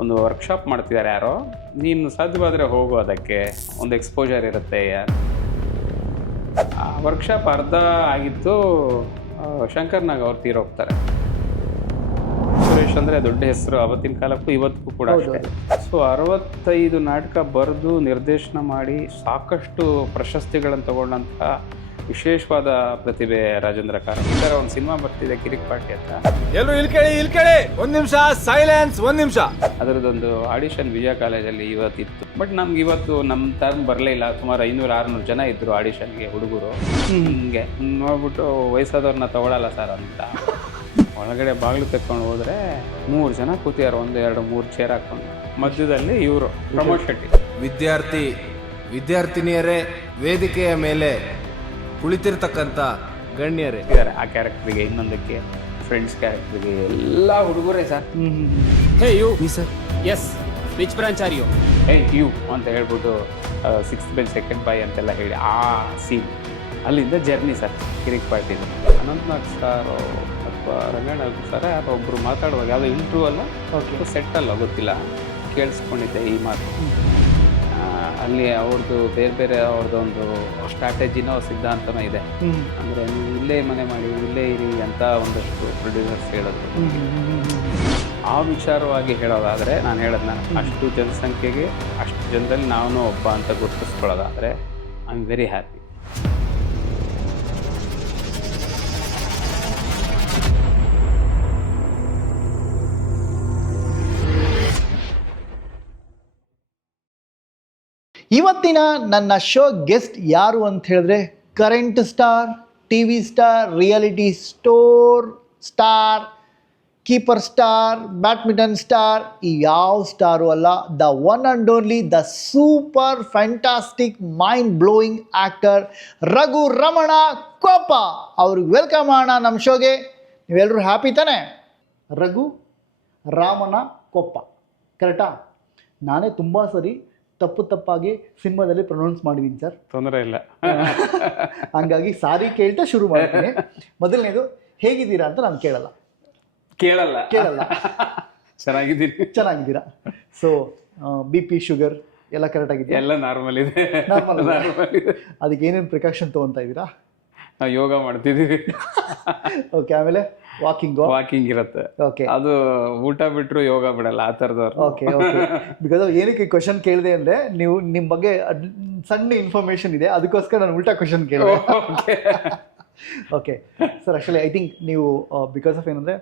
ಒಂದು ವರ್ಕ್ಶಾಪ್ ಮಾಡ್ತಿದ್ದಾರೆ ಯಾರೋ, ನೀನು ಸಾಧ್ಯವಾದರೆ ಹೋಗು, ಅದಕ್ಕೆ ಒಂದು ಎಕ್ಸ್ಪೋಜರ್ ಇರುತ್ತೆ. ಆ ವರ್ಕ್ಶಾಪ್ ಅರ್ಧ ಆಗಿತ್ತು, ಶಂಕರ್ನಾಗ್ ಅವ್ರು ತೀರೋಗ್ತಾರೆ. ಸುರೇಶ್ ಅಂದರೆ ದೊಡ್ಡ ಹೆಸರು ಅವತ್ತಿನ ಕಾಲಕ್ಕೂ ಇವತ್ತಿಗೂ ಕೂಡ ಅಷ್ಟೇ. ಸೊ 65 ನಾಟಕ ಬರೆದು ನಿರ್ದೇಶನ ಮಾಡಿ ಸಾಕಷ್ಟು ಪ್ರಶಸ್ತಿಗಳನ್ನು ತಗೊಂಡಂಥ ವಿಶೇಷವಾದ ಪ್ರತಿಭೆ ರಾಜೇಂದ್ರ ಕಾರಂತ್. ಈ ಥರ ಒಂದು ಸಿನಿಮಾ ಬರ್ತಿದೆ ಕಿರಿಕ್ ಪಾರ್ಟಿ ಅಂತ. ಎಲ್ಲರೂ ಇಲ್ಲಿ ಕೇಳಿ ಒಂದು ನಿಮಿಷ ಸೈಲೆನ್ಸ್, ಒಂದು ನಿಮಿಷ. ಅದರದ್ದೊಂದು ಆಡಿಷನ್ ವಿಜಯ ಕಾಲೇಜಲ್ಲಿ ಇವತ್ತಿತ್ತು. ಬಟ್ ನಮ್ಗೆ ಇವತ್ತು ನಮ್ಮ ಟರ್ಮ್ ಬರಲೇ ಇಲ್ಲ. ಸುಮಾರು 500-600 ಜನ ಇದ್ದರು ಆಡಿಷನ್ಗೆ, ಹುಡುಗರು. ಹಿಂಗೆ ನೋಡ್ಬಿಟ್ಟು ವಯಸ್ಸಾದವ್ರನ್ನ ತಗೊಳ್ಳಲ್ಲ ಸರ್ ಅಂತ ಒಳಗಡೆ ಬಾಗಿಲು ತೆಕ್ಕೊಂಡು ಹೋದರೆ 3 ಜನ ಕೂತಿದ್ದಾರೆ, 1, 2, 3 ಚೇರ್ ಹಾಕೊಂಡು. ಮಧ್ಯದಲ್ಲಿ ಇವರು ಪ್ರಮೋದ್ ಶೆಟ್ಟಿ. ವಿದ್ಯಾರ್ಥಿನಿಯರೇ, ವೇದಿಕೆಯ ಮೇಲೆ ಕುಳಿತಿರ್ತಕ್ಕಂಥ ಗಣ್ಯರೇ ಇದ್ದಾರೆ. ಆ ಕ್ಯಾರೆಕ್ಟ್ರಿಗೆ, ಇನ್ನೊಂದಕ್ಕೆ ಫ್ರೆಂಡ್ಸ್ ಕ್ಯಾರೆಕ್ಟ್ರಿಗೆ ಎಲ್ಲ ಹುಡುಗರೇ sir. Hey you sir, yes which branch are you? Hey you ಅಂತ ಹೇಳ್ಬಿಟ್ಟು 6th ಬೆಂಚ್ 2nd ಬಾಯ್ ಅಂತೆಲ್ಲ ಹೇಳಿ ಆ ಸೀನ್, ಅಲ್ಲಿಂದ ಜರ್ನಿ ಸರ್ ಕಿರಿಕ್ ಪಾರ್ಟಿದು. ಅನಂತನಾಗ್ ಸರ್ ಅಥವಾ ರಂಗಣ್ಣ ಸರ್ ಯಾರೋ ಒಬ್ಬರು ಮಾತಾಡುವಾಗ, ಯಾವುದೋ ಇಂಟ್ರೂ ಅಲ್ಲ ಸೆಟ್ಟಲ್ಲ ಗೊತ್ತಿಲ್ಲ, ಕೇಳಿಸ್ಕೊಂಡಿದ್ದೆ ಈ ಮಾತು. ಅಲ್ಲಿ ಅವ್ರದ್ದು ಬೇರೆ ಅವ್ರದ್ದೊಂದು ಸ್ಟ್ರಾಟಜಿನೋ ಸಿದ್ಧಾಂತನೋ ಇದೆ. ಅಂದರೆ ನೀವು ಇಲ್ಲೇ ಮನೆ ಮಾಡಿ ಇಲ್ಲೇ ಇರಿ ಅಂತ ಒಂದಷ್ಟು ಪ್ರೊಡ್ಯೂಸರ್ಸ್ ಹೇಳೋದು. ಆ ವಿಚಾರವಾಗಿ ಹೇಳೋದಾದರೆ ನಾನು ಹೇಳೋದನ್ನ, ಅಷ್ಟು ಜನಸಂಖ್ಯೆಗೆ ಅಷ್ಟು ಜನರಲ್ಲಿ ನಾನು ಒಬ್ಬ ಅಂತ ಗುರುತಿಸ್ಕೊಳ್ಳೋದಾದರೆ ಐ ಆಮ್ ವೆರಿ ಹ್ಯಾಪಿ. ಇವತ್ತಿನ ನನ್ನ ಶೋ ಗೆಸ್ಟ್ ಯಾರು ಅಂತ ಹೇಳಿದ್ರೆ, current star, T V star, reality star, keeper star, badminton star, ಈ ಯಾವ ಸ್ಟಾರು ಅಲ್ಲ, the one and only, the super fantastic mind blowing actor Raghu Ramana Koppa ಅವ್ರಿಗೆ ವೆಲ್ಕಮ್ ಮಾಡೋಣ ನಮ್ಮ ಶೋಗೆ. ನೀವೆಲ್ಲರೂ ಹ್ಯಾಪಿ ತಾನೆ? ರಘು ರಾಮನ ಕೊಪ್ಪ, ಕರೆಕ್ಟಾ? ನಾನೇ ತುಂಬ ಸರಿ ತಪ್ಪಾಗಿ ಸಿನಿಮಾದಲ್ಲಿ ಪ್ರೊನೌನ್ಸ್ ಮಾಡಿದ್ದೀನಿ ಸರ್, ತೊಂದರೆ ಇಲ್ಲ. ಹಂಗಾಗಿ ಸಾರಿ ಕೇಳ್ತಾ ಶುರು ಮಾಡ್ತೀನಿ. ಮೊದಲನೇದು, ಹೇಗಿದ್ದೀರಾ ಅಂತ ನಾನು ಕೇಳಲ್ಲ. ಚೆನ್ನಾಗಿದ್ದೀರಾ? ಸೊ BP ಶುಗರ್ ಎಲ್ಲ ಕರೆಕ್ಟ್ ಆಗಿದೆ? ಎಲ್ಲ ನಾರ್ಮಲ್ ಇದೆ. ಅದಕ್ಕೆ ಏನೇನು ಪ್ರಿಕಾಷನ್ ತೊಗೊತಾ ಇದ್ದೀರಾ? ನಾವು ಯೋಗ ಮಾಡ್ತಿದ್ದೀವಿ. ಓಕೆ, ಆಮೇಲೆ ವಾಕಿಂಗ್ ಇರುತ್ತೆ. ಓಕೆ, ಅದು ಊಟ ಬಿಟ್ಟರು ಯೋಗ ಬಿಡಲ್ಲ, ಆ ಥರದವ್ರು. ಓಕೆ. ಬಿಕಾಸ್ ಏನಕ್ಕೆ ಕ್ವಶನ್ ಕೇಳಿದೆ ಅಂದರೆ, ನೀವು ನಿಮ್ಮ ಬಗ್ಗೆ ಸಣ್ಣ ಇನ್ಫಾರ್ಮೇಷನ್ ಇದೆ, ಅದಕ್ಕೋಸ್ಕರ ನಾನು ಉಲ್ಟಾ ಕ್ವಶನ್ ಕೇಳಿದೆ. Okay sir, actually I think ನೀವು ಬಿಕಾಸ್ ಆಫ್ ಏನಂದರೆ,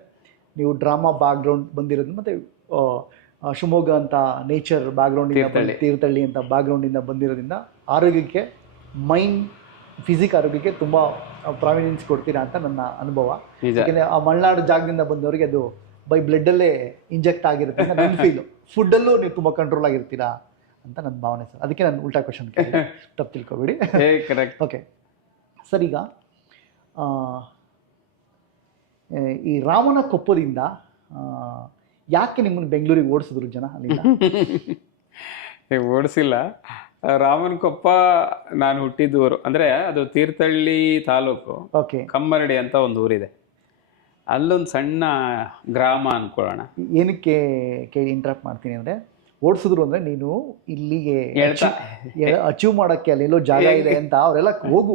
ನೀವು ಡ್ರಾಮಾ ಬ್ಯಾಕ್ಗ್ರೌಂಡ್ ಬಂದಿರೋದು, ಮತ್ತು ಶಿವಮೊಗ್ಗ ಅಂತ ನೇಚರ್ ಬ್ಯಾಕ್ಗ್ರೌಂಡಿಂದ, ತೀರ್ಥಹಳ್ಳಿ ಅಂತ ಬ್ಯಾಕ್ಗ್ರೌಂಡಿಂದ ಬಂದಿರೋದ್ರಿಂದ ಆರೋಗ್ಯಕ್ಕೆ, ಮೈಂಡ್ ಫಿಸಿಕ್ ಆರೋಗ್ಯಕ್ಕೆ ತುಂಬ ಪ್ರಾವಿನೆನ್ಸ್ ಕೊಡ್ತೀರಾ ಅಂತ ನನ್ನ ಅನುಭವ. ಯಾಕೆಂದರೆ ಆ ಮಲೆನಾಡು ಜಾಗದಿಂದ ಬಂದವರಿಗೆ ಅದು ಬೈ ಬ್ಲಡ್ಡಲ್ಲೇ ಇಂಜೆಕ್ಟ್ ಆಗಿರುತ್ತೆ ಅಂತ ನನ್ನ ಫೀಲು. ಫುಡ್ಡಲ್ಲೂ ನೀವು ತುಂಬ ಕಂಟ್ರೋಲ್ ಆಗಿರ್ತೀರಾ ಅಂತ ನನ್ನ ಭಾವನೆ ಸರ್. ಅದಕ್ಕೆ ನಾನು ಉಲ್ಟಾ ಕ್ವಶನ್ ಕೇಳಿದೆ, ತಪ್ಪು ತಿಳ್ಕೊಬೇಡಿ. ಓಕೆ ಸರ್, ಈಗ ಈ ರಾಮನ ಕೊಪ್ಪದಿಂದ ಯಾಕೆ ನಿಮ್ಮನ್ನು ಬೆಂಗಳೂರಿಗೆ ಓಡಿಸಿದ್ರು ಜನ ಅಲ್ಲಿಂದ? ಓಡಿಸಿಲ್ಲ. ರಾಮನಕೊಪ್ಪ ನಾನು ಹುಟ್ಟಿದೂರು, ಅಂದರೆ ಅದು ತೀರ್ಥಹಳ್ಳಿ ತಾಲೂಕು, ಕಮ್ಮರಡಿ ಅಂತ ಒಂದು ಊರಿದೆ. ಅಲ್ಲೊಂದು ಸಣ್ಣ ಗ್ರಾಮ ಅನ್ಕೊಳ್ಳೋಣ. ಏನಕ್ಕೆ ಇಂಟ್ರಪ್ಟ್ ಮಾಡ್ತೀನಿ ಅಂದರೆ, ಓಡಿಸಿದ್ರು ಅಂದರೆ ನೀನು ಇಲ್ಲಿಗೆ ಅಚೀವ್ ಮಾಡೋಕ್ಕೆ ಅಲ್ಲೆಲ್ಲೋ ಜಾಗ ಇದೆ ಅಂತ ಅವರೆಲ್ಲ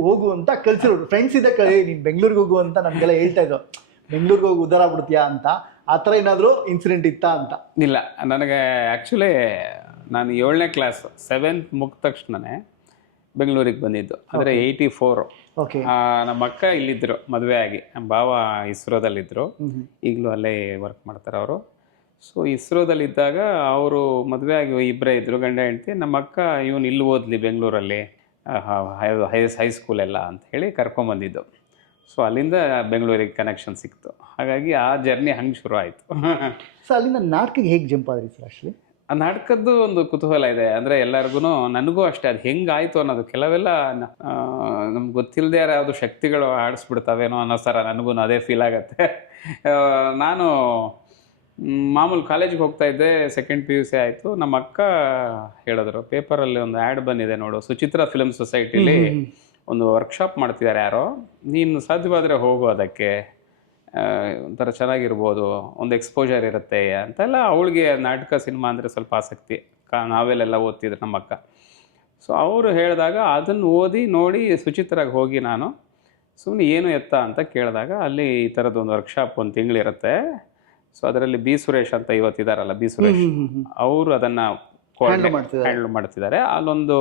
ಹೋಗು ಅಂತ ಕಳ್ಸಿರೋರು. ಫ್ರೆಂಡ್ಸ್ ಇದೆ, ನೀನು ಬೆಂಗಳೂರಿಗೆ ಹೋಗು ಅಂತ ನಮಗೆಲ್ಲ ಹೇಳ್ತಾ ಇದ್ರು, ಬೆಂಗಳೂರಿಗೆ ಹೋಗಿ ಉದ್ದಾರ ಆಗ್ಬಿಡ್ತೀಯಾ ಅಂತ. ಆ ಥರ ಏನಾದರೂ ಇನ್ಸಿಡೆಂಟ್ ಇತ್ತಾ ಅಂತ? ಇಲ್ಲ, ನನಗೆ ಆ್ಯಕ್ಚುಲಿ ನಾನು 7ನೇ ಕ್ಲಾಸ್ 7th ಮುಗಿದ ತಕ್ಷಣನೇ ಬೆಂಗಳೂರಿಗೆ ಬಂದಿದ್ದು. ಅಂದರೆ 84. ಓಕೆ. ನಮ್ಮ ಅಕ್ಕ ಇಲ್ಲಿದ್ದರು ಮದುವೆ ಆಗಿ, ನಮ್ಮ ಭಾವ ಇಸ್ರೋದಲ್ಲಿದ್ದರು, ಈಗಲೂ ಅಲ್ಲೇ ವರ್ಕ್ ಮಾಡ್ತಾರೆ ಅವರು. ಸೊ ಇಸ್ರೋದಲ್ಲಿದ್ದಾಗ ಅವರು ಮದುವೆ ಆಗಿ ಇಬ್ಬರೇ ಇದ್ದರು, ಗಂಡ ಹೆಂಡತಿ. ನಮ್ಮ ಅಕ್ಕ ಇವನು ಇಲ್ಲಿ ಓದಲಿ ಬೆಂಗಳೂರಲ್ಲಿ, ಹೈಸ್ಕೂಲೆಲ್ಲ ಅಂತ ಹೇಳಿ ಕರ್ಕೊಂಬಂದಿದ್ದು. ಸೊ ಅಲ್ಲಿಂದ ಬೆಂಗಳೂರಿಗೆ ಕನೆಕ್ಷನ್ ಸಿಕ್ತು. ಹಾಗಾಗಿ ಆ ಜರ್ನಿ ಹಂಗೆ ಶುರು ಆಯಿತು. ಸೊ ಅಲ್ಲಿಂದ ನಾಟಕಕ್ಕೆ ಹೇಗೆ ಜಂಪ್ ಆದ್ರಿ ಸರ್? ಆ್ಯಕ್ಚುಲಿ ಆ ನಾಟಕದ್ದು ಒಂದು ಕುತೂಹಲ ಇದೆ. ಅಂದರೆ ಎಲ್ಲರಿಗೂ, ನನಗೂ ಅಷ್ಟೇ, ಅದು ಹೆಂಗಾಯಿತು ಅನ್ನೋದು ಕೆಲವೆಲ್ಲ ನಮ್ಗೆ ಗೊತ್ತಿಲ್ಲದೆ ಯಾವುದು ಶಕ್ತಿಗಳು ಆಡಿಸ್ಬಿಡ್ತಾವೇನೋ ಅನ್ನೋ ಥರ ನನಗೂ ಅದೇ ಫೀಲ್ ಆಗುತ್ತೆ. ನಾನು ಮಾಮೂಲು ಕಾಲೇಜಿಗೆ ಹೋಗ್ತಾ ಇದ್ದೆ, 2nd PUC ಆಯಿತು. ನಮ್ಮ ಅಕ್ಕ ಹೇಳಿದ್ರು, ಪೇಪರಲ್ಲಿ ಒಂದು ಆ್ಯಡ್ ಬಂದಿದೆ ನೋಡು, ಸುಚಿತ್ರಾ ಫಿಲ್ಮ್ ಸೊಸೈಟಿಲಿ ಒಂದು ವರ್ಕ್ಶಾಪ್ ಮಾಡ್ತಿದ್ದಾರೆ ಯಾರೋ, ನೀನು ಸಾಧ್ಯವಾದರೆ ಹೋಗು, ಅದಕ್ಕೆ ಒಂಥರ ಚೆನ್ನಾಗಿರ್ಬೋದು, ಒಂದು ಎಕ್ಸ್ಪೋಜರ್ ಇರುತ್ತೆ ಅಂತೆಲ್ಲ. ಅವಳಿಗೆ ನಾಟಕ ಸಿನಿಮಾ ಅಂದರೆ ಸ್ವಲ್ಪ ಆಸಕ್ತಿ, ನಾವೆಲ್ಲ ಓದ್ತಿದ್ರು ನಮ್ಮ ಅಕ್ಕ. ಸೊ ಅವರು ಹೇಳಿದಾಗ ಅದನ್ನು ಓದಿ ನೋಡಿ ಸುಚಿತ್ರಾಗಿ ಹೋಗಿ ನಾನು ಸುಮ್ಮನೆ ಏನು ಎತ್ತ ಅಂತ ಕೇಳಿದಾಗ ಅಲ್ಲಿ ಈ ಥರದ್ದು ಒಂದು ವರ್ಕ್ಶಾಪ್ ಒಂದು ತಿಂಗಳಿರುತ್ತೆ. ಸೊ ಅದರಲ್ಲಿ ಬಿ ಸುರೇಶ್ ಅಂತ ಇವತ್ತಿದಾರಲ್ಲ, ಬಿ ಸುರೇಶ್ ಅವರು ಅದನ್ನು ಹ್ಯಾಂಡಲ್ ಮಾಡ್ತಿದ್ದಾರೆ. ಅಲ್ಲೊಂದು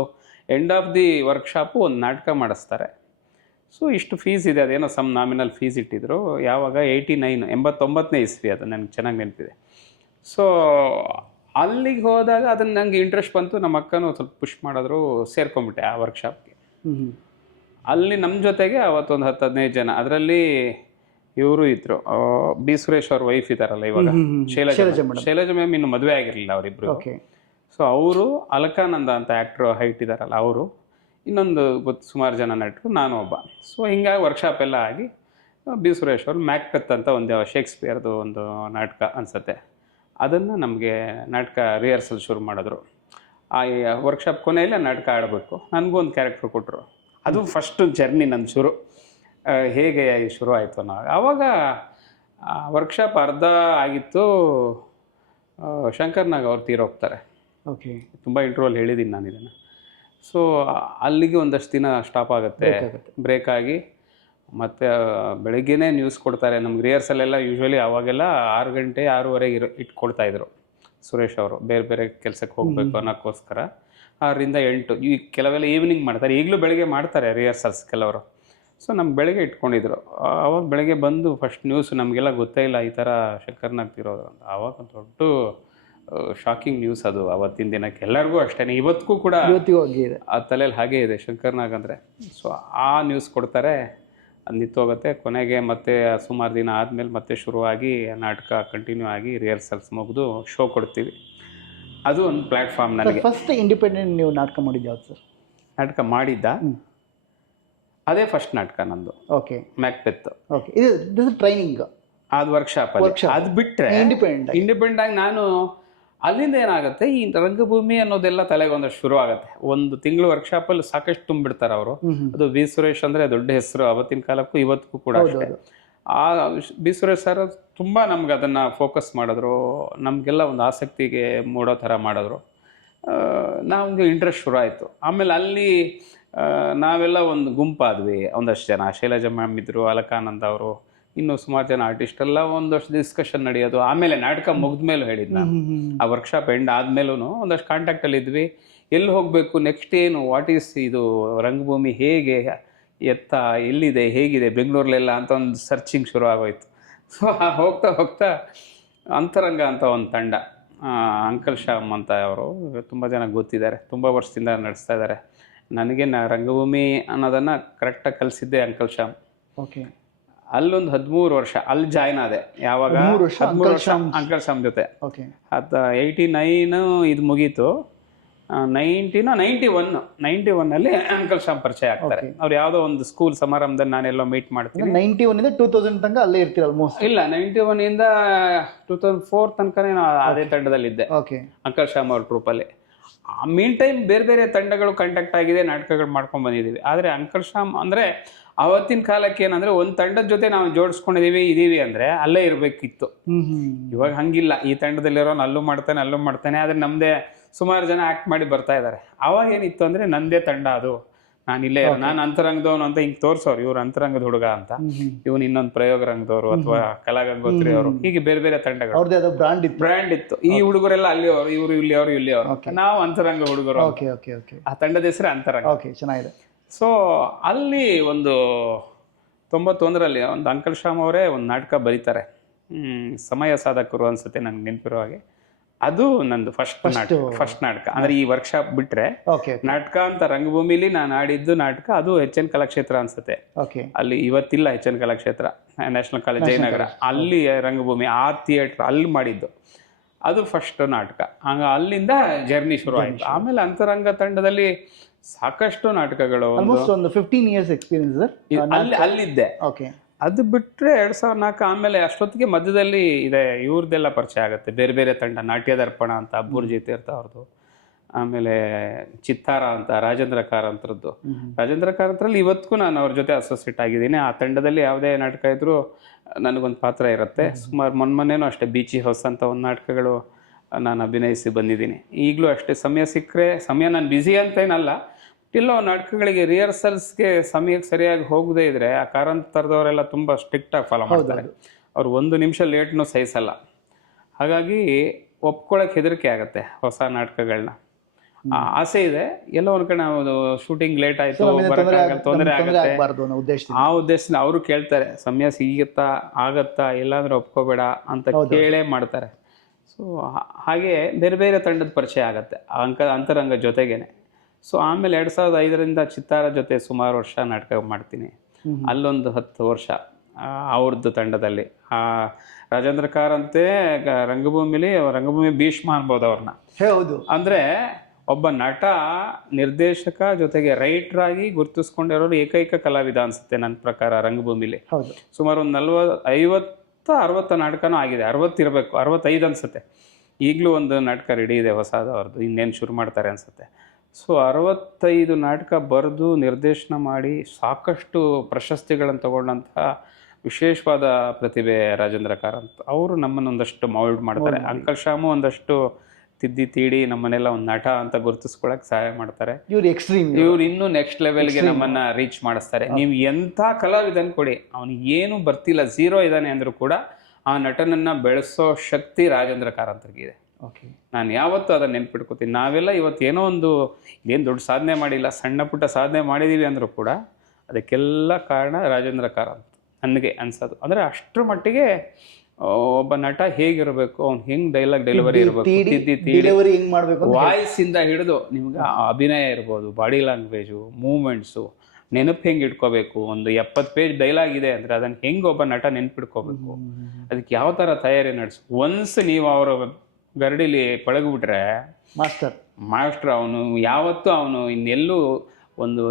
ಎಂಡ್ ಆಫ್ ದಿ ವರ್ಕ್ಶಾಪು ಒಂದು ನಾಟಕ ಮಾಡಿಸ್ತಾರೆ. ಸೊ ಇಷ್ಟು ಫೀಸ್ ಇದೆ, ಅದೇನೋ ಸಮ್ ನಾಮಿನಲ್ ಫೀಸ್ ಇಟ್ಟಿದ್ರು. ಯಾವಾಗ 89ನೇ ಇಸ್ವಿ, ಅದು ನನಗೆ ಚೆನ್ನಾಗಿ ನೆನಪಿದೆ. ಸೊ ಅಲ್ಲಿಗೆ ಹೋದಾಗ ಅದನ್ನು ನನಗೆ ಇಂಟ್ರೆಸ್ಟ್ ಬಂತು. ನಮ್ಮ ಅಕ್ಕನೂ ಸ್ವಲ್ಪ ಪುಷ್ ಮಾಡಿದ್ರು, ಸೇರ್ಕೊಂಡ್ಬಿಟ್ಟೆ ಆ ವರ್ಕ್ಶಾಪ್ಗೆ. ಅಲ್ಲಿ ನಮ್ಮ ಜೊತೆಗೆ ಅವತ್ತೊಂದು 10-15 ಜನ, ಅದರಲ್ಲಿ ಇವರು ಇದ್ರು, ಬಿ ಸುರೇಶ್ ಅವ್ರ ವೈಫ್ ಇದ್ದಾರಲ್ಲ ಇವಾಗ, ಶೈಲಜಾ ಮ್ಯಾಮ್ ಇನ್ನು ಮದುವೆ ಆಗಿರಲಿಲ್ಲ ಅವರಿಬ್ರು. ಸೊ ಅವರು ಅಲಕಾನಂದ ಅಂತ ಆ್ಯಕ್ಟ್ರು ಹೈಟ್ ಇದ್ದಾರಲ್ಲ ಅವರು, ಇನ್ನೊಂದು ಸುಮಾರು ಜನ ನಟರು, ನಾನು ಒಬ್ಬ. ಸೊ ಹಿಂಗಾಗಿ ವರ್ಕ್ಶಾಪ್ ಎಲ್ಲ ಆಗಿ ಬಿ ಸುರೇಶ್ ಅವರು ಮ್ಯಾಕ್ಬೆತ್ ಅಂತ ಒಂದು ಶೇಕ್ಸ್ಪಿಯರ್ದು ಒಂದು ನಾಟಕ ಅನಿಸುತ್ತೆ, ಅದನ್ನು ನಮಗೆ ನಾಟಕ ರಿಹರ್ಸಲ್ ಶುರು ಮಾಡಿದ್ರು. ಆ ವರ್ಕ್ಶಾಪ್ ಕೊನೆಯಲ್ಲಿ ನಾಟಕ ಆಡಬೇಕು, ನನಗೂ ಒಂದು ಕ್ಯಾರೆಕ್ಟ್ರ್ ಕೊಟ್ಟರು. ಅದು ಫಸ್ಟು ಜರ್ನಿ ನನ್ನ ಶುರು, ಹೇಗೆ ಶುರು ಆಯಿತು ನಾವು. ಆವಾಗ ವರ್ಕ್ಶಾಪ್ ಅರ್ಧ ಆಗಿತ್ತು, ಶಂಕರ್ನಾಗ್ ಅವ್ರು ತೀರೋಗ್ತಾರೆ. ಓಕೆ, ತುಂಬ ಇಂಟ್ರೋಲ್ ಹೇಳಿದ್ದೀನಿ ನಾನು ಇದನ್ನು. ಸೊ ಅಲ್ಲಿಗೆ ಒಂದಷ್ಟು ದಿನ ಸ್ಟಾಪ್ ಆಗುತ್ತೆ, ಬ್ರೇಕ್ ಆಗಿ ಮತ್ತು ಬೆಳಗ್ಗೆನೇ ನ್ಯೂಸ್ ಕೊಡ್ತಾರೆ. ನಮ್ಗೆ ರಿಹರ್ಸಲೆಲ್ಲ ಯೂಶ್ವಲಿ ಆವಾಗೆಲ್ಲ 6 ಗಂಟೆ 6:30 ಇಟ್ಕೊಳ್ತಾಯಿದ್ರು ಸುರೇಶ್ ಅವರು, ಬೇರೆ ಬೇರೆ ಕೆಲಸಕ್ಕೆ ಹೋಗಬೇಕು ಅನ್ನೋಕ್ಕೋಸ್ಕರ. 6ರಿಂದ 8, ಈ ಕೆಲವೆಲ್ಲ ಈವ್ನಿಂಗ್ ಮಾಡ್ತಾರೆ, ಈಗಲೂ ಬೆಳಗ್ಗೆ ಮಾಡ್ತಾರೆ ರಿಹರ್ಸಲ್ಸ್ ಕೆಲವರು. ಸೊ ನಮ್ಗೆ ಬೆಳಗ್ಗೆ ಇಟ್ಕೊಂಡಿದ್ರು. ಆವಾಗ ಬೆಳಗ್ಗೆ ಬಂದು ಫಸ್ಟ್ ನ್ಯೂಸ್, ನಮಗೆಲ್ಲ ಗೊತ್ತೇ ಇಲ್ಲ ಈ ಥರ ಶಂಕರ್ನಾಗ್ ತೀರೋದು ಅಂತ. ಆವಾಗ ಒಂದು ದೊಡ್ಡ ಶಾಕಿಂಗ್ ನ್ಯೂಸ್ ಅದು ಅವತ್ತಿನ ದಿನಕ್ಕೆ, ಎಲ್ಲರಿಗೂ ಅಷ್ಟೇ, ಇವತ್ತಿಗೂ ಕೂಡ ಆ ತಲೆಯಲ್ಲಿ ಹಾಗೇ ಇದೆ ಶಂಕರ್ನಾಗ್ ಅಂದರೆ. ಸೊ ಆ ನ್ಯೂಸ್ ಕೊಡ್ತಾರೆ, ಅದು ನಿಂತೋಗುತ್ತೆ. ಕೊನೆಗೆ ಮತ್ತೆ ಸುಮಾರು ದಿನ ಆದಮೇಲೆ ಮತ್ತೆ ಶುರುವಾಗಿ ನಾಟಕ ಕಂಟಿನ್ಯೂ ಆಗಿ ರಿಹರ್ಸಲ್ಸ್ ಮುಗಿದು ಶೋ ಕೊಡ್ತೀವಿ. ಅದು ಒಂದು ಪ್ಲ್ಯಾಟ್ಫಾರ್ಮ್. ನನಗೆ ಫಸ್ಟ್ ಇಂಡಿಪೆಂಡೆಂಟ್ ನೀವು ನಾಟಕ ಮಾಡಿದ್ದು ಯಾವ್ದು ಸರ್? ನಾಟಕ ಮಾಡಿದ್ದ ಅದೇ ಫಸ್ಟ್ ನಾಟಕ ನಂದು. Okay, Macbeth. ಓಕೆ, ಇದು ಟ್ರೈನಿಂಗ್, ಅದು ವರ್ಕ್ಶಾಪ್. ಅದು ಬಿಟ್ಟರೆ ಇಂಡಿಪೆಂಡೆಂಟ್ ಆಗಿ ನಾನು ಅಲ್ಲಿಂದ ಏನಾಗುತ್ತೆ, ಈ ರಂಗಭೂಮಿ ಅನ್ನೋದೆಲ್ಲ ತಲೆಗೆ ಒಂದಷ್ಟು ಶುರು ಆಗುತ್ತೆ. ಒಂದು ತಿಂಗಳು ವರ್ಕ್ಶಾಪಲ್ಲಿ ಸಾಕಷ್ಟು ತುಂಬಿಡ್ತಾರೆ ಅವರು. ಅದು ಬಿ ಸುರೇಶ್ ಅಂದರೆ ದೊಡ್ಡ ಹೆಸರು ಅವತ್ತಿನ ಕಾಲಕ್ಕೂ ಇವತ್ತಿಗೂ ಕೂಡ ಅಷ್ಟೇ. ಆ ಬಿ ಸುರೇಶ್ ಸರ್ ತುಂಬ ನಮ್ಗೆ ಅದನ್ನು ಫೋಕಸ್ ಮಾಡಿದ್ರು, ನಮಗೆಲ್ಲ ಒಂದು ಆಸಕ್ತಿಗೆ ಮೂಡೋ ಥರ ಮಾಡಿದ್ರು. ನಮಗೆ ಇಂಟ್ರೆಸ್ಟ್ ಶುರು ಆಯಿತು. ಆಮೇಲೆ ಅಲ್ಲಿ ನಾವೆಲ್ಲ ಒಂದು ಗುಂಪಾದ್ವಿ, ಒಂದಷ್ಟು ಜನ. ಶೈಲಜಾ ಮ್ಯಾಮ್ ಇದ್ದರು, ಅಲಕಾನಂದ ಅವರು, ಇನ್ನೂ ಸುಮಾರು ಜನ ಆರ್ಟಿಸ್ಟ್ ಎಲ್ಲ. ಒಂದಷ್ಟು ಡಿಸ್ಕಷನ್ ನಡೆಯೋದು. ಆಮೇಲೆ ನಾಟಕ ಮುಗಿದ್ಮೇಲೂ ಹೇಳಿದ್ದು ನಾನು, ಆ ವರ್ಕ್ಶಾಪ್ ಎಂಡ್ ಆದಮೇಲೂ ಒಂದಷ್ಟು ಕಾಂಟ್ಯಾಕ್ಟಲ್ಲಿ ಇದ್ವಿ. ಎಲ್ಲಿ ಹೋಗಬೇಕು, ನೆಕ್ಸ್ಟ್ ಏನು, ವಾಟ್ ಈಸ್ ಇದು ರಂಗಭೂಮಿ, ಹೇಗೆ ಎತ್ತ, ಎಲ್ಲಿದೆ, ಹೇಗಿದೆ ಬೆಂಗಳೂರಲ್ಲೆಲ್ಲ ಅಂತ ಒಂದು ಸರ್ಚಿಂಗ್ ಶುರು ಆಗೋಯ್ತು. ಸೊ ಹೋಗ್ತಾ ಹೋಗ್ತಾ ಅಂತರಂಗ ಅಂತ ಒಂದು ತಂಡ, ಅಂಕಲ್ ಶ್ಯಾಮ್ ಅಂತ ಅವರು, ತುಂಬ ಜನ ಗೊತ್ತಿದ್ದಾರೆ, ತುಂಬ ವರ್ಷದಿಂದ ನಡೆಸ್ತಾ ಇದ್ದಾರೆ. ನನಗೆ ರಂಗಭೂಮಿ ಅನ್ನೋದನ್ನು ಕರೆಕ್ಟಾಗಿ ಕಲಿಸಿದ್ದೆ ಅಂಕಲ್ ಶ್ಯಾಮ್. ಓಕೆ, ಅಲ್ಲೊಂದು 13 ವರ್ಷ ಅಲ್ಲಿ ಜಾಯ್ನ್ ಆದೆ. ಯಾವಾಗ 13 ವರ್ಷ ಅಂಕಲ್ ಶ್ಯಾಮ್ ಜೊತೆ. ಓಕೆ, 89 ಇದು ಮುಗೀತು. 91 ಅಂಕಲ್ ಶ್ಯಾಮ್ ಪರಿಚಯ ಆಗ್ತಾರೆ. ಅವ್ರು ಯಾವುದೋ ಒಂದು ಸ್ಕೂಲ್ ಸಮಾರಂಭದಲ್ಲಿ ನಾನೆಲ್ಲೋ ಮೀಟ್ ಮಾಡ್ತೀನಿ. 91 ಇಂದ 2000 ತನಕ ಅಲ್ಲೇ ಇರ್ತೀರ ಆಲ್ಮೋಸ್ಟ್? ಇಲ್ಲ, 91 ಇಂದ 2004 ತನಕನೇ ನಾನು ಅದೇ ತಂಡದಲ್ಲಿದ್ದೆ, ಅಂಕಲ್ ಶ್ಯಾಮ್ ಅವ್ರ ಟ್ರೂಪಲ್ಲಿ. ಮೀನ್ ಟೈಮ್ ಬೇರೆ ಬೇರೆ ತಂಡಗಳು ಕಾಂಟ್ಯಾಕ್ಟ್ ಆಗಿದೆ, ನಾಟಕಗಳು ಮಾಡ್ಕೊಂಡು ಬಂದಿದ್ದೀವಿ. ಆದರೆ ಅಂಕಲ್ ಶ್ಯಾಮ್ ಅಂದರೆ ಅವತ್ತಿನ ಕಾಲಕ್ಕೆ ಏನಂದರೆ ಒಂದು ತಂಡದ ಜೊತೆ ನಾವು ಇದೀವಿ ಅಂದರೆ ಅಲ್ಲೇ ಇರಬೇಕಿತ್ತು. ಇವಾಗ ಹಂಗಿಲ್ಲ, ಈ ತಂಡದಲ್ಲಿರೋನು ಅಲ್ಲೂ ಮಾಡ್ತಾನೆ. ಆದರೆ ನಮ್ಮದೇ ಸುಮಾರು ಜನ ಆ್ಯಕ್ಟ್ ಮಾಡಿ ಬರ್ತಾ ಇದ್ದಾರೆ. ಅವಾಗ ಏನಿತ್ತು ಅಂದರೆ ನಂದೇ ತಂಡ, ಅದು ನಾನು ಇಲ್ಲೇ, ನಾನು ಅಂತರಂಗದವನು ಅಂತ ಹಿಂಗೆ ತೋರಿಸೋರು, ಇವ್ರು ಅಂತರಂಗದ ಹುಡುಗ ಅಂತ, ಇವನು ಇನ್ನೊಂದು ಪ್ರಯೋಗ ರಂಗದವರು ಅಥವಾ ಕಲಾಗಂಗೋತ್ರಿ ಅವರು, ಹೀಗೆ ಬೇರೆ ಬೇರೆ ತಂಡಗಳು, ಬ್ರ್ಯಾಂಡ್ ಇತ್ತು. ಈ ಹುಡುಗರೆಲ್ಲ ಅಲ್ಲಿಯವರು, ಇವರು ಇಲ್ಲಿಯವರು, ನಾವು ಅಂತರಂಗ ಹುಡುಗರು. ಆ ತಂಡದ ಹೆಸರು ಅಂತರಂಗ. ಚೆನ್ನಾಗಿದೆ. ಸೊ ಅಲ್ಲಿ ಒಂದು 91ರಲ್ಲಿ ಒಂದು ಅಂಕಲ್ ಶ್ಯಾಮ್ ಅವರೇ ಒಂದು ನಾಟಕ ಬರೀತಾರೆ, ಸಮಯ ಸಾಧಕರು ಅನ್ಸುತ್ತೆ ನನಗೆ ನೆನಪಿರೋ ಹಾಗೆ. ಅದು ನಂದು ಫಸ್ಟ್ ನಾಟಕ. ಅಂದ್ರೆ ಈ ವರ್ಕ್ಶಾಪ್ ಬಿಟ್ರೆ ನಾಟಕ ಅಂತ ರಂಗಭೂಮಿಲಿ ನಾನು ಆಡಿದ್ದು ನಾಟಕ ಅದು HN ಕಲಾಕ್ಷೇತ್ರ ಅನ್ಸುತ್ತೆ. ಅಲ್ಲಿ ಇವತ್ತಿಲ್ಲ HN Kalakshetra, national college Jayanagar, ಅಲ್ಲಿ ರಂಗಭೂಮಿ, ಆ ಥಿಯೇಟರ್ ಅಲ್ಲಿ ಮಾಡಿದ್ದು. ಅದು ಫಸ್ಟ್ ನಾಟಕ. ಹಂಗ ಅಲ್ಲಿಂದ ಜರ್ನಿ ಶುರು ಆಯ್ತು. ಆಮೇಲೆ ಅಂತರಂಗ ತಂಡದಲ್ಲಿ ಸಾಕಷ್ಟು ನಾಟಕಗಳು, ಒಂದು 15 years ಎಕ್ಸ್ಪೀರಿಯನ್ಸ್ ಅಲ್ಲಿದ್ದೆ. ಅದು ಬಿಟ್ಟರೆ 2004 ಆಮೇಲೆ ಅಷ್ಟೊತ್ತಿಗೆ ಮಧ್ಯದಲ್ಲಿ ಇದೆ ಇವ್ರದ್ದೆಲ್ಲ ಪರಿಚಯ ಆಗುತ್ತೆ, ಬೇರೆ ಬೇರೆ ತಂಡ, ನಾಟ್ಯ ದರ್ಪಣ ಅಂತ ಅಬ್ಬೂರ್ ತೀರ್ಥ ಅವ್ರದ್ದು, ಆಮೇಲೆ ಚಿತ್ತಾರ ಅಂತ ರಾಜೇಂದ್ರ ಕಾರಂತರದ್ದು. ರಾಜೇಂದ್ರ ಕಾರಂತರಲ್ಲಿ ಇವತ್ತಿಗೂ ನಾನು ಅವ್ರ ಜೊತೆ ಅಸೋಸಿಯೇಟ್ ಆಗಿದ್ದೀನಿ. ಆ ತಂಡದಲ್ಲಿ ಯಾವುದೇ ನಾಟಕ ಇದ್ದರೂ ನನಗೊಂದು ಪಾತ್ರ ಇರುತ್ತೆ. ಸುಮಾರು ಮೊನ್ನೆನೂ ಅಷ್ಟೇ ಬೀಚಿ ಹೌಸ್ ಅಂತ ಒಂದು ನಾಟಕಗಳು ನಾನು ಅಭಿನಯಿಸಿ ಬಂದಿದ್ದೀನಿ. ಈಗಲೂ ಅಷ್ಟೇ ಸಮಯ ಸಿಕ್ಕರೆ, ಸಮಯ ನಾನು ಬ್ಯುಸಿ ಅಂತೇನಲ್ಲ, ಇಲ್ಲೋ ನಾಟಕಗಳಿಗೆ ರಿಹರ್ಸಲ್ಸ್ಗೆ ಸಮಯಕ್ಕೆ ಸರಿಯಾಗಿ ಹೋಗದೇ ಇದ್ದರೆ ಆ ಕಾರಂತರದವರೆಲ್ಲ ತುಂಬ ಸ್ಟ್ರಿಕ್ಟಾಗಿ ಫಾಲೋ ಮಾಡ್ತಾರೆ. ಅವ್ರು 1 ನಿಮಿಷ ಲೇಟ್ನೂ ಸಹಿಸಲ್ಲ. ಹಾಗಾಗಿ ಒಪ್ಕೊಳ್ಳೋಕೆ ಹೆದರಿಕೆ ಆಗುತ್ತೆ ಹೊಸ ನಾಟಕಗಳನ್ನ. ಆಸೆ ಇದೆ, ಎಲ್ಲೋ ಒಂದು ಕಡೆ ನಾವು ಶೂಟಿಂಗ್ ಲೇಟ್ ಆಯಿತು, ತೊಂದರೆ ಆಗುತ್ತೆ, ಆ ಉದ್ದೇಶದಿಂದ ಅವರು ಕೇಳ್ತಾರೆ ಸಮಯ ಸಿಗುತ್ತಾ ಆಗತ್ತಾ ಇಲ್ಲಾಂದ್ರೆ ಒಪ್ಕೋಬೇಡ ಅಂತ ಕೇಳೇ ಮಾಡ್ತಾರೆ. ಸೊ ಹಾಗೆ ಬೇರೆ ಬೇರೆ ತಂಡದ ಪರಿಚಯ ಆಗುತ್ತೆ ಅಂತರಂಗ ಜೊತೆಗೇನೆ. ಸೊ ಆಮೇಲೆ 2005ರಿಂದ ಚಿತ್ತಾರ ಜೊತೆ ಸುಮಾರು ವರ್ಷ ನಾಟಕ ಮಾಡ್ತೀನಿ. ಅಲ್ಲೊಂದು 10 ವರ್ಷ ಅವ್ರದ್ದು ತಂಡದಲ್ಲಿ. ರಾಜೇಂದ್ರ ಕಾರಂತೆ ರಂಗಭೂಮಿ ಭೀಷ್ಮ ಅನ್ಬೋದು ಅವ್ರನ್ನ. ಹೌದು. ಅಂದ್ರೆ ಒಬ್ಬ ನಟ, ನಿರ್ದೇಶಕ ಜೊತೆಗೆ ರೈಟರ್ ಆಗಿ ಗುರುತಿಸ್ಕೊಂಡಿರೋರು ಏಕೈಕ ಕಲಾವಿದ ಅನ್ಸುತ್ತೆ ನನ್ನ ಪ್ರಕಾರ ರಂಗಭೂಮಿಲಿ. ಸುಮಾರು ಒಂದು 50-60 ನಾಟಕನೂ ಆಗಿದೆ. 60 ಇರಬೇಕು, 65 ಅನ್ಸುತ್ತೆ. ಈಗಲೂ ಒಂದು ನಾಟಕ ರೆಡಿ ಇದೆ ಹೊಸದು ಅವ್ರದ್ದು, ಇನ್ನೇನು ಶುರು ಮಾಡ್ತಾರೆ ಅನ್ಸುತ್ತೆ. ಸೊ 65 ನಾಟಕ ಬರೆದು ನಿರ್ದೇಶನ ಮಾಡಿ ಸಾಕಷ್ಟು ಪ್ರಶಸ್ತಿಗಳನ್ನು ತಗೊಂಡಂತಹ ವಿಶೇಷವಾದ ಪ್ರತಿಭೆ ರಾಜೇಂದ್ರ ಕಾರಂತ್. ಅವರು ನಮ್ಮನ್ನೊಂದಷ್ಟು ಮೌಲ್ಡ್ ಮಾಡ್ತಾರೆ. ಅಂಕಲ್ ಶಾಮು ಒಂದಷ್ಟು ತಿದ್ದಿ ತೀಡಿ ನಮ್ಮನ್ನೆಲ್ಲ ಒಂದು ನಟ ಅಂತ ಗುರುತಿಸ್ಕೊಳಕ್ಕೆ ಸಹಾಯ ಮಾಡ್ತಾರೆ. ಇವ್ರು ಇನ್ನೂ ನೆಕ್ಸ್ಟ್ ಲೆವೆಲ್ಗೆ ನಮ್ಮನ್ನ ರೀಚ್ ಮಾಡಿಸ್ತಾರೆ. ನೀವು ಎಂಥ ಕಲಾವಿದನ್ ಕೊಡಿ, ಅವನಿಗೆ ಏನು ಬರ್ತಿಲ್ಲ, 0 ಇದ್ದಾನೆ ಅಂದ್ರೂ ಕೂಡ ಆ ನಟನನ್ನ ಬೆಳೆಸೋ ಶಕ್ತಿ ರಾಜೇಂದ್ರ ಕಾರಂತರಿಗಿದೆ. ನಾನು ಯಾವತ್ತೂ ಅದನ್ನ ನೆನ್ಪಿಟ್ಕೋತೀನಿ. ನಾವೆಲ್ಲ ಇವತ್ತೇನೋ ಒಂದು ಏನು ದೊಡ್ಡ ಸಾಧನೆ ಮಾಡಿಲ್ಲ, ಸಣ್ಣ ಪುಟ್ಟ ಸಾಧನೆ ಮಾಡಿದೀವಿ ಅಂದ್ರೂ ಕೂಡ ಅದಕ್ಕೆಲ್ಲ ಕಾರಣ ರಾಜೇಂದ್ರ ಕಾರಂತ್ ನನಗೆ ಅನ್ಸೋದು. ಅಂದರೆ ಅಷ್ಟರ ಮಟ್ಟಿಗೆ ಒಬ್ಬ ನಟ ಹೇಗಿರಬೇಕು, ಅವ್ನು ಹೆಂಗ್ ಡೈಲಾಗ್ ಡೆಲಿವರಿ ಇರಬೇಕು, ವಾಯ್ಸ್ ಇಂದ ಹಿಡಿದು ನಿಮ್ಗೆ ಅಭಿನಯ ಇರ್ಬೋದು, ಬಾಡಿ ಲ್ಯಾಂಗ್ವೇಜು, ಮೂವ್ಮೆಂಟ್ಸು, ನೆನಪು ಹೆಂಗೆ ಇಟ್ಕೋಬೇಕು. ಒಂದು 70 ಪೇಜ್ ಡೈಲಾಗ್ ಇದೆ ಅಂದರೆ ಅದನ್ನು ಹೆಂಗೆ ಒಬ್ಬ ನಟ ನೆನ್ಪಿಟ್ಕೋಬೇಕು, ಅದಕ್ಕೆ ಯಾವ ಥರ ತಯಾರಿ ನಡೆಸು. ಒನ್ಸ್ ನೀವು ಅವರ ಗರಡಿಲಿ ಪಳಗ್ಬಿಟ್ರೆ ಮಾಸ್ಟರ್ ಅವನು ಯಾವತ್ತೂ ಅವನು ಇನ್ನೆಲ್ಲೂ ಒಂದು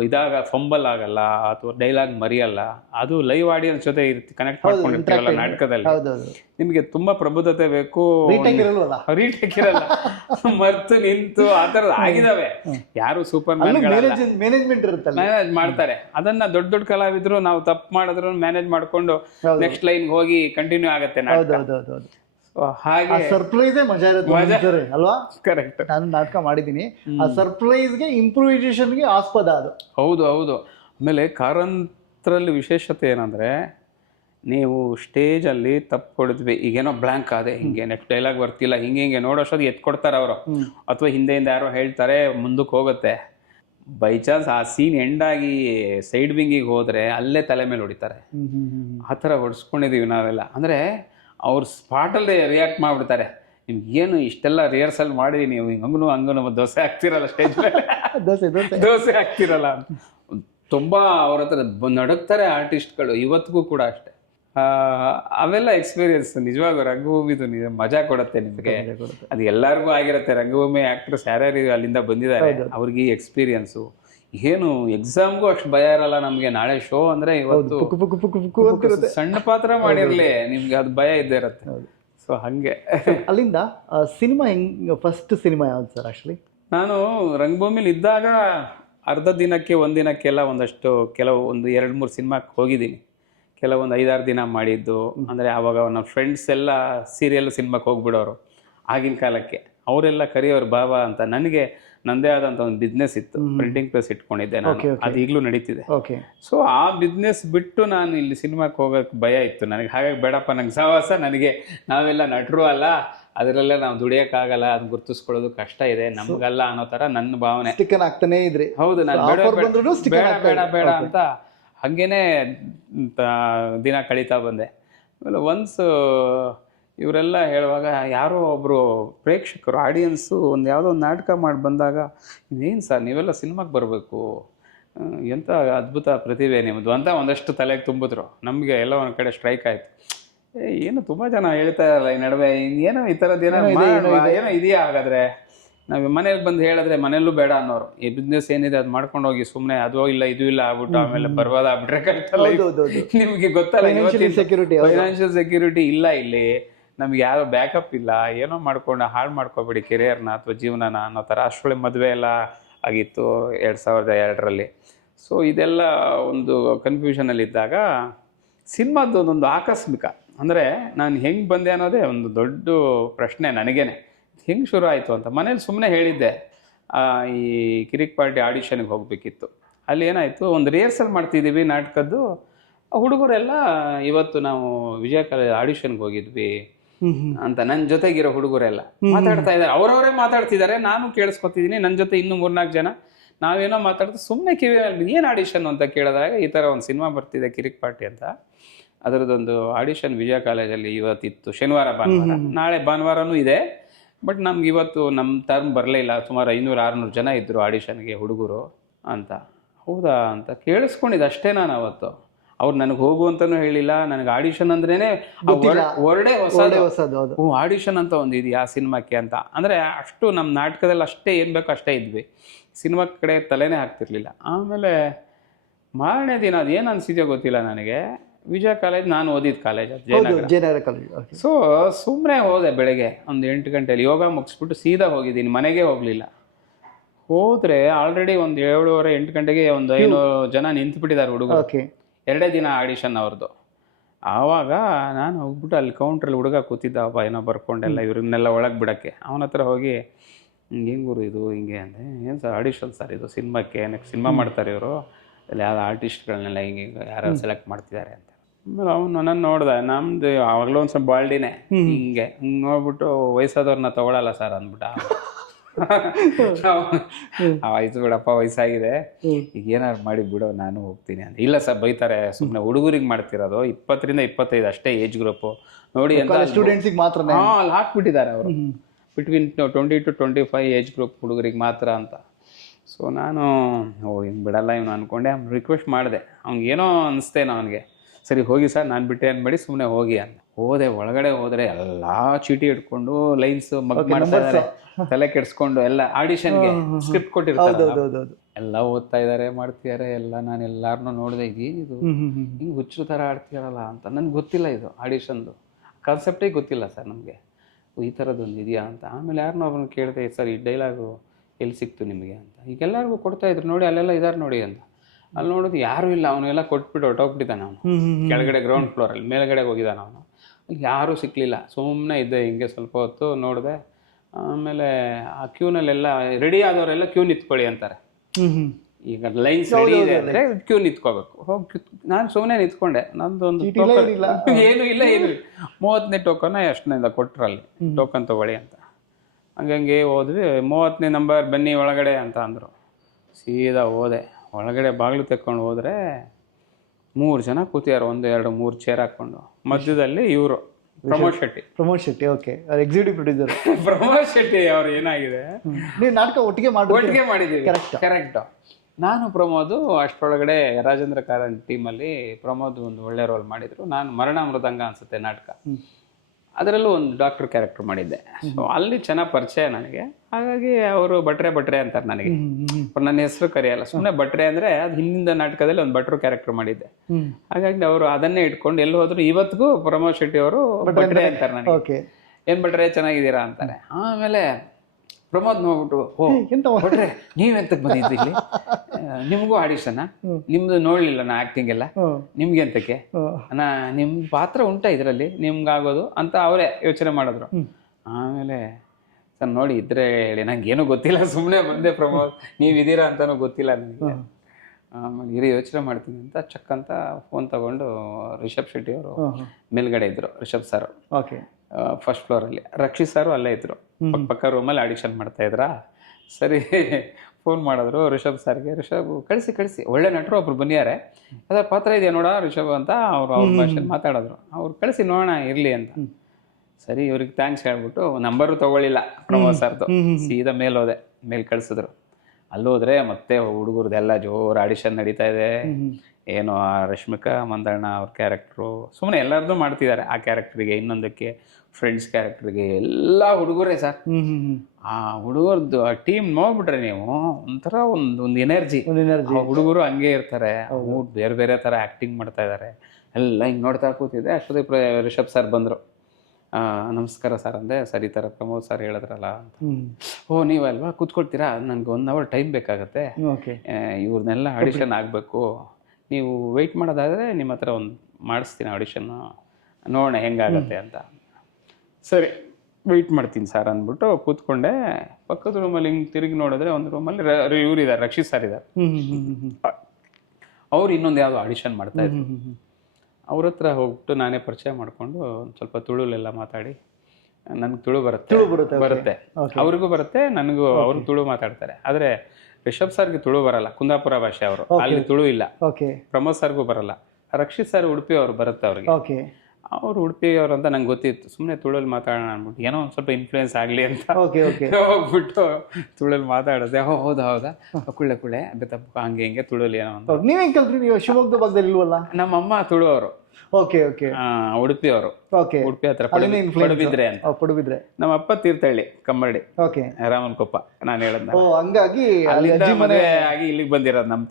ಫಂಬಲ್ ಆಗಲ್ಲ ಅಥವಾ ಡೈಲಾಗ್ ಮರಿಯಲ್ಲ. ಅದು ಲೈವ್ ಆಡಿಯನ್ಸ್ ಜೊತೆ ಕನೆಕ್ಟ್ ಮಾಡ್ಕೊಂಡಿರ್ತೀವಲ್ಲ ನಾಟಕದಲ್ಲಿ, ನಿಮಗೆ ತುಂಬಾ ಪ್ರಬುದ್ಧತೆ ಬೇಕು, ರೀಟೇಕ್ ಇರಲ್ಲ, ಮರ್ತು ನಿಂತು ಆ ಥರದ್ದು ಆಗಿದಾವೆ. ಯಾರು ಸೂಪರ್ ಮ್ಯಾನೇಜ್ ಮಾಡ್ತಾರೆ. ಅದನ್ನ ದೊಡ್ಡ ದೊಡ್ಡ ಕಲಾವಿದ್ರು ನಾವು ತಪ್ಪು ಮಾಡಿದ್ರು ಮ್ಯಾನೇಜ್ ಮಾಡ್ಕೊಂಡು ನೆಕ್ಸ್ಟ್ ಲೈನ್ ಹೋಗಿ ಕಂಟಿನ್ಯೂ ಆಗತ್ತೆ ನಾಟಕ. ಹಾಗೆ ಸರ್ಪ್ರೈಸೇ ಮಜಾ ಇರುತ್ತೆ ಅಲ್ವಾ? ಕರೆಕ್ಟ್. ನಾನು ನಾಟಕ ಮಾಡಿದ್ದೀನಿ, ಆ ಸರ್ಪ್ರೈಸ್ಗೆ ಇಂಪ್ರೂವೈಸೇಷನ್ಗೆ ಆಸ್ಪದ ಅದು. ಹೌದು. ಆಮೇಲೆ ಕಾರಂತರಲ್ಲಿ ವಿಶೇಷತೆ ಏನಂದ್ರೆ, ನೀವು ಸ್ಟೇಜಲ್ಲಿ ತಪ್ಪು ಹೊಡೆದ್ವಿ, ಈಗೇನೋ ಬ್ಲ್ಯಾಂಕ್ ಆದೆ, ಹಿಂಗೆ ನೆಕ್ಸ್ಟ್ ಡೈಲಾಗ್ ಬರ್ತಿಲ್ಲ, ಹಿಂಗೆ ನೋಡೋಷ್ಟೊಂದು ಎತ್ಕೊಡ್ತಾರೆ ಅವರು, ಅಥವಾ ಹಿಂದೆಯಿಂದ ಯಾರೋ ಹೇಳ್ತಾರೆ ಮುಂದಕ್ಕೆ ಹೋಗುತ್ತೆ. ಬೈ ಚಾನ್ಸ್ ಆ ಸೀನ್ ಎಂಡಾಗಿ ಸೈಡ್ ವಿಂಗಿಗೆ ಹೋದ್ರೆ ಅಲ್ಲೇ ತಲೆ ಮೇಲೆ ಹೊಡಿತಾರೆ. ಆ ಥರ ಹೊಡ್ಸ್ಕೊಂಡಿದೀವಿ ನಾವೆಲ್ಲ. ಅಂದರೆ ಅವ್ರು ಸ್ಪಾಟಲ್ಲೇ ರಿಯಾಕ್ಟ್ ಮಾಡಿಬಿಡ್ತಾರೆ. ನಿಮ್ಗೇನು ಇಷ್ಟೆಲ್ಲ ರಿಹರ್ಸಲ್ ಮಾಡಿ ನೀವು ಹಂಗೂ ದೋಸೆ ಹಾಕ್ತಿರಲ್ಲ ಸ್ಟೇಜ್ ಮೇಲೆ, ದೋಸೆ ಹಾಕ್ತಿರಲ್ಲ ಅಂತ ತುಂಬ ಅವ್ರ ಹತ್ರ ನಡಕ್ತಾರೆ ಆರ್ಟಿಸ್ಟ್ಗಳು ಇವತ್ತಿಗೂ ಕೂಡ ಅಷ್ಟೇ. ಅವೆಲ್ಲ ಎಕ್ಸ್ಪೀರಿಯನ್ಸ್ ನಿಜವಾಗೂ ರಂಗಭೂಮಿದು ಮಜಾ ಕೊಡುತ್ತೆ ನಿಮಗೆ. ಅದು ಎಲ್ಲರಿಗೂ ಆಗಿರುತ್ತೆ. ರಂಗಭೂಮಿ ಆಕ್ಟರ್ಸ್ ಯಾರ್ಯಾರು ಅಲ್ಲಿಂದ ಬಂದಿದ್ದಾರೆ ಅವ್ರಿಗೆ ಎಕ್ಸ್ಪೀರಿಯನ್ಸು ಏನು. ಎಕ್ಸಾಮ್ಗೂ ಅಷ್ಟು ಭಯ ಇರಲ್ಲ ನಮ್ಗೆ. ನಾಳೆ ಶೋ ಅಂದ್ರೆ ಇವತ್ತು ಸಣ್ಣ ಪಾತ್ರ ಮಾಡಿರ್ಲಿ ನಿಮ್ಗೆ ಅದು ಭಯ ಇದ್ದೇ ಇರುತ್ತೆ. ಸೊ ಹಂಗೆ. ಅಲ್ಲಿಂದ ಸಿನಿಮಾ ಹೆಂಗ್, ಫಸ್ಟ್ ಸಿನಿಮಾ ಯಾವ್ದು ಸರ್? ಆಕ್ಚುಲಿ ನಾನು ರಂಗಭೂಮಿಲಿ ಇದ್ದಾಗ ಅರ್ಧ ದಿನಕ್ಕೆ ಒಂದಿನಕ್ಕೆಲ್ಲ ಕೆಲವು 2-3 ಸಿನಿಮಾಕ್ಕೆ ಹೋಗಿದ್ದೀನಿ. ಕೆಲವೊಂದು 5-6 ದಿನ ಮಾಡಿದ್ದು. ಅಂದರೆ ಆವಾಗ ನಮ್ಮ ಫ್ರೆಂಡ್ಸ್ ಎಲ್ಲ ಸೀರಿಯಲ್ ಸಿನಿಮಾಕ್ಕೆ ಹೋಗ್ಬಿಡೋರು ಆಗಿನ ಕಾಲಕ್ಕೆ. ಅವರೆಲ್ಲ ಕರೆಯೋರು ಬಾಬಾ ಅಂತ. ನನಗೆ ನಂದೇ ಆದಂಥ ಒಂದು ಬಿಸ್ನೆಸ್ ಇತ್ತು, ಪ್ರಿಂಟಿಂಗ್ ಪ್ರೆಸ್ ಇಟ್ಕೊಂಡಿದ್ದೆ ನಾನು, ಅದು ಈಗಲೂ ನಡೀತಿದೆ. ಸೊ ಆ ಬಿಸ್ನೆಸ್ ಬಿಟ್ಟು ನಾನು ಇಲ್ಲಿ ಸಿನಿಮಾಕ್ಕೆ ಹೋಗೋಕ್ಕೆ ಭಯ ಇತ್ತು ನನಗೆ. ಹಾಗಾಗಿ ಬೇಡಪ್ಪ ನಂಗೆ ಸಹವಾಸ, ನಾವೆಲ್ಲ ನಟರು ಅಲ್ಲ, ಅದರಲ್ಲೇ ನಾವು ದುಡಿಯೋಕ್ಕಾಗಲ್ಲ, ಅದು ಗುರ್ತಿಸ್ಕೊಳ್ಳೋದು ಕಷ್ಟ ಇದೆ, ನಮಗಲ್ಲ ಅನ್ನೋ ಥರ ನನ್ನ ಭಾವನೆ. ಹೌದು, ನಾನು ಬೇಡ ಅಂತ ಹಾಗೇನೆ ದಿನ ಕಳೀತಾ ಬಂದೆ. ಆಮೇಲೆ ಒನ್ಸ್ ಇವರೆಲ್ಲ ಹೇಳುವಾಗ ಯಾರೋ ಒಬ್ಬರು ಪ್ರೇಕ್ಷಕರು, ಆಡಿಯನ್ಸು ಯಾವುದೋ ಒಂದು ನಾಟಕ ಮಾಡಿ ಬಂದಾಗ, ಏನು ಸರ್ ನೀವೆಲ್ಲ ಸಿನಿಮಾಗೆ ಬರಬೇಕು, ಎಂಥ ಅದ್ಭುತ ಪ್ರತಿಭೆ ನಿಮ್ಮದು ಅಂತ ಒಂದಷ್ಟು ತಲೆಗೆ ತುಂಬಿದ್ರು. ನಮಗೆ ಎಲ್ಲ ಒಂದು ಕಡೆ ಸ್ಟ್ರೈಕ್ ಆಯಿತು. ಏನು ತುಂಬ ಜನ ಹೇಳ್ತಾ ಇರಲ್ಲ ಈ ನಡುವೆ, ಏನೋ ಈ ಥರದ್ದು ಏನೋ ಇದೆಯಾ, ಹಾಗಾದರೆ ನಾವು ಮನೇಲಿ ಬಂದು ಹೇಳಿದ್ರೆ ಮನೆಯಲ್ಲೂ ಬೇಡ ಅನ್ನೋರು. ಈ ಬಿಸ್ನೆಸ್ ಏನಿದೆ ಅದು ಮಾಡ್ಕೊಂಡು ಹೋಗಿ ಸುಮ್ಮನೆ ಅದು ಇಲ್ಲ ಇದು ಇಲ್ಲ ಆಗ್ಬಿಟ್ಟು ಆಮೇಲೆ ಬರ್ಬೋದಾಗ್ಬಿಟ್ರೆ ಕರೆಕ್ಟಲ್ಲ. ನಿಮಗೆ ಗೊತ್ತಲ್ಲ, ಫೈನಾನ್ಷಿಯಲ್ ಸೆಕ್ಯೂರಿಟಿ ಇಲ್ಲ ಇಲ್ಲಿ. ನಮ್ಗೆ ಯಾರೋ ಬ್ಯಾಕಪ್ ಇಲ್ಲ, ಏನೋ ಮಾಡ್ಕೊಂಡು ಹಾಳು ಮಾಡ್ಕೋಬೇಡಿ ಕೆರಿಯರ್ನ ಅಥವಾ ಜೀವನನ ಅನ್ನೋ ಥರ. ಅಷ್ಟೊಳ್ಳೆ ಮದುವೆ ಎಲ್ಲ ಆಗಿತ್ತು 2002ರಲ್ಲಿ. ಸೊ ಇದೆಲ್ಲ ಒಂದು ಕನ್ಫ್ಯೂಷನಲ್ಲಿದ್ದಾಗ ಸಿನಿಮಾದ್ದು ಒಂದೊಂದು ಆಕಸ್ಮಿಕ, ಅಂದರೆ ನಾನು ಹೆಂಗೆ ಬಂದೆ ಅನ್ನೋದೇ ಒಂದು ದೊಡ್ಡ ಪ್ರಶ್ನೆ ನನಗೇನೆ. ಹೆಂಗೆ ಶುರು ಆಯಿತು ಅಂತ ಮನೇಲಿ ಸುಮ್ಮನೆ ಹೇಳಿದ್ದೆ, ಈ ಕಿರಿಕ್ ಪಾರ್ಟಿ ಆಡಿಷನ್ಗೆ ಹೋಗಬೇಕಿತ್ತು. ಅಲ್ಲಿ ಏನಾಯಿತು, ಒಂದು ರಿಹರ್ಸಲ್ ಮಾಡ್ತಿದ್ದೀವಿ ನಾಟಕದ್ದು. ಹುಡುಗರೆಲ್ಲ ಇವತ್ತು ನಾವು ವಿಜಯ ಕಾಲೇಜ್ ಆಡಿಷನ್ಗೆ ಹೋಗಿದ್ವಿ ಅಂತ ನನ್ನ ಜೊತೆಗಿರೋ ಹುಡುಗರೆಲ್ಲ ಮಾತಾಡ್ತಾ ಇದ್ದಾರೆ. ಅವರವರೇ ಮಾತಾಡ್ತಿದ್ದಾರೆ, ನಾನು ಕೇಳಿಸ್ಕೊತಿದ್ದೀನಿ. ನನ್ನ ಜೊತೆ ಇನ್ನೂ 3-4 ಜನ ನಾವೇನೋ ಮಾತಾಡ್ತಾ ಸುಮ್ಮನೆ ಕಿವಿಯಲ್ಲಿ ಏನು ಆಡಿಷನ್ ಅಂತ ಕೇಳಿದಾಗ ಈ ಥರ ಒಂದು ಸಿನಿಮಾ ಬರ್ತಿದೆ ಕಿರಿಕ್ ಪಾರ್ಟಿ ಅಂತ. ಅದರದ್ದೊಂದು ಆಡಿಷನ್ ವಿಜಯ ಕಾಲೇಜಲ್ಲಿ ಇವತ್ತಿತ್ತು, ಶನಿವಾರ ಭಾನುವಾರ. ನಾಳೆ ಭಾನುವಾರನೂ ಇದೆ, ಬಟ್ ನಮ್ಗೆ ಇವತ್ತು ನಮ್ಮ ಟರ್ಮ್ ಬರಲೇ ಇಲ್ಲ. ಸುಮಾರು 500-600 ಜನ ಇದ್ದರು ಆಡಿಷನ್ಗೆ ಹುಡುಗರು ಅಂತ. ಹೌದಾ ಅಂತ ಕೇಳಿಸ್ಕೊಂಡಿದ್ದು ಅಷ್ಟೇ ನಾನು ಅವತ್ತು. ಅವ್ರು ನನಗೆ ಹೋಗು ಅಂತಲೂ ಹೇಳಿಲ್ಲ, ನನಗೆ ಆಡಿಷನ್ ಅಂದ್ರೇ ವರ್ಡೇ ಹೊಸದು. ಆಡಿಷನ್ ಅಂತ ಒಂದು ಇದೆಯಾ ಸಿನಿಮಾಕ್ಕೆ ಅಂತ. ಅಂದರೆ ಅಷ್ಟು ನಮ್ಮ ನಾಟಕದಲ್ಲಿ ಅಷ್ಟೇ ಏನು ಬೇಕೋ ಅಷ್ಟೇ ಇದ್ವಿ, ಸಿನಿಮಾ ಕಡೆ ತಲೆನೇ ಹಾಕ್ತಿರ್ಲಿಲ್ಲ. ಆಮೇಲೆ ಮಾರನೇ ದಿನ ಅದು ಏನು ಅನಿಸಿದೆಯೋ ಗೊತ್ತಿಲ್ಲ ನನಗೆ, ವಿಜಯ ಕಾಲೇಜ್ ನಾನು ಓದಿದ್ದು ಕಾಲೇಜ್ ಜಯನಗರ ಕಾಲೇಜ್. ಸೊ ಸುಮ್ಮನೆ ಹೋದೆ ಬೆಳಗ್ಗೆ ಒಂದು 8 ಗಂಟೆಯಲ್ಲಿ ಯೋಗ ಮುಗಿಸ್ಬಿಟ್ಟು ಸೀದಾ ಹೋಗಿದ್ದೀನಿ, ಮನೆಗೆ ಹೋಗಲಿಲ್ಲ. ಹೋದರೆ ಆಲ್ರೆಡಿ ಒಂದು 7:30-8 ಗಂಟೆಗೆ ಒಂದು 500 ಜನ ನಿಂತುಬಿಟ್ಟಿದ್ದಾರೆ ಹುಡುಗರು. 2 ದಿನ ಆಡಿಷನ್ ಅವ್ರದ್ದು. ಆವಾಗ ನಾನು ಹೋಗ್ಬಿಟ್ಟು ಅಲ್ಲಿ ಕೌಂಟ್ರಲ್ಲಿ ಹುಡುಗ ಕೂತಿದ್ದಪ್ಪ, ಏನೋ ಬರ್ಕೊಂಡೆಲ್ಲ ಇವ್ರನ್ನೆಲ್ಲ ಒಳಗೆ ಬಿಡೋಕ್ಕೆ. ಅವನ ಹತ್ರ ಹೋಗಿ ಹಿಂಗೆ ಗುರು ಇದು ಹಿಂಗೆ ಅಂದೆ. ಏನು ಸರ್ ಆಡಿಷನ್ ಸರ್ ಇದು ಸಿನಿಮಾಕ್ಕೆ, ನೆಕ್ಸ್ಟ್ ಸಿನಿಮಾ ಮಾಡ್ತಾರೆ ಇವರು, ಅಲ್ಲಿ ಯಾವ್ದು ಆರ್ಟಿಸ್ಟ್ಗಳನ್ನೆಲ್ಲ ಹಿಂಗೆ ಯಾರು ಸೆಲೆಕ್ಟ್ ಮಾಡ್ತಿದ್ದಾರೆ ಅಂತ. ಆಮೇಲೆ ಅವನು ನನ್ನ ನೋಡ್ದೆ, ನಮ್ಮದು ಆವಾಗಲೂ ಒಂದು ಸ್ವಲ್ಪ ಬಾಲ್ಡಿನೇ, ಹಿಂಗೆ ನೋಡ್ಬಿಟ್ಟು ವಯಸ್ಸಾದವ್ರನ್ನ ತೊಗೊಳಲ್ಲ ಸರ್ ಅಂದ್ಬಿಟ್ಟ. ಆಯ್ತು ಬಿಡಪ್ಪ ವಯಸ್ಸಾಗಿದೆ, ಈಗ ಏನಾರು ಮಾಡಿ ಬಿಡೋ ನಾನು ಹೋಗ್ತೀನಿ ಅಂತ. ಇಲ್ಲ ಸರ್ ಬೈತಾರೆ, ಸುಮ್ಮನೆ ಹುಡುಗರಿಗೆ ಮಾಡ್ತಿರೋದು, 20-25 ಅಷ್ಟೇ ಏಜ್ ಗ್ರೂಪು ನೋಡಿ ಅಂತ ಸ್ಟೂಡೆಂಟ್ಸಿಗೆ ಮಾತ್ರ ಅಲ್ಲಿ ಹಾಕ್ಬಿಟ್ಟಿದ್ದಾರೆ ಅವರು, ಬಿಟ್ವೀನ್ 20-25 ಏಜ್ ಗ್ರೂಪ್ ಹುಡುಗರಿಗೆ ಮಾತ್ರ ಅಂತ. ಸೊ ನಾನು ಹಿಂಗೆ ಬಿಡಲ್ಲ ಇವನು ಅಂದ್ಕೊಂಡೆ. ಅವ್ನು ರಿಕ್ವೆಸ್ಟ್ ಮಾಡಿದೆ, ಅವ್ನಿಗೇನೋ ಅನಿಸ್ತೇನೋ ಅವನಿಗೆ. ಸರಿ ಹೋಗಿ ಸರ್ ನಾನು ಬಿಟ್ಟೆ ಅನ್ಬೇಡಿ ಸುಮ್ಮನೆ ಹೋಗಿ ಅಂತ. ಹೋದೆ, ಒಳಗಡೆ ಹೋದರೆ ಎಲ್ಲ ಚೀಟಿ ಇಟ್ಕೊಂಡು ಲೈನ್ಸ್ ಮಗ್ ಮಾಡ್ತಾ ಇದ್ದಾರೆ, ತಲೆ ಕೆಡಿಸ್ಕೊಂಡು ಎಲ್ಲ ಆಡಿಷನ್ಗೆ ಸ್ಕ್ರಿಪ್ಟ್ ಕೊಟ್ಟಿರ್ತಾರೆ, ಎಲ್ಲ ಓದ್ತಾ ಇದ್ದಾರೆ ಮಾಡ್ತಿದ್ದಾರೆ ಎಲ್ಲ. ನಾನು ಎಲ್ಲಾರನ್ನೂ ನೋಡಿದೆ, ಇದೇನಿದು ಹಿಂಗೆ ಹುಚ್ಚು ಥರ ಆಡ್ತಿರಲ್ಲ ಅಂತ. ನನಗೆ ಗೊತ್ತಿಲ್ಲ ಇದು ಆಡಿಷನ್ದು ಕಾನ್ಸೆಪ್ಟೇ ಗೊತ್ತಿಲ್ಲ ಸರ್ ನಮಗೆ, ಈ ಥರದ್ದೊಂದು ಇದೆಯಾ ಅಂತ. ಆಮೇಲೆ ಯಾರನ್ನೋ ಒಬ್ಬನು ಕೇಳಿದೆ, ಸರ್ ಈ ಡೈಲಾಗು ಎಲ್ಲಿ ಸಿಕ್ತು ನಿಮಗೆ ಅಂತ. ಈಗ ಎಲ್ಲರಿಗೂ ಕೊಡ್ತಾಯಿದ್ರು, ನೋಡಿ ಅಲ್ಲೆಲ್ಲ ಇದ್ದಾರೆ ನೋಡಿ ಅಂತ. ಅಲ್ಲಿ ನೋಡೋದು ಯಾರೂ ಇಲ್ಲ, ಅವನೆಲ್ಲ ಕೊಟ್ಬಿಟ್ಟು ಹೊಟ್ಟೋಗ್ಬಿಟ್ಟಿದ್ದಾನೆ ಅವನು. ಕೆಳಗಡೆ ಗ್ರೌಂಡ್ ಫ್ಲೋರಲ್ಲಿ, ಮೇಲ್ಗಡೆಗೆ ಹೋಗಿದ್ದಾನೆ ಅವನು. ಅಲ್ಲಿ ಯಾರೂ ಸಿಕ್ಕಲಿಲ್ಲ, ಸುಮ್ಮನೆ ಇದ್ದೆ ಹಿಂಗೆ ಸ್ವಲ್ಪ ಹೊತ್ತು ನೋಡಿದೆ. ಆಮೇಲೆ ಆ ಕ್ಯೂನಲ್ಲೆಲ್ಲ ರೆಡಿ ಆದವರೆಲ್ಲ ಕ್ಯೂ ನಿಂತ್ಕೊಳ್ಳಿ ಅಂತಾರೆ. ಈಗ ಲೈನ್ಸ್ ರೆಡಿ ಇದೆ ಅಂದರೆ ಕ್ಯೂ ನಿಂತ್ಕೋಬೇಕು. ಹೋಗಿ ನಾನು ಸುಮ್ಮನೆ ನಿಂತ್ಕೊಂಡೆ, ನಂದೊಂದು ಏನೂ ಇಲ್ಲ 30ನೇ ಟೋಕನ್ ಎಷ್ಟನಿಂದ ಕೊಟ್ಟರಲ್ಲಿ, ಟೋಕನ್ ತೊಗೊಳ್ಳಿ ಅಂತ. ಹಂಗಂಗೆ ಹೋದ್ವಿ. 30ನೇ ನಂಬರ್ ಬನ್ನಿ ಒಳಗಡೆ ಅಂತ ಅಂದರು. ಸೀದಾ ಹೋದೆ, ಒಳಗಡೆ ಬಾಗಿಲು ತೆಕ್ಕೊಂಡು ಹೋದರೆ 3 ಜನ ಕೂತಿದ್ದಾರೆ, 1, 2, 3 ಚೇರ್ ಹಾಕ್ಕೊಂಡು. ಮಧ್ಯದಲ್ಲಿ ಇವರು Pramod Shetty. Okay, executive producer Pramod Shetty ಅವರು. ಏನಾಗಿದೆ, ನೀವು ನಾಟಕ ಒಟ್ಟಿಗೆ ಮಾಡಿದ್ದೀವಿ. ಕರೆಕ್ಟ್. ನಾನು ಪ್ರಮೋದ್ ಅಷ್ಟರೊಳಗಡೆ ರಾಜೇಂದ್ರ ಕಾರನ್ ಟೀಮಲ್ಲಿ ಪ್ರಮೋದ್ ಒಂದು ಒಳ್ಳೆ ರೋಲ್ ಮಾಡಿದರು. ನಾನು ಮರಣ ಮೃದಂಗ ಅನಿಸುತ್ತೆ ನಾಟಕ, ಅದರಲ್ಲೂ ಒಂದು ಡಾಕ್ಟರ್ ಕ್ಯಾರೆಕ್ಟರ್ ಮಾಡಿದ್ದೆ. ಸೊ ಅಲ್ಲಿ ಚೆನ್ನಾಗಿ ಪರಿಚಯ ನನಗೆ. ಹಾಗಾಗಿ ಅವರು ಭಟ್ರೆ ಅಂತಾರೆ ನನಗೆ, ನನ್ನ ಹೆಸರು ಕರೆಯಲ್ಲ, ಸುಮ್ಮನೆ ಭಟ್ರೆ ಅಂದರೆ ಅದು ಹಿಂದಿನ ನಾಟಕದಲ್ಲಿ ಒಂದು ಭಟ್ರು ಕ್ಯಾರೆಕ್ಟರ್ ಮಾಡಿದ್ದೆ. ಹಾಗಾಗಿ ಅವರು ಅದನ್ನೇ ಇಟ್ಕೊಂಡು ಎಲ್ಲಿ ಹೋದ್ರು ಇವತ್ತಿಗೂ ಪ್ರಮೋದ್ ಶೆಟ್ಟಿ ಅವರು ಭಟ್ರೆ ಅಂತಾರೆ ನನಗೆ. ಏನು ಭಟ್ರೆ ಚೆನ್ನಾಗಿದ್ದೀರಾ ಅಂತಾರೆ. ಆಮೇಲೆ ಪ್ರಮೋದ್ ನೋಡ್ಬಿಟ್ಟು, ಓ ಭಟ್ರೆ ನೀವೆಂತಕ್ಕೆ ಬಂದಿದ್ದು ಇಲ್ಲಿ, ನಿಮಗೂ ಆಡಿಷನ್ನ, ನಿಮ್ದು ನೋಡ್ಲಿಲ್ಲ ನಾ ಆಕ್ಟಿಂಗ್ ಎಲ್ಲ, ನಿಮ್ಗೆ ಎಂತಕ್ಕೆ, ನಿಮ್ ಪಾತ್ರ ಉಂಟಾ ಇದರಲ್ಲಿ ನಿಮ್ಗಾಗೋದು ಅಂತ ಅವರೇ ಯೋಚನೆ ಮಾಡಿದ್ರು. ಆಮೇಲೆ ಸರ್ ನೋಡಿ ಇದ್ರೆ ಹೇಳಿ, ನಂಗೇನು ಗೊತ್ತಿಲ್ಲ, ಸುಮ್ಮನೆ ಬಂದೆ ಪ್ರಮೋದ್, ನೀವಿದ್ದೀರಾ ಅಂತಾನೂ ಗೊತ್ತಿಲ್ಲ ನನಗೆ. ಆಮೇಲೆ ಇರೋ ಯೋಚನೆ ಮಾಡ್ತೀನಿ ಅಂತ ಚಕ್ಕಂತ ಫೋನ್ ತಗೊಂಡು ರಿಷಬ್ ಶೆಟ್ಟಿ ಅವರು ಮೇಲ್ಗಡೆ ಇದ್ರು, ರಿಷಬ್ ಸರ್ ಫಸ್ಟ್ ಫ್ಲೋರಲ್ಲಿ, ರಕ್ಷಿತ್ ಸಾರು ಅಲ್ಲೇ ಇದ್ರು, ಪಕ್ಕ ರೂಮಲ್ಲಿ ಆಡಿಷನ್ ಮಾಡ್ತಾ ಇದ್ರಾ. ಸರಿ ಫೋನ್ ಮಾಡಿದ್ರು ರಿಷಬ್ ಸರ್ಗೆ, ರಿಷಬ್ ಕಳಿಸಿ ಒಳ್ಳೆ ನಟರು ಒಬ್ರು ಬನ್ನಿಯಾರೆ, ಅದರ ಪಾತ್ರ ಇದೆಯಾ ನೋಡ ರಿಷಬ್ ಅಂತ ಅವ್ರ ಭಾಷೆಯಲ್ಲಿ ಮಾತಾಡಿದ್ರು. ಅವ್ರು ಕಳಿಸಿ ನೋಡೋಣ ಇರಲಿ ಅಂತ. ಸರಿ ಇವ್ರಿಗೆ ಥ್ಯಾಂಕ್ಸ್ ಹೇಳ್ಬಿಟ್ಟು ನಂಬರು ತೊಗೊಳ್ಳಿಲ್ಲ ಪ್ರಮೋದ್ ಸರ್ದು, ಸೀದಾ ಹೋದೆ, ಮೇಲೆ ಕಳಿಸಿದ್ರು. ಅಲ್ಲೋದ್ರೆ ಮತ್ತೆ ಹುಡುಗರದೆಲ್ಲ ಜೋರು ಆಡಿಷನ್ ನಡೀತಾ ಇದೆ. ಏನೋ ಆ ರಶ್ಮಿಕಾ ಮಂದಣ್ಣ ಅವ್ರ ಕ್ಯಾರೆಕ್ಟ್ರು ಸುಮ್ಮನೆ ಎಲ್ಲರದ್ದು ಮಾಡ್ತಿದ್ದಾರೆ. ಆ ಕ್ಯಾರೆಕ್ಟ್ರಿಗೆ, ಇನ್ನೊಂದಕ್ಕೆ ಫ್ರೆಂಡ್ಸ್ ಕ್ಯಾರೆಕ್ಟ್ರಿಗೆ ಎಲ್ಲ ಹುಡುಗರೇ ಸರ್. ಆ ಹುಡುಗರದ್ದು ಆ ಟೀಮ್ ನೋಡ್ಬಿಟ್ರೆ ನೀವು ಒಂಥರ ಒಂದು ಎನರ್ಜಿ. ಹುಡುಗರು ಹಂಗೆ ಇರ್ತಾರೆ, ಬೇರೆ ಥರ ಆ್ಯಕ್ಟಿಂಗ್ ಮಾಡ್ತಾ ಇದ್ದಾರೆ. ಎಲ್ಲ ಹಿಂಗೆ ನೋಡ್ತಾ ಕೂತಿದ್ದೆ. ಅಷ್ಟೊತ್ತಿಗೆ ರಿಷಬ್ ಸರ್ ಬಂದರು. ನಮಸ್ಕಾರ ಸರ್ ಅಂದೆ. ಸರ್ ಈ ಥರ ಪ್ರಮೋದ್ ಸರ್ ಹೇಳಿದ್ರಲ್ಲ ಅಂತ. ಓ ನೀವಲ್ವಾ, ಕೂತ್ಕೊಳ್ತೀರಾ, ನನಗೆ 1 hour ಟೈಮ್ ಬೇಕಾಗತ್ತೆ, ಓಕೆ ಇವ್ರನ್ನೆಲ್ಲ ಆಡಿಷನ್ ಆಗಬೇಕು, ನೀವು ವೆಯ್ಟ್ ಮಾಡೋದಾದರೆ ನಿಮ್ಮ ಹತ್ರ ಒಂದು ಮಾಡಿಸ್ತೀನಿ ಆಡಿಷನ್ನು, ನೋಡೋಣ ಹೆಂಗಾಗತ್ತೆ ಅಂತ. ಸರಿ ವೆಯ್ಟ್ ಮಾಡ್ತೀನಿ ಸರ್ ಅಂದ್ಬಿಟ್ಟು ಕೂತ್ಕೊಂಡೆ. ಪಕ್ಕದ ರೂಮಲ್ಲಿ ಹಿಂಗೆ ತಿರುಗಿ ನೋಡಿದ್ರೆ ಒಂದು ರೂಮಲ್ಲಿ ಇವ್ರಿದ್ದಾರೆ, ರಕ್ಷಿತ್ ಸರ್ ಇದ್ದಾರೆ. ಅವ್ರು ಇನ್ನೊಂದು ಯಾವುದೋ ಆಡಿಷನ್ ಮಾಡ್ತಾ ಇದ್ರು. ಅವ್ರ ಹತ್ರ ಹೋಗ್ಬಿಟ್ಟು ನಾನೇ ಪರಿಚಯ ಮಾಡಿಕೊಂಡು ಒಂದು ಸ್ವಲ್ಪ ತುಳುಲೆಲ್ಲ ಮಾತಾಡಿ, ನನಗೆ ತುಳು ಬರುತ್ತೆ, ಅವ್ರಿಗೂ ಬರುತ್ತೆ, ನನಗೂ ಅವರು ತುಳು ಮಾತಾಡ್ತಾರೆ. ಆದರೆ ರಿಷಬ್ ಸರ್ಗೆ ತುಳು ಬರಲ್ಲ, ಕುಂದಾಪುರ ಭಾಷೆ ಅವರು, ಅಲ್ಲಿ ತುಳು ಇಲ್ಲ. ಪ್ರಮೋದ್ ಸರ್ಗೂ ಬರಲ್ಲ. ರಕ್ಷಿತ್ ಸರ್ ಉಡುಪಿ ಅವ್ರು ಬರುತ್ತೆ ಅವ್ರಿಗೆ. ಅವ್ರು ಉಡುಪಿಯವ್ರು ಅಂತ ನಂಗೆ ಗೊತ್ತಿತ್ತು. ಸುಮ್ಮನೆ ತುಳಲ್ಲಿ ಮಾತಾಡೋಣ ಅಂದ್ಬಿಟ್ಟು, ಏನೋ ಒಂದು ಸ್ವಲ್ಪ ಇನ್ಫ್ಲೂಯೆನ್ಸ್ ಆಗಲಿ ಅಂತ ಹೋಗ್ಬಿಟ್ಟು ತುಳಲ್ಲಿ ಮಾತಾಡಿದೆ. ಹೌದಾ ಕುಳ್ಳೆ ಅದೇ ತಪ್ಪು ಹಂಗೆ ಹಿಂಗೆ ತುಳಲ್ಲಿ ಏನೋ ಅಂತ. ನೀವ್ ಹೆಂಗ್ ಕಲ್ತ್ರಿ? ನೀವು ಶಿವಮೊಗ್ಗದ ಭಾಗದಲ್ಲಿ ಇಲ್ವಲ್ಲ? ನಮ್ಮಮ್ಮ ತುಳು ಅವರು, ಉಡುಪಿ ಅವರು, ಉಡುಪಿ ಹತ್ರ ಪಡುಬಿದ್ರೆ ಅಂತ. ಪಡುಬಿದ್ರೆ. ನಮ್ಮ ಅಪ್ಪ ತೀರ್ಥಹಳ್ಳಿ ಕಮ್ಮರಡಿ, ರಾಮನ್ಕೊಪ್ಪ. ನಾನು ಹೇಳದ್ನ ಹಂಗಾಗಿ ಅಲ್ಲಿಂದ ಮದುವೆ ಆಗಿ ಇಲ್ಲಿಗೆ ಬಂದಿರೋದು ನಮ್ಮ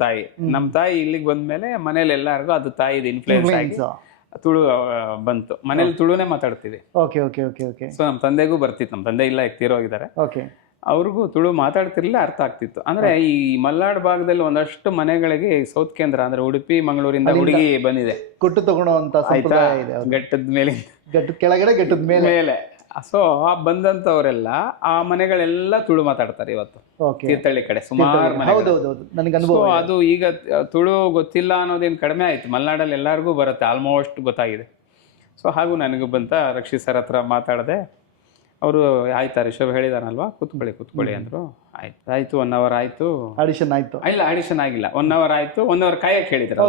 ತಾಯಿ. ಇಲ್ಲಿಗೆ ಬಂದ್ಮೇಲೆ ಮನೇಲಿ ಎಲ್ಲಾರ್ಗು ಅದು ತಾಯಿದು ಇನ್ಫ್ಲೂಯೆನ್ಸ್ ಆಗಿ ತುಳು ಬಂತು. ಮನೇಲಿ ತುಳುನೇ ಮಾತಾಡ್ತೀವಿ. ಸೊ ನಮ್ಮ ತಂದೆಗೂ ಬರ್ತಿತ್ತು. ನಮ್ಮ ತಂದೆ ಇಲ್ಲ, ಈಗ ತೀರೋಗಿದ್ದಾರೆ. ಅವ್ರಿಗೂ ತುಳು ಮಾತಾಡ್ತಿರ್ಲಿಲ್ಲ, ಅರ್ಥ ಆಗ್ತಿತ್ತು. ಅಂದ್ರೆ ಈ ಮಲ್ನಾಡ್ ಭಾಗದಲ್ಲಿ ಒಂದಷ್ಟು ಮನೆಗಳಿಗೆ ಸೌತ್ ಕೇಂದ್ರ ಅಂದ್ರೆ ಉಡುಪಿ ಮಂಗಳೂರಿಂದ ಹುಡುಗಿ ಬಂದಿದೆ, ಕೊಟ್ಟು ತಗೊಳ್ಳೋಂತ ಘಟ್ಟದ ಮೇಲೆ, ಕೆಳಗಡೆ ಘಟ್ಟದ ಮೇಲೆ. ಸೊ ಆ ಬಂದಂತವರೆಲ್ಲ ಆ ಮನೆಗಳೆಲ್ಲ ತುಳು ಮಾತಾಡ್ತಾರೆ ಇವತ್ತು ತೀರ್ಥಹಳ್ಳಿ ಕಡೆ ಸುಮಾರು ಮನೆ. ಸೊ ಅದು ಈಗ ತುಳು ಗೊತ್ತಿಲ್ಲ ಅನ್ನೋದೇನು ಕಡಿಮೆ ಆಯ್ತು. ಮಲೆನಾಡಲ್ಲಿ ಎಲ್ಲರಿಗೂ ಬರುತ್ತೆ, ಆಲ್ಮೋಸ್ಟ್ ಗೊತ್ತಾಗಿದೆ. ಸೊ ಹಾಗೂ ನನಗೂ ಬಂತ. ರಕ್ಷಿತ್ ಸರ್ ಹತ್ರ ಮಾತಾಡಿದೆ. ಅವರು ಆಯ್ತಾ ರಿಷಬ್ ಹೇಳಿದಾನಲ್ವಾ, ಕೂತ್ಕೊಳ್ಳಿ ಅಂದ್ರು. ಆಯ್ತು 1 hour ಆಯ್ತು. ಆಡಿಷನ್ ಆಯ್ತು? ಇಲ್ಲ, ಆಡಿಷನ್ ಆಗಿಲ್ಲ. 1 hour ಆಯ್ತು. 1 hour ಕಾಯಕ್ಕೆ ಹೇಳಿದ್ರು.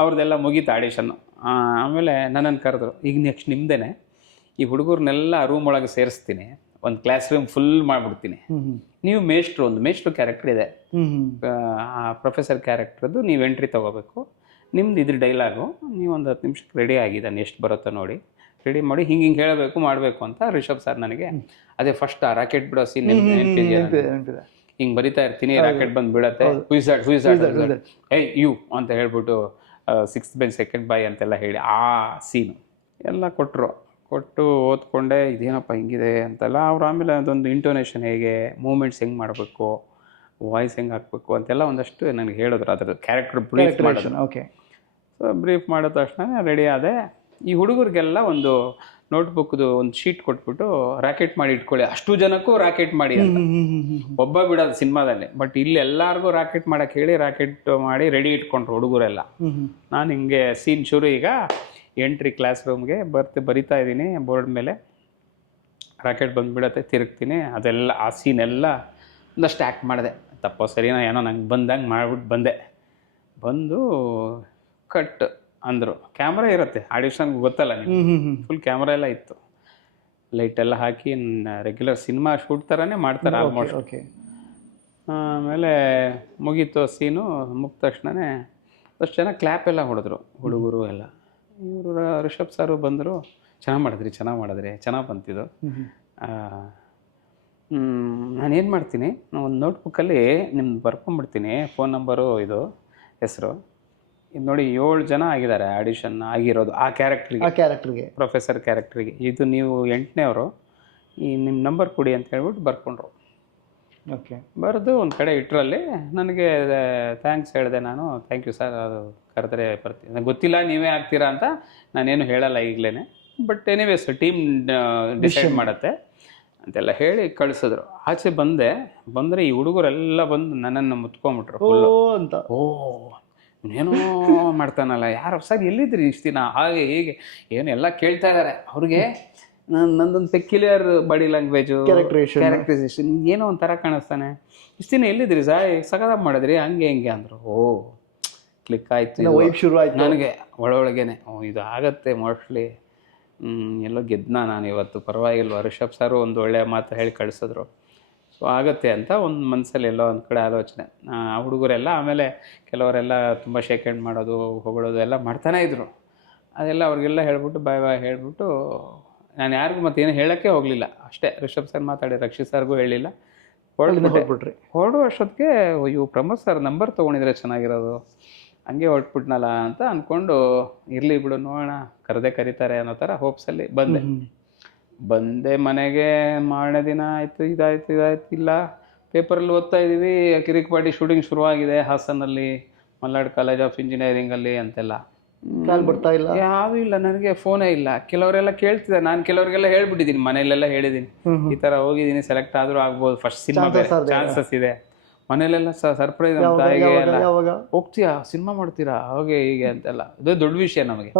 ಅವ್ರದ್ದೆಲ್ಲ ಮುಗೀತು ಆಡಿಷನ್. ಆಮೇಲೆ ನನ್ನನ್ನು ಕರೆದ್ರು. ಈಗ ನೆಕ್ಸ್ಟ್ ನಿಮ್ದೇನೆ, ಈ ಹುಡುಗರ್ನೆಲ್ಲ ರೂಮ್ ಒಳಗೆ ಸೇರಿಸ್ತೀನಿ, ಒಂದು ಕ್ಲಾಸ್ ರೂಮ್ ಫುಲ್ ಮಾಡ್ಬಿಡ್ತೀನಿ. ನೀವು ಒಂದು ಮೇಷ್ಟ್ರು ಕ್ಯಾರೆಕ್ಟರ್ ಇದೆ, ಆ ಪ್ರೊಫೆಸರ್ ಕ್ಯಾರೆಕ್ಟರ್ದು ನೀವು ಎಂಟ್ರಿ ತಗೋಬೇಕು. ನಿಮ್ದು ಇದ್ರ ಡೈಲಾಗು ನೀವು ಒಂದು 10 ನಿಮಿಷಕ್ಕೆ ರೆಡಿ ಆಗಿದ್ದಾನೆ, ಎಷ್ಟು ಬರುತ್ತೋ ನೋಡಿ, ರೆಡಿ ಮಾಡಿ ಹಿಂಗೆ ಮಾಡಬೇಕು ಅಂತ ರಿಷಬ್ ಸರ್ ನನಗೆ. ಅದೇ ಫಸ್ಟ್ ಆ ರಾಕೆಟ್ ಬಿಡೋ ಸೀನ್ ಹಿಂಗೆ ಬರಿತಾ ಇರ್ತೀನಿ, ರಾಕೆಟ್ ಬಂದು ಬೀಳತ್ತೆ, ಏಯ್ ಯು ಅಂತ ಹೇಳ್ಬಿಟ್ಟು 6th bench 2nd boy ಅಂತೆಲ್ಲ ಹೇಳಿ ಆ ಸೀನು ಎಲ್ಲ ಕೊಟ್ಟು ಓದ್ಕೊಂಡೆ. ಇದೇನಪ್ಪ ಹಿಂಗಿದೆ ಅಂತೆಲ್ಲ. ಅವ್ರು ಆಮೇಲೆ ಅದೊಂದು ಇಂಟೋನೇಷನ್ ಹೇಗೆ, ಮೂಮೆಂಟ್ಸ್ ಹೆಂಗೆ ಮಾಡಬೇಕು, ವಾಯ್ಸ್ ಹೆಂಗೆ ಹಾಕಬೇಕು ಅಂತೆಲ್ಲ ಒಂದಷ್ಟು ನನಗೆ ಹೇಳಿದ್ರು. ಅದ್ರ ಕ್ಯಾರೆಕ್ಟರ್ ಬ್ರೀಫ್ ಮಾಡೋದು. ಸೊ ಬ್ರೀಫ್ ಮಾಡಿದ ತಕ್ಷಣ ರೆಡಿ ಆದೆ. ಈ ಹುಡುಗರಿಗೆಲ್ಲ ಒಂದು ನೋಟ್ಬುಕ್ದು ಒಂದು ಶೀಟ್ ಕೊಟ್ಬಿಟ್ಟು ರಾಕೆಟ್ ಮಾಡಿ ಇಟ್ಕೊಳ್ಳಿ, ಅಷ್ಟು ಜನಕ್ಕೂ ರಾಕೆಟ್ ಮಾಡಿ ಅಂತ. ಒಬ್ಬ ಬಿಡೋದು ಸಿನಿಮಾದಲ್ಲಿ, ಬಟ್ ಇಲ್ಲಿ ಎಲ್ಲರಿಗೂ ರಾಕೆಟ್ ಮಾಡಕ್ಕೆ ಹೇಳಿ ರಾಕೆಟ್ ಮಾಡಿ ರೆಡಿ ಇಟ್ಕೊಂಡ್ರು ಹುಡುಗರೆಲ್ಲ. ನಾನು ಹಿಂಗೆ ಸೀನ್ ಶುರು. ಈಗ ಎಂಟ್ರಿ ಕ್ಲಾಸ್ ರೂಮ್ಗೆ ಬರಿತಾ ಇದ್ದೀನಿ, ಬೋರ್ಡ್ ಮೇಲೆ ರಾಕೆಟ್ ಬಂದುಬಿಡತ್ತೆ, ತಿರುಗ್ತೀನಿ. ಅದೆಲ್ಲ ಆ ಸೀನೆಲ್ಲ ಒಂದಷ್ಟು ಆ್ಯಕ್ಟ್ ಮಾಡಿದೆ. ತಪ್ಪೋ ಸರಿನೋ ಏನೋ ನಂಗೆ ಬಂದಂಗೆ ಮಾಡ್ಬಿಟ್ಟು ಬಂದು ಕಟ್ ಅಂದರು. ಕ್ಯಾಮ್ರಾ ಇರುತ್ತೆ ಆಡಿಷನ್ಗೆ, ಗೊತ್ತಲ್ಲ ನಿಮ್ಗೆ, ಫುಲ್ ಕ್ಯಾಮ್ರಾ ಎಲ್ಲ ಇತ್ತು, ಲೈಟೆಲ್ಲ ಹಾಕಿ ರೆಗ್ಯುಲರ್ ಸಿನಿಮಾ ಶೂಟ್ ಥರನೇ ಮಾಡ್ತಾರೆ ಆಲ್ಮೋಸ್ಟ್. ಆಮೇಲೆ ಮುಗೀತು ಸೀನು. ಮುಗಿದ ತಕ್ಷಣವೇ ಅಷ್ಟು ಜನ ಕ್ಲ್ಯಾಪ್ ಎಲ್ಲ ಹೊಡೆದ್ರು ಹುಡುಗರು ಎಲ್ಲ. ಇವರು ರಿಷಬ್ ಸಾರು ಬಂದರು, ಚೆನ್ನಾಗಿ ಮಾಡಿದ್ರಿ, ಚೆನ್ನಾಗಿ ಬಂತಿದ್ದು. ನಾನೇನು ಮಾಡ್ತೀನಿ, ಒಂದು ನೋಟ್ಬುಕ್ಕಲ್ಲಿ ನಿಮ್ದು ಬರ್ಕೊಂಡ್ಬಿಡ್ತೀನಿ, ಫೋನ್ ನಂಬರು, ಇದು ಹೆಸರು. ಇದು ನೋಡಿ 7 ಜನ ಆಗಿದ್ದಾರೆ ಆಡಿಷನ್ ಆಗಿರೋದು ಆ ಕ್ಯಾರೆಕ್ಟ್ರಿಗೆ, ಪ್ರೊಫೆಸರ್ ಕ್ಯಾರೆಕ್ಟ್ರಿಗೆ. ಇದು ನೀವು 8ನೇವರು, ಈ ನಿಮ್ಮ ನಂಬರ್ ಕೊಡಿ ಅಂತ ಹೇಳ್ಬಿಟ್ಟು ಬರ್ಕೊಂಡ್ರು. ಬರೆದು ಒಂದು ಕಡೆ ಇಟ್ಟರಲ್ಲಿ ನನಗೆ ಥ್ಯಾಂಕ್ಸ್ ಹೇಳಿದೆ ನಾನು. ಥ್ಯಾಂಕ್ ಯು ಸರ್, ಅದು ಕರೆದ್ರೆ ಬರ್ತೀನಿ, ನನಗೆ ಗೊತ್ತಿಲ್ಲ ನೀವೇ ಆಗ್ತೀರಾ ಅಂತ ನಾನೇನು ಹೇಳಲ್ಲ ಈಗಲೇ, ಬಟ್ ಎನಿವೇಸ್ ಟೀಮ್ ಡಿಸೈಡ್ ಮಾಡುತ್ತೆ ಅಂತೆಲ್ಲ ಹೇಳಿ ಕಳಿಸಿದ್ರು. ಆಚೆ ಬಂದರೆ ಈ ಹುಡುಗರೆಲ್ಲ ಬಂದು ನನ್ನನ್ನು ಮುತ್ಕೊಂಡ್ಬಿಟ್ರು ಅಂತ. ಏನೋ ಮಾಡ್ತಾನಲ್ಲ, ಯಾರು ಸರ್ ಎಲ್ಲಿದ್ರಿ ಇಷ್ಟು ದಿನ, ಹಾಗೆ ಹೀಗೆ ಏನು ಎಲ್ಲ ಕೇಳ್ತಾ ಇದ್ದಾರೆ. ಅವ್ರಿಗೆ ನಂದೊಂದು ಪೆಕ್ಯುಲಿಯರ್ ಬಾಡಿ ಲ್ಯಾಂಗ್ವೇಜು, ಕ್ಯಾರೆಕ್ಟರೈಸೇಷನ್ ಏನೋ ಒಂಥರ ಕಾಣಿಸ್ತಾನೆ. ಇಷ್ಟು ದಿನ ಎಲ್ಲಿದ್ರಿ ಸಗದಾಗಿ ಮಾಡಿದ್ರಿ, ಹಂಗೆ ಹಿಂಗೆ ಅಂದರು. ಕ್ಲಿಕ್ ಆಯಿತು, ಶುರು ಆಯ್ತು ನನಗೆ ಒಳಗೇನೆ. ಇದು ಆಗತ್ತೆ ಮೋಸ್ಟ್ಲಿ, ಎಲ್ಲೋ ಗೆದ್ನ ನಾನು ಇವತ್ತು, ಪರವಾಗಿಲ್ವ. ರಿಷಬ್ ಸಾರು ಒಂದು ಒಳ್ಳೆಯ ಮಾತು ಹೇಳಿ ಕಳಿಸಿದ್ರು. ಸೊ ಆಗತ್ತೆ ಅಂತ ಒಂದು ಮನಸ್ಸಲ್ಲಿ ಎಲ್ಲೋ ಒಂದು ಕಡೆ ಆಲೋಚನೆ. ಹುಡುಗರೆಲ್ಲ ಆಮೇಲೆ ಕೆಲವರೆಲ್ಲ ತುಂಬ ಶೇಕ್ ಹ್ಯಾಂಡ್ ಮಾಡೋದು, ಹೊಗಳೋದು ಎಲ್ಲ ಮಾಡ್ತಾನೇ ಇದ್ರು. ಅದೆಲ್ಲ ಅವ್ರಿಗೆಲ್ಲ ಹೇಳ್ಬಿಟ್ಟು ಬಾಯ್ ಹೇಳ್ಬಿಟ್ಟು ನಾನು ಯಾರಿಗೂ ಮತ್ತೇನು ಹೇಳೋಕ್ಕೆ ಹೋಗಲಿಲ್ಲ. ಅಷ್ಟೇ ರಿಷಬ್ ಸರ್ ಮಾತಾಡಿ, ರಕ್ಷಿತ್ ಸರ್ಗೂ ಹೇಳಿಲ್ಲ. ಹೊರಡು ಅಷ್ಟೊತ್ತಿಗೆ ಇವು ಪ್ರಮೋದ್ ಸರ್ ನಂಬರ್ ತೊಗೊಂಡಿದ್ರೆ ಚೆನ್ನಾಗಿರೋದು, ಹಂಗೆ ಹೊರಟ್ಬಿಟ್ನಲ್ಲ ಅಂತ ಅಂದ್ಕೊಂಡು, ಇರಲಿ ಬಿಡು ನೋಡೋಣ, ಕರೀತಾರೆ ಅನ್ನೋ ಥರ ಹೋಪ್ಸಲ್ಲಿ ಬಂದೆ. ಬಂದೆ ಮನೆಗೆ ಮಾರನೇ ದಿನ ಆಯಿತು, ಇದಾಯ್ತು ಇಲ್ಲ ಪೇಪರಲ್ಲಿ ಓದ್ತಾ ಇದ್ದೀವಿ ಕಿರಿಕ್ ಪಾರ್ಟಿ ಶೂಟಿಂಗ್ ಶುರುವಾಗಿದೆ ಹಾಸನಲ್ಲಿ, ಮಲ್ನಾಡ್ ಕಾಲೇಜ್ ಆಫ್ ಇಂಜಿನಿಯರಿಂಗಲ್ಲಿ ಅಂತೆಲ್ಲ. ಕಾಲ್ ಬರ್ತಾ ಇಲ್ಲ, ಯಾವೂ ಇಲ್ಲ, ನನಗೆ ಫೋನೇ ಇಲ್ಲ. ಕೆಲವರೆಲ್ಲ ಕೇಳ್ತಿದ್ದಾರೆ, ನಾನು ಕೆಲವರಿಗೆಲ್ಲ ಹೇಳ್ಬಿಟ್ಟಿದ್ದೀನಿ, ಮನೇಲೆಲ್ಲ ಹೇಳಿದ್ದೀನಿ ಈ ಥರ ಹೋಗಿದ್ದೀನಿ, ಸೆಲೆಕ್ಟ್ ಆದರೂ ಆಗ್ಬೋದು, ಫಸ್ಟ್ ಸಿನಿಮಾ ಚಾನ್ಸಸ್ ಇದೆ. ಮನೇಲೆಲ್ಲ ಸರ್ಪ್ರೈಸ್ ನಮ್ಮ ತಾಯಿಗೆ ಎಲ್ಲ, ಹೋಗ್ತೀಯಾ ಸಿನಿಮಾ ಮಾಡ್ತೀರಾ ಹೋಗಿ ಹೀಗೆ ಅಂತೆಲ್ಲ. ಅದು ದೊಡ್ಡ ವಿಷಯ ನಮಗೆ.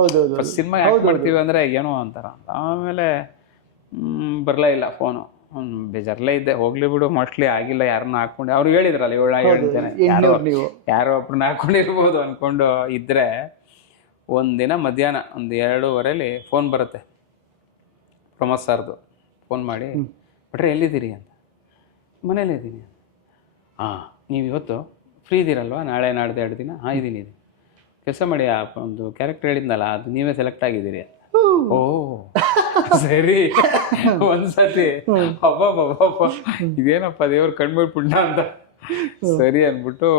ಫಸ್ಟ್ ಸಿನಿಮಾ ಯಾಕೆ ಮಾಡ್ತೀವಿ ಅಂದರೆ ಏನೋ ಅಂತಾರ. ಆಮೇಲೆ ಬರಲೇ ಇಲ್ಲ ಫೋನು, ಬೇಜಾರಲ್ಲೇ ಇದ್ದೆ. ಹೋಗ್ಲಿ ಬಿಡು, ಮೋಸ್ಟ್ಲಿ ಆಗಿಲ್ಲ, ಯಾರನ್ನ ಹಾಕ್ಕೊಂಡು ಅವ್ರು ಹೇಳಿದ್ರಲ್ಲ 7 ಜನ ಯಾರೋ ಒಬ್ರನ್ನ ಹಾಕ್ಕೊಂಡಿರ್ಬೋದು ಅಂದ್ಕೊಂಡು ಇದ್ದರೆ, ಒಂದಿನ ಮಧ್ಯಾಹ್ನ 1-2:30 ಫೋನ್ ಬರುತ್ತೆ ಪ್ರಮೋದ್ ಸರ್ದು. ಫೋನ್ ಮಾಡಿ, ಬಟ್ರೆ ಎಲ್ಲಿದ್ದೀರಿ ಅಂತ. ಮನೇಲಿದ್ದೀನಿ. ಹಾಂ, ನೀವು ಇವತ್ತು ಫ್ರೀ ಇದ್ದೀರಲ್ವ, ನಾಳೆ ನಾಡ್ದು 2 ದಿನ? ಹಾಂ ಇದ್ದೀನಿ. ಕೆಲಸ ಮಾಡಿ, ಒಂದು ಕ್ಯಾರೆಕ್ಟರ್ ಹೇಳಿದ್ನಲ್ಲ ಅದು ನೀವೇ ಸೆಲೆಕ್ಟ್ ಆಗಿದ್ದೀರಿ. ಓ ಸರಿ. ಒಂದ್ಸತಿ ಹಬ್ಬ ಇದೇನಪ್ಪ ದೇವ್ರು ಕಣ್ಬಿಟ್ಬಿಟ್ಟ ಅಂತ ಸರಿ ಅಂದ್ಬಿಟ್ಟು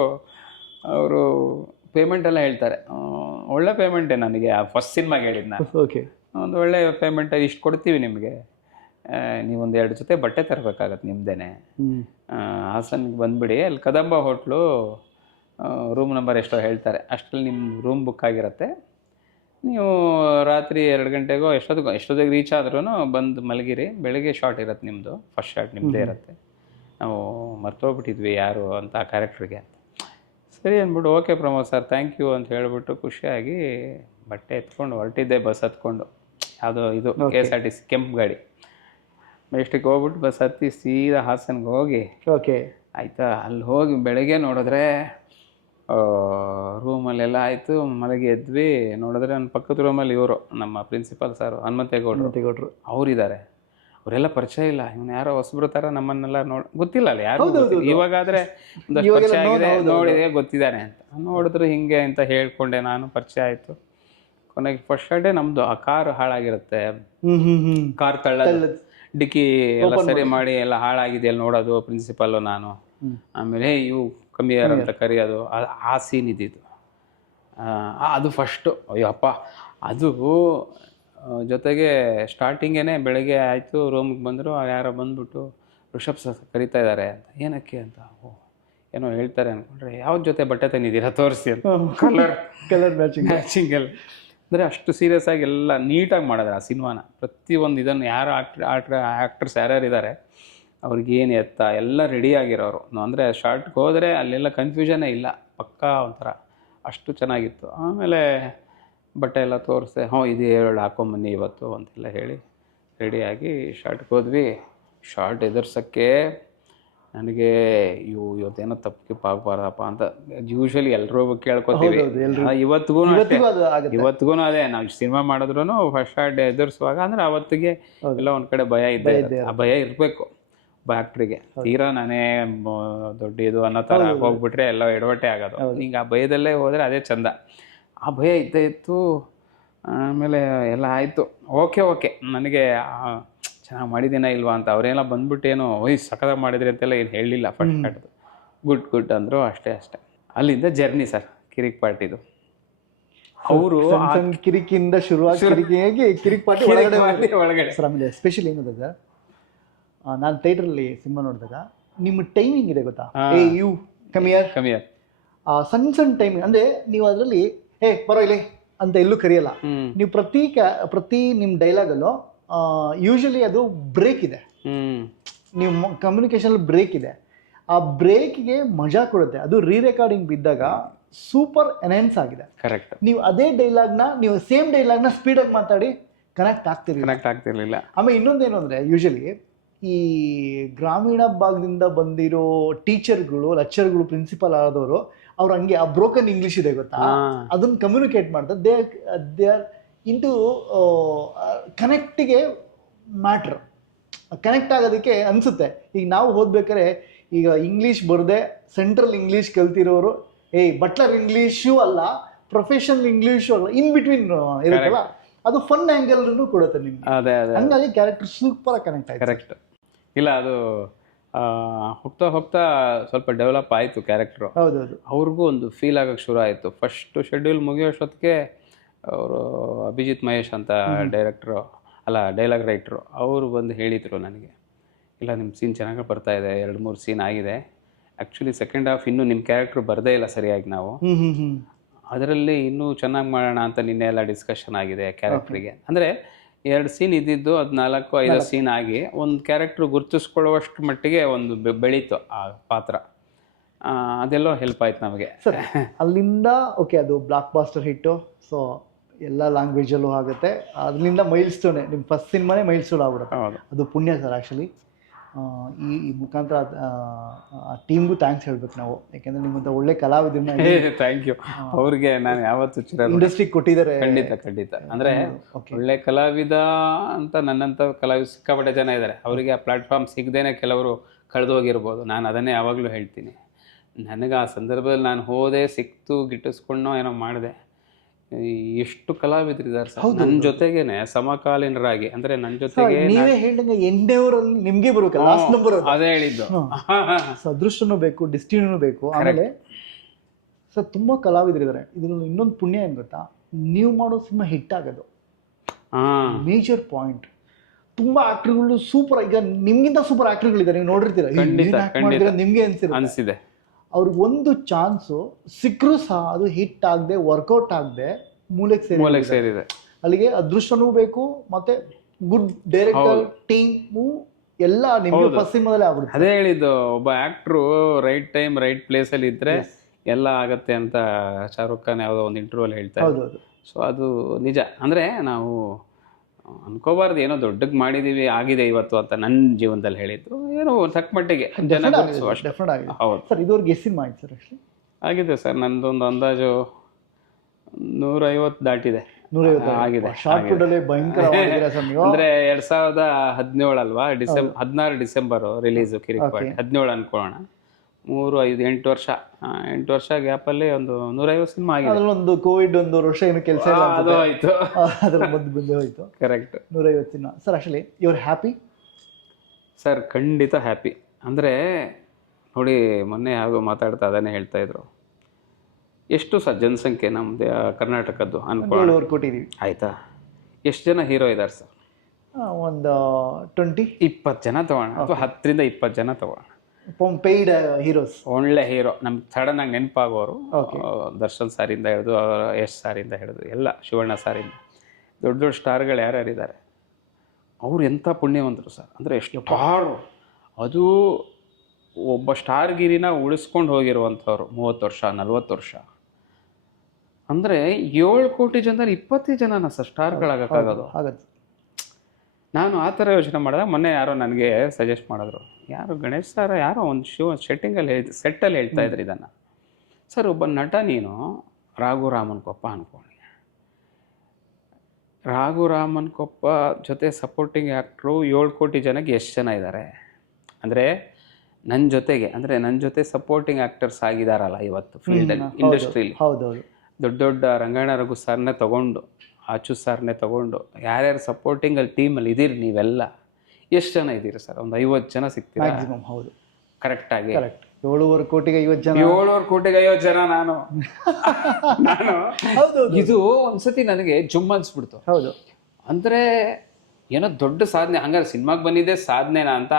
ಅವರು ಪೇಮೆಂಟ್ ಎಲ್ಲ ಹೇಳ್ತಾರೆ. ಒಳ್ಳೆ ಪೇಮೆಂಟೇ ನನಗೆ, ಆ ಫಸ್ಟ್ ಸಿನಿಮಾಗೆ ಹೇಳಿದ್ನ. ಒಂದು ಒಳ್ಳೆ ಪೇಮೆಂಟ್, ಇಷ್ಟು ಕೊಡ್ತೀವಿ ನಿಮಗೆ, ನೀವೊಂದು 2 ಜೊತೆ ಬಟ್ಟೆ ತರಬೇಕಾಗತ್ತೆ ನಿಮ್ಮದೇನೆ, ಹಾಸನ್ಗೆ ಬಂದುಬಿಡಿ, ಅಲ್ಲಿ ಕದಂಬ ಹೋಟ್ಲು ರೂಮ್ ನಂಬರ್ ಎಷ್ಟೋ ಹೇಳ್ತಾರೆ, ಅಷ್ಟರಲ್ಲಿ ನಿಮ್ಮ ರೂಮ್ ಬುಕ್ ಆಗಿರುತ್ತೆ. ನೀವು ರಾತ್ರಿ 2 ಗಂಟೆಗೋ ಎಷ್ಟೊತ್ತಿಗೆ ರೀಚ್ ಆದ್ರೂ ಬಂದು ಮಲಗಿರಿ, ಬೆಳಗ್ಗೆ ಶಾರ್ಟ್ ಇರುತ್ತೆ ನಿಮ್ಮದು, ಫಸ್ಟ್ ಶಾರ್ಟ್ ನಿಮ್ಮದೇ ಇರುತ್ತೆ. ನಾವು ಮರ್ತೋಗ್ಬಿಟ್ಟಿದ್ವಿ ಯಾರು ಅಂತ ಆ ಕ್ಯಾರೆಕ್ಟ್ರಿಗೆ. ಸರಿ ಅಂದ್ಬಿಟ್ಟು okay Pramod sir thank you ಅಂತ ಹೇಳಿಬಿಟ್ಟು ಖುಷಿಯಾಗಿ ಬಟ್ಟೆ ಎತ್ಕೊಂಡು ಹೊರಟಿದ್ದೆ. ಬಸ್ ಹತ್ಕೊಂಡು, ಯಾವುದೋ ಇದು KSRTC ಕೆಂಪು ಗಾಡಿ, ಮೆಜೆಸ್ಟಿಕ್ ಹೋಗ್ಬಿಟ್ಟು ಬಸ್ ಹತ್ತಿ ಸೀದಾ ಹಾಸನ್ಗೆ ಹೋಗಿ ಆಯಿತಾ. ಅಲ್ಲಿ ಹೋಗಿ ಬೆಳಗ್ಗೆ ನೋಡಿದ್ರೆ ರೂಮಲ್ಲೆಲ್ಲ ಆಯಿತು, ಮಲಗಿ ಎದ್ವಿ. ನೋಡಿದ್ರೆ ನನ್ನ ಪಕ್ಕದ ರೂಮಲ್ಲಿ ಇವರು ನಮ್ಮ ಪ್ರಿನ್ಸಿಪಾಲ್ ಸರ್ ಹನುಮಂತೇಗೌಡರು ಅವರಿದ್ದಾರೆ. ಅವರೆಲ್ಲ ಪರಿಚಯ ಇಲ್ಲ, ಇವನು ಯಾರೋ ಹೊಸಬ್ರು ಥರ ನಮ್ಮನ್ನೆಲ್ಲ ಗೊತ್ತಿಲ್ಲ ಅಲ್ಲ ಯಾರು. ಇವಾಗಾದರೆ ಒಂದಷ್ಟು ಪರಿಚಯ ಆಗಿದೆ, ನೋಡಿದೆ ಗೊತ್ತಿದ್ದಾನೆ ಅಂತ ನೋಡಿದ್ರು ಹಿಂಗೆ ಅಂತ ಹೇಳ್ಕೊಂಡೆ. ನಾನು ಪರಿಚಯ ಆಯಿತು. ಕೊನೆಗೆ ಫಸ್ಟ್ ಡೇ ನಮ್ಮದು ಆ ಕಾರು ಹಾಳಾಗಿರುತ್ತೆ, ಕಾರ್ ತಳ್ಳೋದು, ಡಿಕ್ಕಿ ಎಲ್ಲ ಸರಿ ಮಾಡಿ ಎಲ್ಲ ಹಾಳಾಗಿದೆ ಅಲ್ಲಿ ನೋಡೋದು ಪ್ರಿನ್ಸಿಪಾಲು ನಾನು. ಆಮೇಲೆ ಇವು ಕಮ್ಮಿ ಅಂತ ಕರೆಯೋದು, ಆ ಸೀನ್ ಇದ್ದಿದ್ದು ಅದು ಫಸ್ಟು. ಅಯ್ಯಪ್ಪ, ಅದು ಜೊತೆಗೆ ಸ್ಟಾರ್ಟಿಂಗೇ ಬೆಳಗ್ಗೆ ಆಯಿತು, ರೂಮಿಗೆ ಬಂದರು. ಯಾರೋ ಬಂದುಬಿಟ್ಟು ಋಷಭ್ ಸರ್ ಕರಿತಾ ಇದ್ದಾರೆ ಅಂತ. ಏನಕ್ಕೆ ಅಂತ, ಓ ಏನೋ ಹೇಳ್ತಾರೆ ಅಂದ್ಕೊಂಡ್ರೆ, ಯಾವ್ದು ಜೊತೆ ಬಟ್ಟೆ ತಂದಿದ್ದೀರಾ ತೋರಿಸಿ ಅಂತ. ಕಲರ್ ಮ್ಯಾಚಿಂಗಲ್ಲಿ ಅಂದರೆ ಅಷ್ಟು ಸೀರಿಯಸ್ ಆಗಿ ಎಲ್ಲ ನೀಟಾಗಿ ಮಾಡಿದ್ರೆ ಆ ಸಿನಿಮಾನ. ಪ್ರತಿಯೊಂದು ಇದನ್ನು ಯಾರು ಆ್ಯಕ್ಟರ್ಸ್ ಯಾರ್ಯಾರಿದ್ದಾರೆ ಅವ್ರಿಗೇನು ಎತ್ತ ಎಲ್ಲ ರೆಡಿ ಆಗಿರೋರು. ಅಂದರೆ ಶಾರ್ಟ್ಗೆ ಹೋದರೆ ಅಲ್ಲೆಲ್ಲ ಕನ್ಫ್ಯೂಷನ್ನೇ ಇಲ್ಲ, ಪಕ್ಕಾ ಒಂಥರ ಅಷ್ಟು ಚೆನ್ನಾಗಿತ್ತು. ಆಮೇಲೆ ಬಟ್ಟೆ ಎಲ್ಲ ತೋರಿಸ್ದೆ, ಇದು 7 ಹಾಕೊಂಬನ್ನಿ ಇವತ್ತು ಅಂತೆಲ್ಲ ಹೇಳಿ ರೆಡಿಯಾಗಿ ಶಾರ್ಟ್ಗೆ ಹೋದ್ವಿ. ಶಾರ್ಟ್ ಎದುರ್ಸೋಕ್ಕೆ ನನಗೆ ಇವತ್ತೇನೋ ತಪ್ಪಿಗೆ ಆಗಬಾರ್ದಪ್ಪ ಅಂತ ಯೂಶ್ವಲಿ ಎಲ್ಲರೂ ಕೇಳ್ಕೊತೀವಿ. ಇವತ್ತಿಗೂ ಅದೇ, ನಾವು ಸಿನಿಮಾ ಮಾಡಿದ್ರು ಫಸ್ಟ್ ಶಾರ್ಟ್ ಎದುರಿಸುವಾಗ ಅಂದರೆ ಅವತ್ತಿಗೆ ಎಲ್ಲ ಒಂದು ಕಡೆ ಭಯ ಇದ್ದೇ, ಆ ಭಯ ಇರಬೇಕು ಆ್ಯಕ್ಟ್ರಿಗೆ. ತೀರಾ ನಾನೇ ದೊಡ್ಡ ಇದು ಅನ್ನೋ ಥರ ಹೋಗ್ಬಿಟ್ರೆ ಎಲ್ಲ ಎಡವಟ್ಟೆ ಆಗೋದು. ಹಿಂಗೆ ಆ ಭಯದಲ್ಲೇ ಹೋದರೆ ಅದೇ ಚಂದ. ಆ ಭಯ ಇದ್ದೇ ಇತ್ತು. ಆಮೇಲೆ ಎಲ್ಲ ಆಯಿತು, ಓಕೆ ನನಗೆ ಚೆನ್ನಾಗಿ ಮಾಡಿದ್ದೀನ ಇಲ್ವಾ ಅಂತ ಅವರೆಲ್ಲ ಬಂದ್ಬಿಟ್ಟೇನೋ ಸಖತ್ತಾಗಿ ಮಾಡಿದ್ರಿ ಅಂತೆಲ್ಲ ಏನು ಹೇಳಲಿಲ್ಲ. ಫಸ್ಟ್ ಶಾರ್ಟ್ದು ಗುಡ್ ಅಂದರು, ಅಷ್ಟೇ. ಅಲ್ಲಿಂದ ಜರ್ನಿ ಸರ್ ಕಿರಿಕ್ ಪಾರ್ಟಿದು. ಅವರು ಕಿರಿಕಿಂದ ಶುರುವಾಗಿ ಕಿರಿಕ್ ಪಾರ್ಟಿ ಒಳಗಡೆ ಸರ್. ಆಮೇಲೆ ಸ್ಪೆಷಲ್ ಏನದ ಸರ್, ನಾನು ಥಿಯೇಟ್ರಲ್ಲಿ ಸಿನಿಮಾ ನೋಡಿದಾಗ ನಿಮ್ಮ ಟೈಮಿಂಗ್ ಇದೆ ಗೊತ್ತಾ, ಯು ಕಮಿಯರ್ ಸಣ್ಣ ಟೈಮಿಂಗ್. ಅಂದರೆ ನೀವು ಅದರಲ್ಲಿ ಬರೋ ಇಲ್ಲಿ ಅಂತ ಎಲ್ಲೂ ಕರೆಯಲ್ಲ ನೀವು. ಪ್ರತಿ ನಿಮ್ಮ ಡೈಲಾಗಲ್ಲೂ ಯೂಶಲಿ ಅದು ಬ್ರೇಕ್ ಇದೆ, ನೀವು ಕಮ್ಯುನಿಕೇಶನ್ ಬ್ರೇಕ್ ಇದೆ. ಆ ಬ್ರೇಕ್ಗೆ ಮಜಾ ಕೊಡುತ್ತೆ. ಅದು ರೆಕಾರ್ಡಿಂಗ್ ಬಿದ್ದಾಗ ಸೂಪರ್ ಎನ್ಹ್ಯಾನ್ಸ್ ಆಗಿದೆ. ಕರೆಕ್ಟ್. ನೀವು ಅದೇ ಡೈಲಾಗ್ನ ನೀವು ಸೇಮ್ ಡೈಲಾಗ್ನ ಸ್ಪೀಡಾಗಿ ಮಾತಾಡಿ ಕನೆಕ್ಟ್ ಆಗ್ತಿರ್ಲಿಲ್ಲ. ಆಮೇಲೆ ಇನ್ನೊಂದೇನು ಅಂದರೆ, ಯೂಶಲಿ ಈ ಗ್ರಾಮೀಣ ಭಾಗದಿಂದ ಬಂದಿರೋ ಟೀಚರ್ಗಳು, ಲೆಕ್ಚರ್ಗಳು, ಪ್ರಿನ್ಸಿಪಲ್ ಆದವರು, ಅವ್ರು ಹಂಗೆ ಆ ಬ್ರೋಕನ್ ಇಂಗ್ಲೀಷ್ ಇದೆ ಗೊತ್ತಾ, ಅದನ್ನು ಕಮ್ಯುನಿಕೇಟ್ ಮಾಡ್ತಾರೆ. ದೇ ಆರ್ ಇಂಟು ಕನೆಕ್ಟಿಗೆ ಮ್ಯಾಟ್ರ್, ಕನೆಕ್ಟ್ ಆಗೋದಕ್ಕೆ ಅನಿಸುತ್ತೆ. ಈಗ ನಾವು ಓದ್ಬೇಕಾದ್ರೆ ಈಗ ಇಂಗ್ಲೀಷ್ ಬರದೆ ಸೆಂಟ್ರಲ್ ಇಂಗ್ಲೀಷ್ ಕಲ್ತಿರೋರು, ಬಟ್ಲರ್ ಇಂಗ್ಲೀಷು ಅಲ್ಲ, ಪ್ರೊಫೆಷನಲ್ ಇಂಗ್ಲೀಷು ಅಲ್ಲ, ಇನ್ ಬಿಟ್ವೀನ್ ಇರುತ್ತಲ್ಲ, ಅದು ಫನ್ ಆ್ಯಂಗಲ್ನು ಕೊಡುತ್ತೆ ನಿಮ್ಗೆ. ಹಂಗಾಗಿ ಕ್ಯಾರೆಕ್ಟರ್ ಸೂಪರ್ ಕನೆಕ್ಟ್ ಆಯ್ತು. ಕರೆಕ್ಟ್. ಇಲ್ಲ, ಅದು ಹೋಗ್ತಾ ಸ್ವಲ್ಪ ಡೆವಲಪ್ ಆಯಿತು ಕ್ಯಾರೆಕ್ಟ್ರು. ಅವ್ರಿಗೂ ಒಂದು ಫೀಲ್ ಆಗೋಕ್ಕೆ ಶುರು ಆಯಿತು. ಫಸ್ಟ್ ಶೆಡ್ಯೂಲ್ ಮುಗಿಯೋಷ್ಟೊತ್ತಿಗೆ ಅವರು ಅಭಿಜಿತ್ ಮಹೇಶ್ ಅಂತ ಡೈರೆಕ್ಟ್ರು, ಅಲ್ಲ ಡೈಲಾಗ್ ರೈಟ್ರು ಅವರು ಬಂದು ಹೇಳಿದರು ನನಗೆ, ಇಲ್ಲ ನಿಮ್ಮ ಸೀನ್ ಚೆನ್ನಾಗಿ ಬರ್ತಾ ಇದೆ, 2-3 ಸೀನ್ ಆಗಿದೆ, ಆ್ಯಕ್ಚುಲಿ ಸೆಕೆಂಡ್ ಹಾಫ್ ಇನ್ನೂ ನಿಮ್ಮ ಕ್ಯಾರೆಕ್ಟ್ರು ಬರದೇ ಇಲ್ಲ ಸರಿಯಾಗಿ, ನಾವು ಅದರಲ್ಲಿ ಇನ್ನೂ ಚೆನ್ನಾಗಿ ಮಾಡೋಣ ಅಂತ ನಿನ್ನೆ ಎಲ್ಲ ಡಿಸ್ಕಷನ್ ಆಗಿದೆ ಕ್ಯಾರೆಕ್ಟ್ರಿಗೆ. ಅಂದರೆ 2 ಸೀನ್ ಇದ್ದಿದ್ದು ಅದು 4-5 ಸೀನ್ ಆಗಿ ಒಂದು ಕ್ಯಾರೆಕ್ಟ್ರು ಗುರುತಿಸ್ಕೊಳ್ಳುವಷ್ಟು ಮಟ್ಟಿಗೆ ಒಂದು ಬೆಳೀತು ಆ ಪಾತ್ರ. ಅದೆಲ್ಲೋ ಹೆಲ್ಪ್ ಆಯ್ತು ನಮಗೆ. ಸರ್ ಅಲ್ಲಿಂದ ಓಕೆ ಅದು ಬ್ಲಾಕ್ ಬಾಸ್ಟರ್ ಹಿಟ್ಟು, ಸೊ ಎಲ್ಲ ಲ್ಯಾಂಗ್ವೇಜಲ್ಲೂ ಆಗುತ್ತೆ, ಅದರಿಂದ ಮೈಲ್ ಸ್ಟೋನೆ ನಿಮ್ಮ ಫಸ್ಟ್ ಸಿನಿಮಾನೇ ಮೈಲ್ ಸ್ಟೋನ್ ಆಗ್ಬಿಡುತ್ತೆ. ಅದು ಪುಣ್ಯ ಸರ್. ಆ್ಯಕ್ಚುಲಿ ಈ ಮುಖಾಂತರ ಆ ಟೀಮ್ಗೂ ಥ್ಯಾಂಕ್ಸ್ ಹೇಳ್ಬೇಕು ನಾವು, ಯಾಕೆಂದರೆ ನಿಮ್ಮಂಥ ಒಳ್ಳೆ ಕಲಾವಿದನ್ನ ಥ್ಯಾಂಕ್ ಯು. ಅವ್ರಿಗೆ ನಾನು ಯಾವತ್ತೂ ಇಂಡಸ್ಟ್ರಿಗೆ ಕೊಟ್ಟಿದ್ದಾರೆ. ಖಂಡಿತ. ಅಂದರೆ ಒಳ್ಳೆ ಕಲಾವಿದ ಅಂತ ನನ್ನಂಥ ಕಲಾವಿದ ಸಿಕ್ಕಾಪಟ್ಟೆ ಜನ ಇದ್ದಾರೆ, ಅವರಿಗೆ ಆ ಪ್ಲಾಟ್ಫಾರ್ಮ್ ಸಿಗದೇನೆ ಕೆಲವರು ಕಳೆದೋಗಿರ್ಬೋದು. ನಾನು ಅದನ್ನೇ ಯಾವಾಗಲೂ ಹೇಳ್ತೀನಿ, ನನಗೆ ಆ ಸಂದರ್ಭದಲ್ಲಿ ನಾನು ಹೋದೆ, ಸಿಕ್ತು, ಗಿಟ್ಟಿಸ್ಕೊಂಡೋ ಏನೋ ಮಾಡಿದೆ. ಎಷ್ಟು ಕಲಾವಿದರಿದ್ದಾರೆ ಸರ್ ನನ್ನ ಜೊತೆಗೇನೆ ಸಮಕಾಲೀನರಾಗಿ, ಅಂದ್ರೆ ನನ್ನ ಜೊತೆಗೆ ನೀವೇ ಹೇಳಿದಂಗೆ ಎಂಟನೇವರಲ್ಲಿ ನಿಮ್ಗೆ ಬರಬೇಕು ಲಾಸ್ಟ್ ನಂಬರ್. ಅದೇ ಹೇಳಿದ್ದು, ಅದೃಷ್ಟನೂ ಬೇಕು, ಡಿಸ್ಟಿನಿನೂ ಬೇಕು. ಆಮೇಲೆ ಸರ್ ತುಂಬಾ ಕಲಾವಿದರಿದ್ದಾರೆ. ಇದ್ರಲ್ಲಿ ಇನ್ನೊಂದು ಪುಣ್ಯ ಏನ್ ಗೊತ್ತಾ, ನೀವು ಮಾಡೋ ಸಿನಿಮಾ ಹಿಟ್ ಆಗೋದು ಮೇಜರ್ ಪಾಯಿಂಟ್. ತುಂಬಾ ಆಕ್ಟರ್ಗಳು ಸೂಪರ್, ಈಗ ನಿಮ್ಗಿಂತ ಸೂಪರ್ ಆಕ್ಟರ್ಗಳಿದ್ದಾರೆ, ನೀವು ನೋಡಿರ್ತೀರ, ನಿಮ್ಗೆ ಅನ್ಸಿದೆ ಅವ್ರಿಗೆ ಒಂದು ಚಾನ್ಸು ಸಿಕ್ಕರೂ ಸಹ ಅದು ಹಿಟ್ ಆಗದೆ, ವರ್ಕೌಟ್ ಆಗದೆ ಮೂಲೆಗೆ ಸೇರಿದೆ. ಅಲ್ಲಿಗೆ ಅದೃಷ್ಟನೂ ಬೇಕು, ಮತ್ತೆ ಗುಡ್ ಡೈರೆಕ್ಟರ್, ಟೀಮು ಎಲ್ಲ ನಿಮ್ಗೆ ಫಸ್ಟ್ ಸಿನಿಮಾದಲ್ಲೇ ಆಗ್ಬಿಡುತ್ತೆ. ಅದೇ ಹೇಳಿದ್ದು, ಒಬ್ಬ ಆಕ್ಟ್ರು ರೈಟ್ ಟೈಮ್ ರೈಟ್ ಪ್ಲೇಸಲ್ಲಿ ಇದ್ರೆ ಎಲ್ಲ ಆಗತ್ತೆ ಅಂತ ಶಾರುಖ್ ಖಾನ್ ಯಾವುದೋ ಒಂದು ಇಂಟರ್ವ್ಯೂಲ್ಲಿ ಹೇಳ್ತಾರೆ. ಸೊ ಅದು ನಿಜ. ಅಂದರೆ ನಾವು ಅನ್ಕೋಬಾರ್ದು ಏನೋ ದೊಡ್ಡಕ್ಕೆ ಮಾಡಿದೀವಿ ಆಗಿದೆ ಇವತ್ತು ಅಂತ ನನ್ನ ಜೀವನದಲ್ಲಿ ಹೇಳಿದ್ದು, ಏನೋ ತಕ್ಕ ಮಟ್ಟಿಗೆ ಜನ ಹೌದು ಸರ್. ಇದುವರೆಗೆ ಎಷ್ಟು ಸಿನಿಮಾ ಆಯ್ತು ಸರ್? ಆ್ಯಕ್ಚುಲಿ ಆಗಿದೆ ಸರ್, ನಂದೊಂದು ಅಂದಾಜು 150 ದಾಟಿದೆ. 150 ಆಗಿದೆ. ಅಂದರೆ 2017 ಅಲ್ವಾ, 16 ಡಿಸೆಂಬರು ರಿಲೀಸು ಕಿರಿಕ್ಪಾಡಿ, 17 ಅನ್ಕೊಳ್ಳೋಣ. 3-5-8 ವರ್ಷ 8 ವರ್ಷ ಗ್ಯಾಪಲ್ಲಿ ಒಂದು 150 ಸಿನಿಮಾ ಆಗಿದೆ. ಅದರಲ್ಲೊಂದು ಕೋವಿಡ್ ಒಂದು ವರ್ಷ ಏನು ಕೆಲಸ ಇಲ್ಲ, ಅದು ಆಯಿತು, ಅದರ ಮದ್ದು ಬಂದೇ ಹೋಯ್ತು. Correct. 150 cinema sir. Actually you are happy sir? ಖಂಡಿತ ಹ್ಯಾಪಿ. ಅಂದರೆ ನೋಡಿ, ಮೊನ್ನೆ ಯಾವಾಗ ಮಾತಾಡ್ತಾ ಅದನ್ನೇ ಹೇಳ್ತಾ ಇದ್ರು, ಎಷ್ಟು ಸರ್ ಜನಸಂಖ್ಯೆ ನಮ್ಮದು ಕರ್ನಾಟಕದ್ದು ಅನ್ಕೊಳ್ಳೋಣ, 7 ಕೋಟಿ ಇದೀವಿ ಆಯಿತಾ? ಎಷ್ಟು ಜನ ಹೀರೋ ಇದ್ದಾರೆ ಸರ್? ಒಂದು 20-20 ಜನ ತೊಗೋಣ, ಅಥವಾ 10-20 ಜನ ತೊಗೋಣ ಪೇಯ್ಡ್ ಹೀರೋಸ್. ಒಳ್ಳೆ ಹೀರೋ ನಮ್ಗೆ ಸಡನ್ ಆಗಿ ನೆನಪಾಗೋರು, ದರ್ಶನ್ ಸಾರಿಂದ ಹಿಡಿದು ಯಶ್ ಸಾರಿಂದ ಹಿಡಿದು ಎಲ್ಲ, ಶಿವಣ್ಣ ಸಾರಿಂದ ದೊಡ್ಡ ದೊಡ್ಡ ಸ್ಟಾರ್ಗಳು ಯಾರ್ಯಾರಿದ್ದಾರೆ, ಅವ್ರು ಎಂಥ ಪುಣ್ಯವಂತರು ಸರ್. ಅಂದರೆ ಎಷ್ಟು ಸ್ಟಾರು, ಅದು ಒಬ್ಬ ಸ್ಟಾರ್ಗಿರಿನ ಉಳಿಸ್ಕೊಂಡು ಹೋಗಿರುವಂಥವ್ರು 30 ವರ್ಷ 40 ವರ್ಷ. ಅಂದರೆ 7 ಕೋಟಿ ಜನದಲ್ಲಿ 20 ಜನನ ಸರ್ ಸ್ಟಾರ್ಗಳಾಗಕ್ಕಾಗೋದು. ನಾನು ಆ ಥರ ಯೋಚನೆ ಮಾಡಿದಾಗ ಮೊನ್ನೆ ಯಾರೋ ನನಗೆ ಸಜೆಸ್ಟ್ ಮಾಡಿದ್ರು, ಯಾರು ಗಣೇಶ್ ಸರ್ ಯಾರೋ ಒಂದು ಸೆಟ್ಟಿಂಗಲ್ಲಿ ಸೆಟ್ಟಲ್ಲಿ ಹೇಳ್ತಾ ಇದ್ರು ಇದನ್ನು. ಸರ್ ಒಬ್ಬ ನಟ ನೀನು ರಾಘು ರಾಮನ್ ಕೊಪ್ಪ ಅಂದ್ಕೊಂಡು, ರಾಘು ರಾಮನ್ ಕೊಪ್ಪ ಜೊತೆ ಸಪೋರ್ಟಿಂಗ್ ಆ್ಯಕ್ಟ್ರು 7 ಕೋಟಿ ಜನಕ್ಕೆ ಎಷ್ಟು ಜನ ಇದ್ದಾರೆ? ಅಂದರೆ ನನ್ನ ಜೊತೆಗೆ, ಅಂದರೆ ನನ್ನ ಜೊತೆ ಸಪೋರ್ಟಿಂಗ್ ಆ್ಯಕ್ಟರ್ಸ್ ಆಗಿದಾರಲ್ಲ ಇವತ್ತು ಫೀಲ್ಡಲ್ಲಿ, ಇಂಡಸ್ಟ್ರೀಲಿ ದೊಡ್ಡ ದೊಡ್ಡ ರಂಗಾಯಣ ರಘು ಸರ್ನೇ ತೊಗೊಂಡು, ಆಚು ಸರ್ನೇ ತೊಗೊಂಡು, ಯಾರ್ಯಾರು ಸಪೋರ್ಟಿಂಗಲ್ಲಿ ಟೀಮಲ್ಲಿ ಇದ್ದೀರಿ ನೀವೆಲ್ಲ ಎಷ್ಟು ಜನ ಇದ್ದೀರಿ ಸರ್? ಒಂದು 50 ಜನ ಸಿಗ್ತೀರಾ ಮ್ಯಾಕ್ಸಿಮಮ್? ಹೌದು, ಕರೆಕ್ಟಾಗಿ 7.5 ಕೋಟಿಗೆ 50 ಜನ. 7.5 ಕೋಟಿಗೆ 50 ಜನ. ನಾನು ಇದು ಒಂದ್ಸತಿ ನನಗೆ ಜುಮ್ ಅನ್ಸ್ಬಿಡ್ತು. ಹೌದು, ಅಂದರೆ ಏನೋ ದೊಡ್ಡ ಸಾಧನೆ, ಹಂಗಾರೆ ಸಿನಿಮಾಗೆ ಬಂದಿದ್ದೆ ಸಾಧನೆನಾ ಅಂತ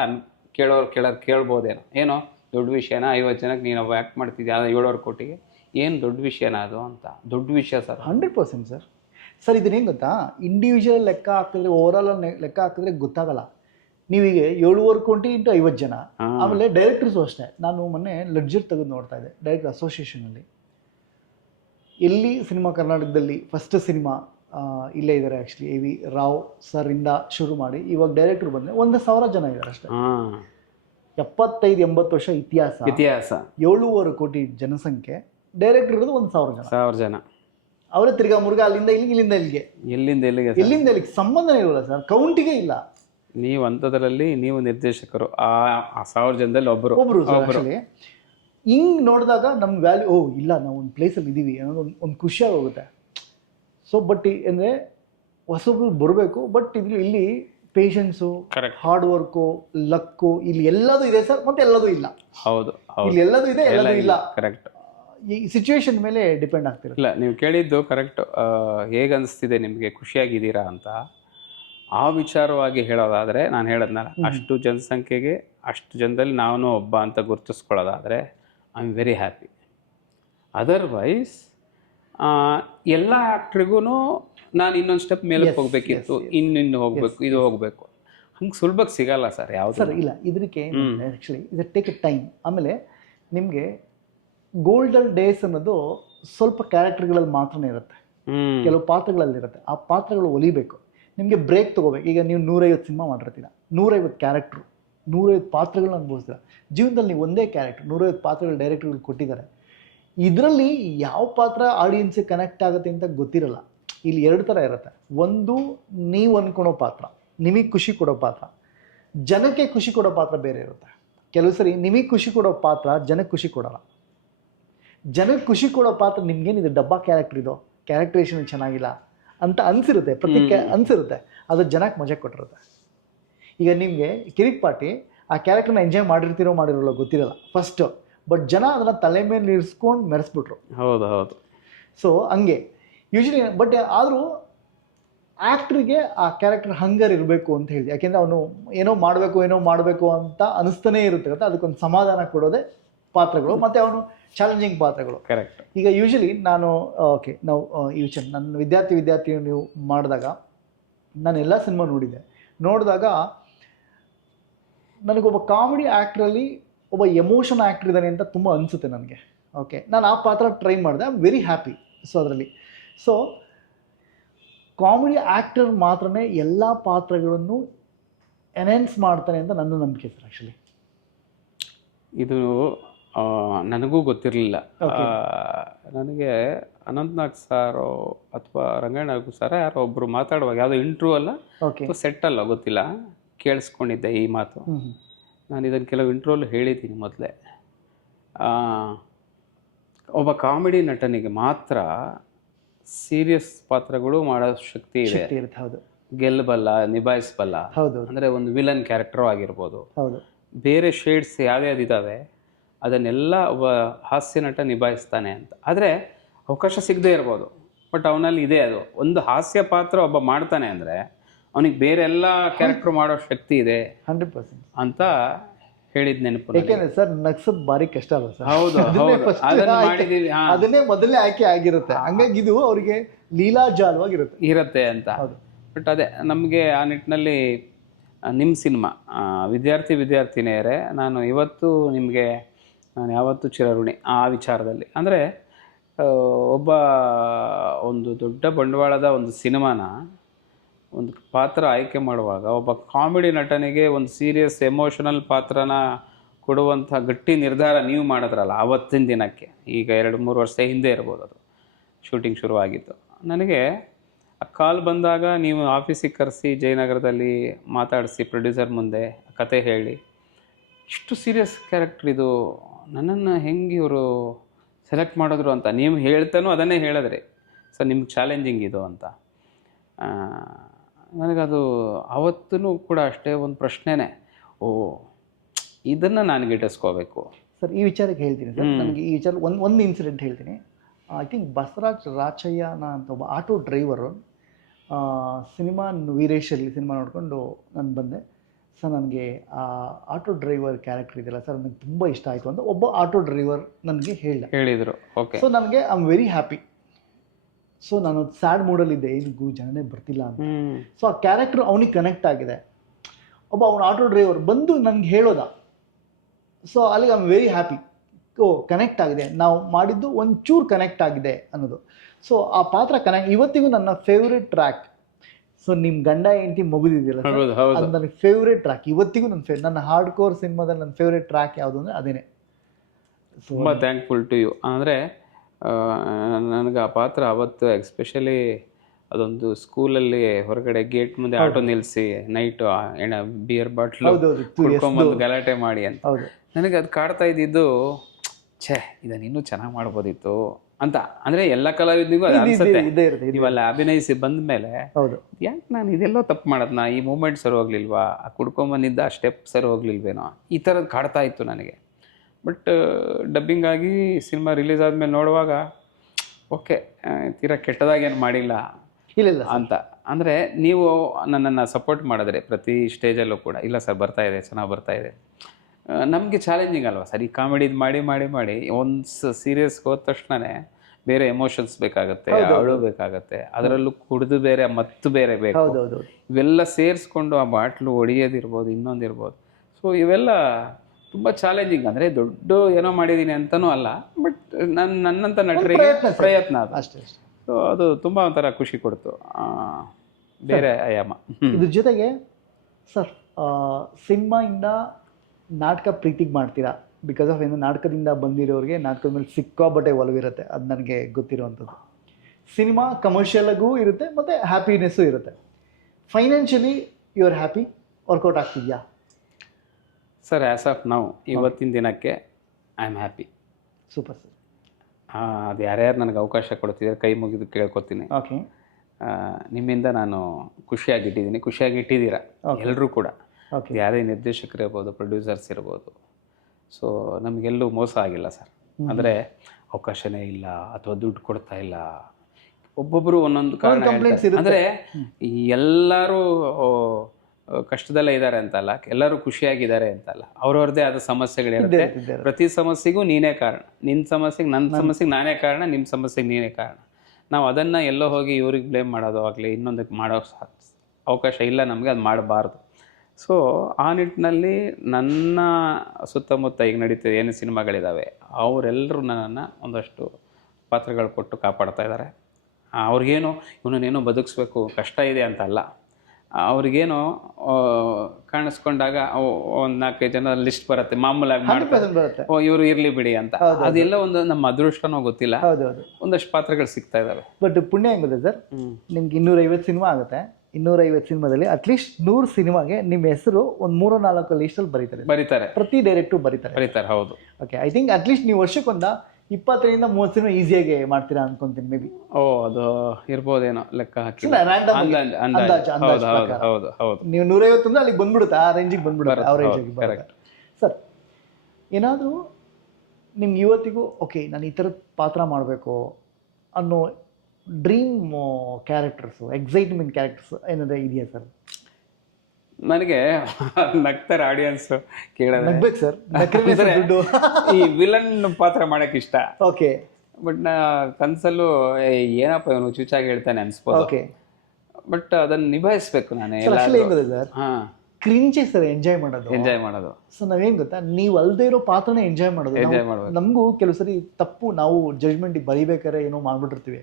ಕೇಳೋರು ಕೇಳ್ಬೋದೇನೋ, ಏನೋ ದೊಡ್ಡ ವಿಷಯನ 50 ಜನಕ್ಕೆ ನೀನು ಆ್ಯಕ್ಟ್ ಮಾಡ್ತಿದ್ಯಾ 7.5 ಕೋಟಿಗೆ, ಏನು ದೊಡ್ಡ ವಿಷಯನ ಅದು ಅಂತ? ದೊಡ್ಡ ವಿಷಯ ಸರ್, 100% ಸರ್. ಸರ್ ಇದನ್ನೇನು ಗೊತ್ತಾ, ಇಂಡಿವಿಜುವಲ್ ಲೆಕ್ಕ ಹಾಕಿದ್ರೆ, ಓವರಾಲ್ ಲೆಕ್ಕ ಹಾಕಿದ್ರೆ ಗೊತ್ತಾಗಲ್ಲ. ನೀವೀಗ 7.5 ಕೋಟಿ ಇಂಟು 50 ಜನ. ಆಮೇಲೆ ಡೈರೆಕ್ಟರ್ಸು ಅಷ್ಟೇ. ನಾನು ಮೊನ್ನೆ ಲೆಡ್ಜರ್ ತೆಗೆದು ನೋಡ್ತಾ ಇದ್ದೆ, ಡೈರೆಕ್ಟರ್ ಅಸೋಸಿಯೇಷನಲ್ಲಿ. ಎಲ್ಲಿ ಸಿನಿಮಾ ಕರ್ನಾಟಕದಲ್ಲಿ ಫಸ್ಟ್ ಸಿನಿಮಾ ಇಲ್ಲೇ ಇದ್ದಾರೆ ಆ್ಯಕ್ಚುಲಿ. ಎ ವಿ ರಾವ್ ಸರಿಂದ ಶುರು ಮಾಡಿ ಇವಾಗ ಡೈರೆಕ್ಟ್ರು ಬಂದರೆ 1,000 ಜನ ಇದ್ದಾರೆ ಅಷ್ಟೇ. 75-80 ವರ್ಷ ಇತಿಹಾಸ. 7.5 ಕೋಟಿ ಜನಸಂಖ್ಯೆ, ಡೈರೆಕ್ಟರ್ ಇರೋದು 1,000 ಜನ. ಅವರೇ ತಿರ್ಗಾ ಮುರುಗ ಅಲ್ಲಿಂದ ಇಲ್ಲಿಗೆ, ಇಲ್ಲಿಂದ ಇಲ್ಲಿಗೆ, ಎಲ್ಲಿಂದ ಇಲ್ಲಿಗೆ ಸಂಬಂಧನೇ ಇರೋಲ್ಲ ಸರ್, ಕೌಂಟಿಗೆ ಇಲ್ಲ. ನೀವು ಅಂಥದ್ರಲ್ಲಿ ನೀವು ನಿರ್ದೇಶಕರು, ಆ 1000 ಜನದಲ್ಲಿ ಒಬ್ಬರು. ಹಿಂಗೆ ನೋಡಿದಾಗ ನಮ್ಮ ವ್ಯಾಲ್ಯೂ, ಓ ಇಲ್ಲ ನಾವು ಒಂದು ಪ್ಲೇಸಲ್ಲಿ ಇದ್ದೀವಿ ಅನ್ನೋದು ಒಂದು ಖುಷಿಯಾಗಿ ಹೋಗುತ್ತೆ. ಸೊ ಬಟ್ ಅಂದರೆ ಹೊಸಬ್ರು ಬರಬೇಕು, ಬಟ್ ಇಲ್ಲಿ ಪೇಷನ್ಸು, ಹಾರ್ಡ್ ವರ್ಕು, ಲಕ್ಕು, ಇಲ್ಲಿ ಎಲ್ಲದೂ ಇದೆ ಸರ್, ಮತ್ತೆ ಎಲ್ಲದೂ ಇಲ್ಲ. ಹೌದು, ಇಲ್ಲಿ ಎಲ್ಲದೂ ಇದೆ, ಎಲ್ಲದೂ ಇಲ್ಲ. ಕರೆಕ್ಟ್. ಈ ಸಿಚುವೇಶನ್ ಮೇಲೆ ಡಿಪೆಂಡ್ ಆಗ್ತಿರಲ್ಲ. ನೀವು ಕೇಳಿದ್ದು ಕರೆಕ್ಟ್. ಹೇಗೆ ಅನಿಸ್ತಿದೆ ನಿಮಗೆ, ಖುಷಿಯಾಗಿದ್ದೀರಾ ಅಂತ? ಆ ವಿಚಾರವಾಗಿ ಹೇಳೋದಾದರೆ ನಾನು ಹೇಳೋದ್ನಲ್ಲ, ಅಷ್ಟು ಜನಸಂಖ್ಯೆಗೆ ಅಷ್ಟು ಜನದಲ್ಲಿ ನಾನು ಒಬ್ಬ ಅಂತ ಗುರುತಿಸ್ಕೊಳ್ಳೋದಾದರೆ I am very happy. Otherwise ಎಲ್ಲ ಆ್ಯಕ್ಟ್ರಿಗೂ ನಾನು ಇನ್ನೊಂದು ಸ್ಟೆಪ್ ಮೇಲೆ ಹೋಗಬೇಕಿತ್ತು, ಇನ್ನು ಹೋಗಬೇಕು, ಇದು ಹೋಗಬೇಕು, ಹಂಗೆ ಸುಲಭಕ್ಕೆ ಸಿಗಲ್ಲ ಸರ್ ಯಾವುದು. ಸರ್ ಇಲ್ಲ, ಇದಕ್ಕೆ ಆ್ಯಕ್ಚುಲಿ ಇದು ಟೇಕ್ ಟೈಮ್. ಆಮೇಲೆ ನಿಮಗೆ ಗೋಲ್ಡನ್ ಡೇಸ್ ಅನ್ನೋದು ಸ್ವಲ್ಪ ಕ್ಯಾರೆಕ್ಟರ್ಗಳಲ್ಲಿ ಮಾತ್ರನೇ ಇರುತ್ತೆ, ಕೆಲವು ಪಾತ್ರಗಳಲ್ಲಿರುತ್ತೆ. ಆ ಪಾತ್ರಗಳು ಒಲಿಬೇಕು, ನಿಮಗೆ ಬ್ರೇಕ್ ತೊಗೋಬೇಕು. ಈಗ ನೀವು 150 ಸಿನಿಮಾ ಮಾಡಿರ್ತೀರ, 150 ಕ್ಯಾರೆಕ್ಟ್ರು, 150 ಪಾತ್ರಗಳನ್ನ ಅನುಭವಿಸ್ತೀರ. ಜೀವನದಲ್ಲಿ ನೀವು ಒಂದೇ ಕ್ಯಾರೆಕ್ಟರ್ 150 ಪಾತ್ರಗಳು ಡೈರೆಕ್ಟರ್ಗಳು ಕೊಟ್ಟಿದ್ದಾರೆ. ಇದರಲ್ಲಿ ಯಾವ ಪಾತ್ರ ಆಡಿಯನ್ಸಿಗೆ ಕನೆಕ್ಟ್ ಆಗುತ್ತೆ ಅಂತ ಗೊತ್ತಿರಲ್ಲ. ಇಲ್ಲಿ 2 ಥರ ಇರುತ್ತೆ. ಒಂದು, ನೀವು ಅಂದ್ಕೊಳೋ ಪಾತ್ರ, ನಿಮಗೆ ಖುಷಿ ಕೊಡೋ ಪಾತ್ರ, ಜನಕ್ಕೆ ಖುಷಿ ಕೊಡೋ ಪಾತ್ರ ಬೇರೆ ಇರುತ್ತೆ. ಕೆಲವು ಸರಿ ನಿಮಗೆ ಖುಷಿ ಕೊಡೋ ಪಾತ್ರ ಜನಕ್ಕೆ ಖುಷಿ ಕೊಡೋಲ್ಲ. ಜನಕ್ಕೆ ಖುಷಿ ಕೊಡೋ ಪಾತ್ರ ನಿಮ್ಗೇನಿದೆ, ಡಬ್ಬಾ ಕ್ಯಾರೆಕ್ಟರ್ ಇದೋ, ಕ್ಯಾರೆಕ್ಟರೇಷನ್ ಚೆನ್ನಾಗಿಲ್ಲ ಅಂತ ಅನಿಸಿರುತ್ತೆ, ಅನಿಸಿರುತ್ತೆ. ಅದು ಜನಕ್ಕೆ ಮಜಾ ಕೊಟ್ಟಿರುತ್ತೆ. ಈಗ ನಿಮಗೆ ಕಿರಿಕ್ ಪಾರ್ಟಿ ಆ ಕ್ಯಾರೆಕ್ಟರ್ನ ಎಂಜಾಯ್ ಮಾಡಿರೋಲ್ಲ ಗೊತ್ತಿರಲ್ಲ ಫಸ್ಟು, ಬಟ್ ಜನ ಅದನ್ನು ತಲೆ ಮೇಲೆ ಇರಿಸ್ಕೊಂಡು ಮೆರೆಸ್ಬಿಟ್ರು. ಹೌದು. ಸೊ ಹಂಗೆ ಯೂಶ್ವಲಿ. ಬಟ್ ಆದರೂ ಆ್ಯಕ್ಟ್ರಿಗೆ ಆ ಕ್ಯಾರೆಕ್ಟರ್ ಹಂಗರ್ ಇರಬೇಕು ಅಂತ ಹೇಳಿ, ಯಾಕೆಂದರೆ ಅವನು ಏನೋ ಮಾಡಬೇಕು ಅಂತ ಅನಿಸ್ತಾನೇ ಇರುತ್ತೆ. ಅದಕ್ಕೊಂದು ಸಮಾಧಾನ ಕೊಡೋದೇ ಪಾತ್ರಗಳು, ಮತ್ತು ಅವನು ಚಾಲೆಂಜಿಂಗ್ ಪಾತ್ರಗಳು. ಕರೆಕ್ಟ್. ಈಗ ಯೂಶ್ವಲಿ ನಾನು ನಾವು ಈ ವಿಷಯ ನನ್ನ ವಿದ್ಯಾರ್ಥಿ ನೀವು ಮಾಡಿದಾಗ ನಾನು ಎಲ್ಲ ಸಿನಿಮಾ ನೋಡಿದಾಗ ನನಗೊಬ್ಬ ಕಾಮಿಡಿ ಆ್ಯಕ್ಟ್ರಲ್ಲಿ ಒಬ್ಬ ಎಮೋಷನ್ ಆ್ಯಕ್ಟರ್ ಇದ್ದಾನೆ ಅಂತ ತುಂಬ ಅನಿಸುತ್ತೆ ನನಗೆ. ನಾನು ಆ ಪಾತ್ರ ಟ್ರೈ ಮಾಡಿದೆ, I am very happy. So ಅದರಲ್ಲಿ ಕಾಮಿಡಿ ಆ್ಯಕ್ಟರ್ ಮಾತ್ರನೇ ಎಲ್ಲ ಪಾತ್ರಗಳನ್ನು ಎನ್ಹ್ಯಾನ್ಸ್ ಮಾಡ್ತಾನೆ ಅಂತ ನನ್ನ ನಂಬಿಕೆ ಸರ್. ಆ್ಯಕ್ಚುಲಿ ಇದು ನನಗೂ ಗೊತ್ತಿರಲಿಲ್ಲ. ನನಗೆ ಅನಂತ್ನಾಗ್ ಸಾರೋ ಅಥವಾ ರಂಗಣ್ಣಗೂ ಸರ ಯಾರೋ ಒಬ್ಬರು ಮಾತಾಡುವಾಗ, ಯಾವುದೋ ಇಂಟ್ರ್ಯೂ ಅಲ್ಲ ಸೆಟ್ ಅಲ್ಲ ಗೊತ್ತಿಲ್ಲ, ಕೇಳಿಸ್ಕೊಂಡಿದ್ದೆ ಈ ಮಾತು. ನಾನು ಇದನ್ನು ಕೆಲವು ಇಂಟ್ರ್ಯೂಲ್ಲಿ ಹೇಳಿದ್ದೀನಿ ಮೊದಲೇ. ಒಬ್ಬ ಕಾಮಿಡಿ ನಟನಿಗೆ ಮಾತ್ರ ಸೀರಿಯಸ್ ಪಾತ್ರಗಳು ಮಾಡೋ ಶಕ್ತಿ ಇದೆ, ಗೆಲ್ಲಬಲ್ಲ, ನಿಭಾಯಿಸಬಲ್ಲ. ಅಂದರೆ ಒಂದು ವಿಲನ್ ಕ್ಯಾರೆಕ್ಟರ್ ಆಗಿರ್ಬೋದು, ಬೇರೆ ಶೇಡ್ಸ್ ಯಾವ್ಯಾವ್ದಿದ್ದಾವೆ ಅದನ್ನೆಲ್ಲ ಒಬ್ಬ ಹಾಸ್ಯ ನಟ ನಿಭಾಯಿಸ್ತಾನೆ ಅಂತ. ಆದರೆ ಅವಕಾಶ ಸಿಗದೇ ಇರ್ಬೋದು, ಬಟ್ ಅವನಲ್ಲಿ ಇದೆ ಅದು. ಒಂದು ಹಾಸ್ಯ ಪಾತ್ರ ಒಬ್ಬ ಮಾಡ್ತಾನೆ ಅಂದರೆ ಅವನಿಗೆ ಬೇರೆ ಎಲ್ಲ ಕ್ಯಾರೆಕ್ಟರ್ ಮಾಡೋ ಶಕ್ತಿ ಇದೆ 100% ಅಂತ ಹೇಳಿದ ನೆನಪು. ಯಾಕೆಂದ್ರೆ ಸರ್ ನಗ್ಸೋದು ಭಾರಿ ಕಷ್ಟ ಅಲ್ಲ ಸರ್. ಹೌದು, ಅದನ್ನೇ ಮೊದಲನೇ ಆಯ್ಕೆ ಆಗಿರುತ್ತೆ. ಹಂಗಾಗಿ ಇದು ಅವರಿಗೆ ಲೀಲಾಜಾಲವಾಗಿರುತ್ತೆ ಅಂತ. ಬಟ್ ಅದೇ ನಮಗೆ ಆ ನಿಟ್ಟಿನಲ್ಲಿ ನಿಮ್ಮ ಸಿನಿಮಾ ವಿದ್ಯಾರ್ಥಿನಿಯರೇ, ನಾನು ಇವತ್ತು ನಿಮಗೆ ನಾನು ಯಾವತ್ತೂ ಚಿರಋಣಿ ಆ ವಿಚಾರದಲ್ಲಿ. ಅಂದರೆ ಒಂದು ದೊಡ್ಡ ಬಂಡವಾಳದ ಒಂದು ಸಿನಿಮಾನ ಒಂದು ಪಾತ್ರ ಆಯ್ಕೆ ಮಾಡುವಾಗ ಒಬ್ಬ ಕಾಮಿಡಿ ನಟನಿಗೆ ಒಂದು ಸೀರಿಯಸ್ ಎಮೋಷನಲ್ ಪಾತ್ರನ ಕೊಡುವಂಥ ಗಟ್ಟಿ ನಿರ್ಧಾರ ನೀವು ಮಾಡಿದ್ರಲ್ಲ ಆವತ್ತಿನ ದಿನಕ್ಕೆ. ಈಗ 2-3 ವರ್ಷ ಹಿಂದೆ ಇರ್ಬೋದು ಅದು ಶೂಟಿಂಗ್ ಶುರುವಾಗಿತ್ತು. ನನಗೆ ಆ ಕಾಲ್ ಬಂದಾಗ ನೀವು ಆಫೀಸಿಗೆ ಕರೆಸಿ ಜಯನಗರದಲ್ಲಿ ಮಾತಾಡಿಸಿ ಪ್ರೊಡ್ಯೂಸರ್ ಮುಂದೆ ಕತೆ ಹೇಳಿ, ಇಷ್ಟು ಸೀರಿಯಸ್ ಕ್ಯಾರೆಕ್ಟರ್ ಇದು, ನನ್ನನ್ನು ಹೆಂಗೆ ಇವರು ಸೆಲೆಕ್ಟ್ ಮಾಡಿದ್ರು ಅಂತ ನೀವು ಹೇಳ್ತಾನೂ ಅದನ್ನೇ ಹೇಳಿದ್ರಿ. ಸೊ ನಿಮ್ಗೆ ಚಾಲೆಂಜಿಂಗ್ ಇದು ಅಂತ. ನನಗದು ಆವತ್ತೂ ಕೂಡ ಅಷ್ಟೇ ಒಂದು ಪ್ರಶ್ನೆನೇ, ಇದನ್ನು ನಾನು ಗಿಟ್ಟಿಸ್ಕೋಬೇಕು ಸರ್. ಈ ವಿಚಾರಕ್ಕೆ ಹೇಳ್ತೀನಿ ಸರ್. ನನಗೆ ಈ ವಿಚಾರ ಒಂದು ಇನ್ಸಿಡೆಂಟ್ ಹೇಳ್ತೀನಿ. ಐ ಥಿಂಕ್ ಬಸವರಾಜ್ ರಾಚಯ್ಯನ ಅಂತ ಒಬ್ಬ ಆಟೋ ಡ್ರೈವರು ಸಿನಿಮಾ ವೀರೇಶಲ್ಲಿ ಸಿನಿಮಾ ನೋಡಿಕೊಂಡು ನಾನು ಬಂದೆ. ಸರ್ ನನಗೆ ಆ ಆಟೋ ಡ್ರೈವರ್ ಕ್ಯಾರೆಕ್ಟರ್ ಇದೆಯಲ್ಲ ಸರ್, ನನಗೆ ತುಂಬ ಇಷ್ಟ ಆಯಿತು ಅಂತ ಒಬ್ಬ ಆಟೋ ಡ್ರೈವರ್ ನನಗೆ ಹೇಳಿದರು. ಓಕೆ. ಸೊ ನನಗೆ I am very happy. So ನಾನು ಸ್ಯಾಡ್ ಮೂಡಲ್ಲಿದ್ದೆ, ಏನಿಗೂ ಜನನೇ ಬರ್ತಿಲ್ಲ ಅಂತ. ಸೊ ಆ ಕ್ಯಾರೆಕ್ಟರ್ ಅವನಿಗೆ ಕನೆಕ್ಟ್ ಆಗಿದೆ. ಅವನ ಆಟೋ ಡ್ರೈವರ್ ಬಂದು ನನಗೆ ಹೇಳೋದ. ಸೊ ಅಲ್ಲಿಗೆ I am very happy. Connect ಆಗಿದೆ, ನಾವು ಮಾಡಿದ್ದು ಒಂಚೂರು ಕನೆಕ್ಟ್ ಆಗಿದೆ ಅನ್ನೋದು. ಸೊ ಆ ಪಾತ್ರ ಇವತ್ತಿಗೂ ನನ್ನ ಫೇವ್ರೆಟ್ ಟ್ರ್ಯಾಕ್. ಸೊ ನಿಮ್ಮ ಗಂಡ ಹೆಂಡತಿ ಮುಗಿದಿದೆಯಲ್ಲ ಅದು ನನಗೆ ಫೇವ್ರೆಟ್ ಟ್ರ್ಯಾಕ್. ಇವತ್ತಿಗೂ ನನ್ನ ಹಾರ್ಡ್ ಕೋರ್ ಸಿನಿಮಾದಲ್ಲಿ ನನ್ನ ಫೇವ್ರೆಟ್ ಟ್ರ್ಯಾಕ್ ಯಾವುದು ಅಂದರೆ ಅದೇನೆ. ತುಂಬ ಥ್ಯಾಂಕ್ಫುಲ್ ಟು ಯು. ಅಂದರೆ ನನಗೆ ಆ ಪಾತ್ರ ಅವತ್ತು ಎಸ್ಪೆಷಲಿ ಅದೊಂದು ಸ್ಕೂಲಲ್ಲಿ ಹೊರಗಡೆ ಗೇಟ್ ಮುಂದೆ ಆಟೋ ನಿಲ್ಲಿಸಿ ನೈಟು ಬಿಯರ್ ಬಾಟ್ಲು ಕುಡ್ಕೊಂಬಂದು ಗಲಾಟೆ ಮಾಡಿ ಅಂತ ನನಗೆ ಅದು ಕಾಡ್ತಾ ಇದ್ದಿದ್ದು, ಇದನ್ನು ಇನ್ನೂ ಚೆನ್ನಾಗಿ ಮಾಡ್ಬೋದಿತ್ತು ಅಂತ. ಅಂದರೆ ಎಲ್ಲ ಕಲಾವಿದನಿಗೂ ಅದು ಅನ್ಸುತ್ತೆ. ಇವೆಲ್ಲ ಅಭಿನಯಿಸಿ ಬಂದ ಮೇಲೆ ಯಾಕೆ ನಾನು ಇದೆಲ್ಲೋ ತಪ್ಪು ಮಾಡೋದ್ನ, ಈ ಮೂಮೆಂಟ್ ಸರಿ ಹೋಗ್ಲಿಲ್ವಾ, ಆ ಕುಡ್ಕೊಂಬಂದಿದ್ದ ಆ ಸ್ಟೆಪ್ ಸರಿ ಹೋಗ್ಲಿಲ್ವೇನೋ, ಈ ಥರದ್ದು ಕಾಡ್ತಾ ಇತ್ತು ನನಗೆ. ಬಟ್ ಡಬ್ಬಿಂಗ್ ಆಗಿ ಸಿನಿಮಾ ರಿಲೀಸ್ ಆದಮೇಲೆ ನೋಡುವಾಗ ಓಕೆ, ತೀರಾ ಕೆಟ್ಟದಾಗೇನು ಮಾಡಿಲ್ಲ ಇಲ್ಲ ಅಂತ ಅಂದರೆ ನೀವು ನನ್ನನ್ನು ಸಪೋರ್ಟ್ ಮಾಡಿದ್ರೆ ಪ್ರತಿ ಸ್ಟೇಜಲ್ಲೂ ಕೂಡ ಇಲ್ಲ ಸರ್ ಬರ್ತಾ ಇದೆ ಚೆನ್ನಾಗಿ ಬರ್ತಾ ಇದೆ, ನಮಗೆ ಚಾಲೆಂಜಿಂಗ್ ಅಲ್ವಾ ಸರ್ ಈ ಕಾಮಿಡಿದು ಮಾಡಿ ಮಾಡಿ ಮಾಡಿ ಒಂದು ಸೀರಿಯಸ್ಗೆ ಹೋದ ತಕ್ಷಣವೇ ಬೇರೆ ಎಮೋಷನ್ಸ್ ಬೇಕಾಗುತ್ತೆ, ಅಳು ಬೇಕಾಗುತ್ತೆ, ಅದರಲ್ಲೂ ಕುಡಿದು ಬೇರೆ ಮತ್ತು ಬೇರೆ ಬೇಕು, ಹೌದೌದು. ಇವೆಲ್ಲ ಸೇರಿಸ್ಕೊಂಡು ಆ ಬಾಟ್ಲು ಹೊಡಿಯೋದಿರ್ಬೋದು ಇನ್ನೊಂದಿರ್ಬೋದು. ಸೊ ಇವೆಲ್ಲ ತುಂಬ ಚಾಲೆಂಜಿಂಗ್. ಅಂದರೆ ದೊಡ್ಡ ಏನೋ ಮಾಡಿದ್ದೀನಿ ಅಂತನೂ ಅಲ್ಲ, ಬಟ್ ನನ್ನಂಥ ನಟರಿಗೆ ಪ್ರಯತ್ನ ಅದು ಅಷ್ಟೇ ಅಷ್ಟೇ. ಸೊ ಅದು ತುಂಬ ಒಂಥರ ಖುಷಿ ಕೊಡ್ತು, ಬೇರೆ ಆಯಾಮ. ಇದ್ರ ಜೊತೆಗೆ ಸರ್ ಸಿನಿಮಾಯಿಂದ ನಾಟಕ ಪ್ರೀತಿಗೆ ಮಾಡ್ತೀರಾ, ಬಿಕಾಸ್ ಆಫ್ ಏನು ನಾಟಕದಿಂದ ಬಂದಿರೋರಿಗೆ ನಾಟಕದ ಮೇಲೆ ಸಿಕ್ಕಾಬಟ್ಟೆ ಒಲವಿರುತ್ತೆ, ಅದು ನನಗೆ ಗೊತ್ತಿರುವಂಥದ್ದು. ಸಿನಿಮಾ ಕಮರ್ಷಿಯಲ್ಗೂ ಇರುತ್ತೆ ಮತ್ತು ಹ್ಯಾಪಿನೆಸ್ಸು ಇರುತ್ತೆ. Financially you are happy, work out ಆಗ್ತಿದೆಯಾ ಸರ್? ಆ್ಯಸ್ ಆಫ್ ನಾವು ಇವತ್ತಿನ ದಿನಕ್ಕೆ I am happy. Super sir. ಅದು ಯಾರ್ಯಾರು ನನಗೆ ಅವಕಾಶ ಕೊಡ್ತಿದ್ದಾರೆ ಕೈ ಮುಗಿದು ಕೇಳ್ಕೊತೀನಿ. ಓಕೆ. ನಿಮ್ಮಿಂದ ನಾನು ಖುಷಿಯಾಗಿಟ್ಟಿದ್ದೀನಿ, ಖುಷಿಯಾಗಿಟ್ಟಿದ್ದೀರಾ ಎಲ್ಲರೂ ಕೂಡ. ಓಕೆ. ಯಾರೇ ನಿರ್ದೇಶಕರು ಇರ್ಬೋದು, ಪ್ರೊಡ್ಯೂಸರ್ಸ್ ಇರ್ಬೋದು. ಸೊ ನಮಗೆಲ್ಲೂ ಮೋಸ ಆಗಿಲ್ಲ ಸರ್. ಅಂದರೆ ಅವಕಾಶನೇ ಇಲ್ಲ ಅಥವಾ ದುಡ್ಡು ಕೊಡ್ತಾ ಇಲ್ಲ, ಒಬ್ಬೊಬ್ಬರು ಒಂದೊಂದು ಕಾರಣ ಹೇಳ್ತಾರೆ. ಅಂದರೆ ಎಲ್ಲರೂ ಕಷ್ಟದಲ್ಲೇ ಇದ್ದಾರೆ ಅಂತಲ್ಲ, ಎಲ್ಲರೂ ಖುಷಿಯಾಗಿದ್ದಾರೆ ಅಂತಲ್ಲ, ಅವ್ರವ್ರದ್ದೇ ಆದ ಸಮಸ್ಯೆಗಳಿರುತ್ತೆ. ಪ್ರತಿ ಸಮಸ್ಯೆಗೂ ನೀನೇ ಕಾರಣ, ನಿನ್ನ ಸಮಸ್ಯೆಗೆ ನನ್ನ ಸಮಸ್ಯೆಗೆ ನಾನೇ ಕಾರಣ, ನಿಮ್ಮ ಸಮಸ್ಯೆಗೆ ನೀನೇ ಕಾರಣ. ನಾವು ಅದನ್ನು ಎಲ್ಲೋ ಹೋಗಿ ಇವ್ರಿಗೆ ಬ್ಲೇಮ್ ಮಾಡೋದು ಆಗಲಿ ಇನ್ನೊಂದಕ್ಕೆ ಮಾಡೋ ಅವಕಾಶ ಇಲ್ಲ ನಮಗೆ, ಅದು ಮಾಡಬಾರ್ದು. ಸೊ ಆ ನಿಟ್ಟಿನಲ್ಲಿ ನನ್ನ ಸುತ್ತಮುತ್ತ ಈಗ ನಡೀತಿದೆ ಏನು ಸಿನಿಮಾಗಳಿದ್ದಾವೆ, ಅವರೆಲ್ಲರೂ ನನ್ನನ್ನು ಒಂದಷ್ಟು ಪಾತ್ರಗಳು ಕೊಟ್ಟು ಕಾಪಾಡ್ತಾ ಇದ್ದಾರೆ. ಅವ್ರಿಗೇನು ಇವನನ್ನೇನೋ ಬದುಕಿಸ್ಬೇಕು ಕಷ್ಟ ಇದೆ ಅಂತ ಅಲ್ಲ, ಅವ್ರಿಗೇನೋ ಕಾಣಿಸ್ಕೊಂಡಾಗ ಒಂದು 4-5 ಜನ ಲಿಸ್ಟ್ ಬರುತ್ತೆ, ಮಾಮೂಲಾಗಿ ಮಾಡ್ತಾರೆ, ಓ ಇವರು ಇರಲಿ ಬಿಡಿ ಅಂತ. ಅದೆಲ್ಲ ಒಂದು ನಮ್ಮ ಅದೃಷ್ಟನೋ ಗೊತ್ತಿಲ್ಲ, ಒಂದಷ್ಟು ಪಾತ್ರಗಳು ಸಿಗ್ತಾ ಇದ್ದಾವೆ. ಬಟ್ ಪುಣ್ಯ ಹೆಂಗಿದೆ ಸರ್, ನಿಮ್ಗೆ 250 ಸಿನಿಮಾ ಆಗುತ್ತೆ. 250 ಸಿನಿಮಾದಲ್ಲಿ ಅಟ್ಲೀಸ್ಟ್ 100 ಸಿನಿಮಾಗೆ ನಿಮ್ಮ ಹೆಸರು ಒಂದು 3-4 ಲಿಸ್ಟಲ್ಲಿ ಬರೀತಾರೆ. ಪ್ರತಿ ಡೈರೆಕ್ಟ್ರು ಬರೀತಾರೆ. ಹೌದು. ಓಕೆ. ಐ ಥಿಂಕ್ ಅಟ್ಲೀಸ್ಟ್ ನೀವು ವರ್ಷಕ್ಕೊಂದು 20-30 ಸಿನಿಮಾ ಈಸಿಯಾಗಿ ಮಾಡ್ತೀರಾ ಅನ್ಕೊಂತೀನಿ ಮೇ ಬಿ. ಓ ಅದು ಇರ್ಬೋದೇನೋ, ಲೆಕ್ಕ ಹಾಕಿ ನೀವು 150 ಅಂದ್ರೆ ಅಲ್ಲಿಗೆ ಬಂದ್ಬಿಡುತ್ತೆ, ಆ ರೇಂಜಿಗೆ ಬಂದ್ಬಿಡುತ್ತೆ, ಆ ರೇಂಜಿಗೆ ಬರುತ್ತೆ. ಸರ್ ಏನಾದರೂ ನಿಮ್ಗೆ ಇವತ್ತಿಗೂ ಓಕೆ ನಾನು ಈ ಥರದ ಪಾತ್ರ ಮಾಡಬೇಕು ಅನ್ನೋ ಡ್ರೀಮ್ ಕ್ಯಾರೆಕ್ಟರ್ಸು, ಎಕ್ಸೈಟ್ಮೆಂಟ್ ಕ್ಯಾರೆಕ್ಟರ್ಸ್ ಏನಾದ್ರೆ ಇದೆಯಾ ಸರ್? ನನಗೆ ನಗ್ತಾರೆ ಆಡಿಯನ್ಸ್ ಕೇಳೋದು ಸರ್, ಈ ವಿಲನ್ ಪಾತ್ರ ಮಾಡಕ್ ಇಷ್ಟ. ಓಕೆ. ಬಟ್ ನಾ ಕನ್ಸಲ್ಲೂ ಏನಪ್ಪ ಇವನು ಚುಚ್ಚಾಗಿ ಹೇಳ್ತಾನೆ ಅನ್ಸ್ಬೋದು. ಓಕೆ. ಬಟ್ ಅದನ್ನ ನಿಭಾಯಿಸ್ಬೇಕು ನಾನು. ಸರ್ ಕ್ರಿಂಜೆ ಸರ್ ಎಂಜಾಯ್ ಮಾಡೋದು. ಸೊ ನಾವೇನ್ ಗೊತ್ತಾ, ನೀವು ಅಲ್ದೇ ಇರೋ ಪಾತ್ರನೇ ಎಂಜಾಯ್ ಮಾಡೋದು. ನಮಗೂ ಕೆಲವು ಸರಿ ತಪ್ಪು, ನಾವು ಜಜ್ಮೆಂಟಿಗೆ ಬರೀಬೇಕಾದ್ರೆ ಏನೋ ಮಾಡ್ಬಿಟ್ಟಿರ್ತೀವಿ.